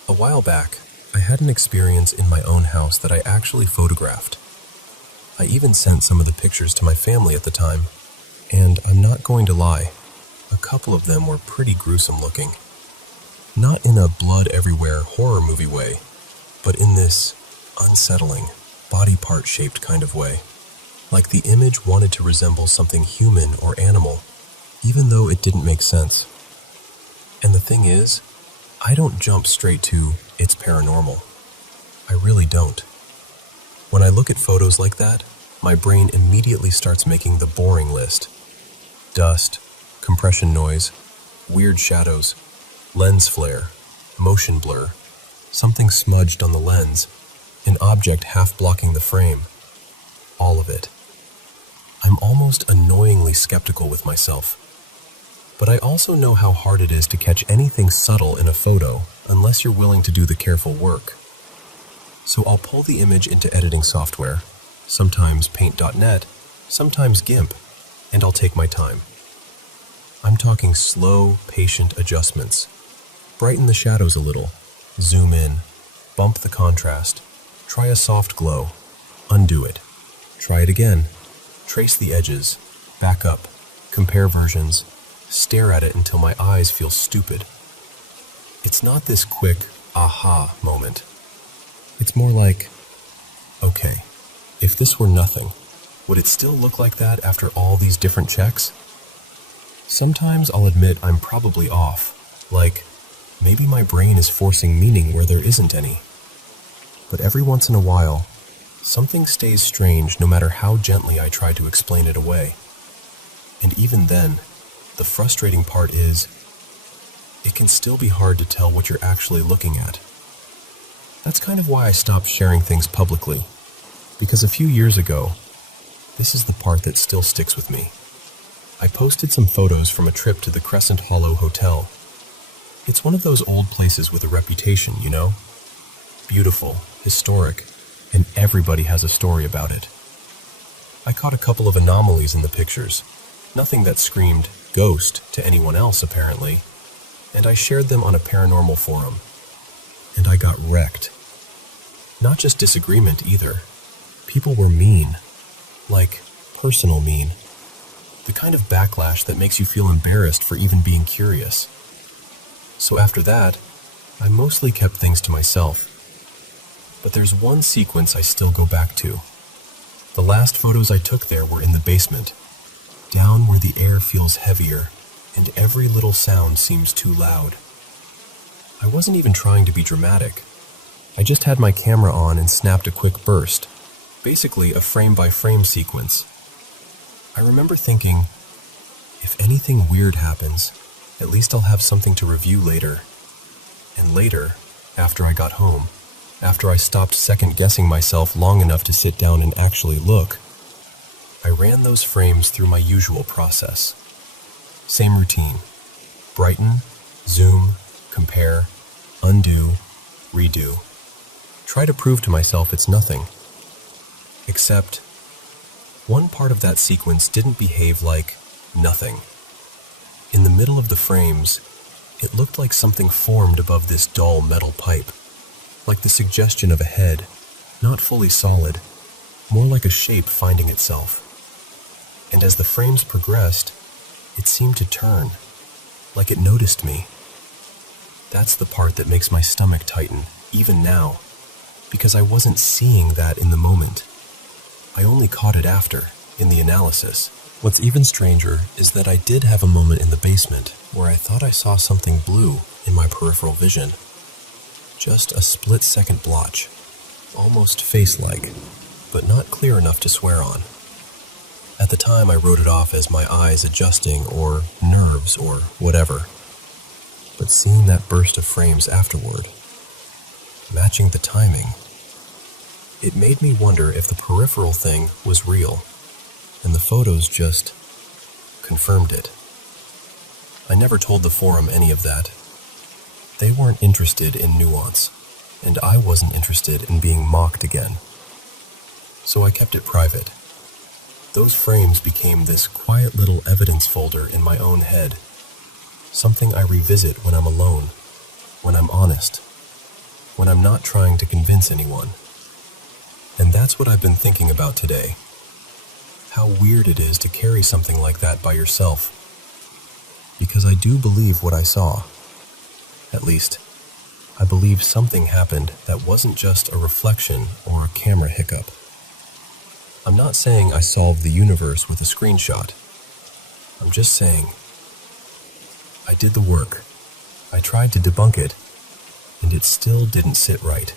A while back, I had an experience in my own house that I actually photographed. I even sent some of the pictures to my family at the time, and I'm not going to lie, a couple of them were pretty gruesome looking. Not in a blood-everywhere horror movie way, but in this unsettling, body part-shaped kind of way. Like the image wanted to resemble something human or animal, even though it didn't make sense. And the thing is, I don't jump straight to, it's paranormal. I really don't. When I look at photos like that, my brain immediately starts making the boring list. Dust, compression noise, weird shadows, lens flare, motion blur, something smudged on the lens, an object half blocking the frame. All of it. I'm almost annoyingly skeptical with myself. But I also know how hard it is to catch anything subtle in a photo unless you're willing to do the careful work. So I'll pull the image into editing software, sometimes Paint.net, sometimes GIMP, and I'll take my time. I'm talking slow, patient adjustments. Brighten the shadows a little, zoom in, bump the contrast, try a soft glow, undo it, try it again, trace the edges, back up, compare versions, stare at it until my eyes feel stupid. It's not this quick, aha moment. It's more like, okay, if this were nothing, would it still look like that after all these different checks? Sometimes I'll admit I'm probably off, like, maybe my brain is forcing meaning where there isn't any. But every once in a while, something stays strange no matter how gently I try to explain it away. And even then, the frustrating part is, it can still be hard to tell what you're actually looking at. That's kind of why I stopped sharing things publicly, because a few years ago, this is the part that still sticks with me. I posted some photos from a trip to the Crescent Hollow Hotel. It's one of those old places with a reputation, you know? Beautiful, historic, and everybody has a story about it. I caught a couple of anomalies in the pictures, nothing that screamed ghost to anyone else apparently, and I shared them on a paranormal forum. And I got wrecked. Not just disagreement either. People were mean. Like, personal mean. The kind of backlash that makes you feel embarrassed for even being curious. So after that, I mostly kept things to myself. But there's one sequence I still go back to. The last photos I took there were in the basement, down where the air feels heavier and every little sound seems too loud. I wasn't even trying to be dramatic. I just had my camera on and snapped a quick burst, basically a frame-by-frame sequence. I remember thinking, if anything weird happens, at least I'll have something to review later. And later, after I got home, after I stopped second-guessing myself long enough to sit down and actually look, I ran those frames through my usual process. Same routine. Brighten, zoom, compare, undo, redo. Try to prove to myself it's nothing. Except, one part of that sequence didn't behave like nothing. In the middle of the frames, it looked like something formed above this dull metal pipe, like the suggestion of a head, not fully solid, more like a shape finding itself. And as the frames progressed, it seemed to turn, like it noticed me. That's the part that makes my stomach tighten, even now, because I wasn't seeing that in the moment. I only caught it after, in the analysis. What's even stranger is that I did have a moment in the basement where I thought I saw something blue in my peripheral vision. Just a split-second blotch, almost face-like, but not clear enough to swear on. At the time, I wrote it off as my eyes adjusting or nerves or whatever. But seeing that burst of frames afterward, matching the timing, it made me wonder if the peripheral thing was real, and the photos just confirmed it. I never told the forum any of that. They weren't interested in nuance, and I wasn't interested in being mocked again. So I kept it private. Those frames became this quiet little evidence folder in my own head, something I revisit when I'm alone, when I'm honest, when I'm not trying to convince anyone. And that's what I've been thinking about today. How weird it is to carry something like that by yourself. Because I do believe what I saw. At least, I believe something happened that wasn't just a reflection or a camera hiccup. I'm not saying I solved the universe with a screenshot. I'm just saying, I did the work. I tried to debunk it, and it still didn't sit right.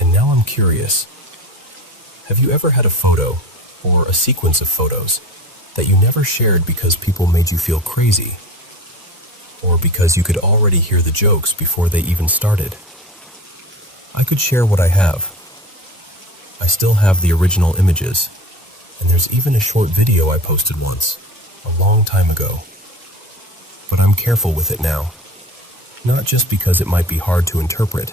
And now I'm curious. Have you ever had a photo, or a sequence of photos, that you never shared because people made you feel crazy? Or because you could already hear the jokes before they even started? I could share what I have. I still have the original images, and there's even a short video I posted once, a long time ago. But I'm careful with it now, not just because it might be hard to interpret,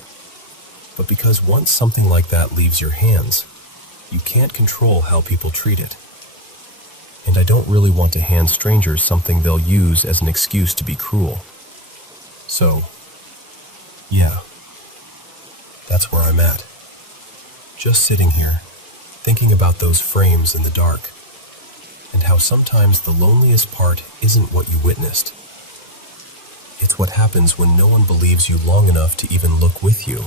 but because once something like that leaves your hands, you can't control how people treat it. And I don't really want to hand strangers something they'll use as an excuse to be cruel. So, yeah, that's where I'm at. Just sitting here, thinking about those frames in the dark, and how sometimes the loneliest part isn't what you witnessed. It's what happens when no one believes you long enough to even look with you.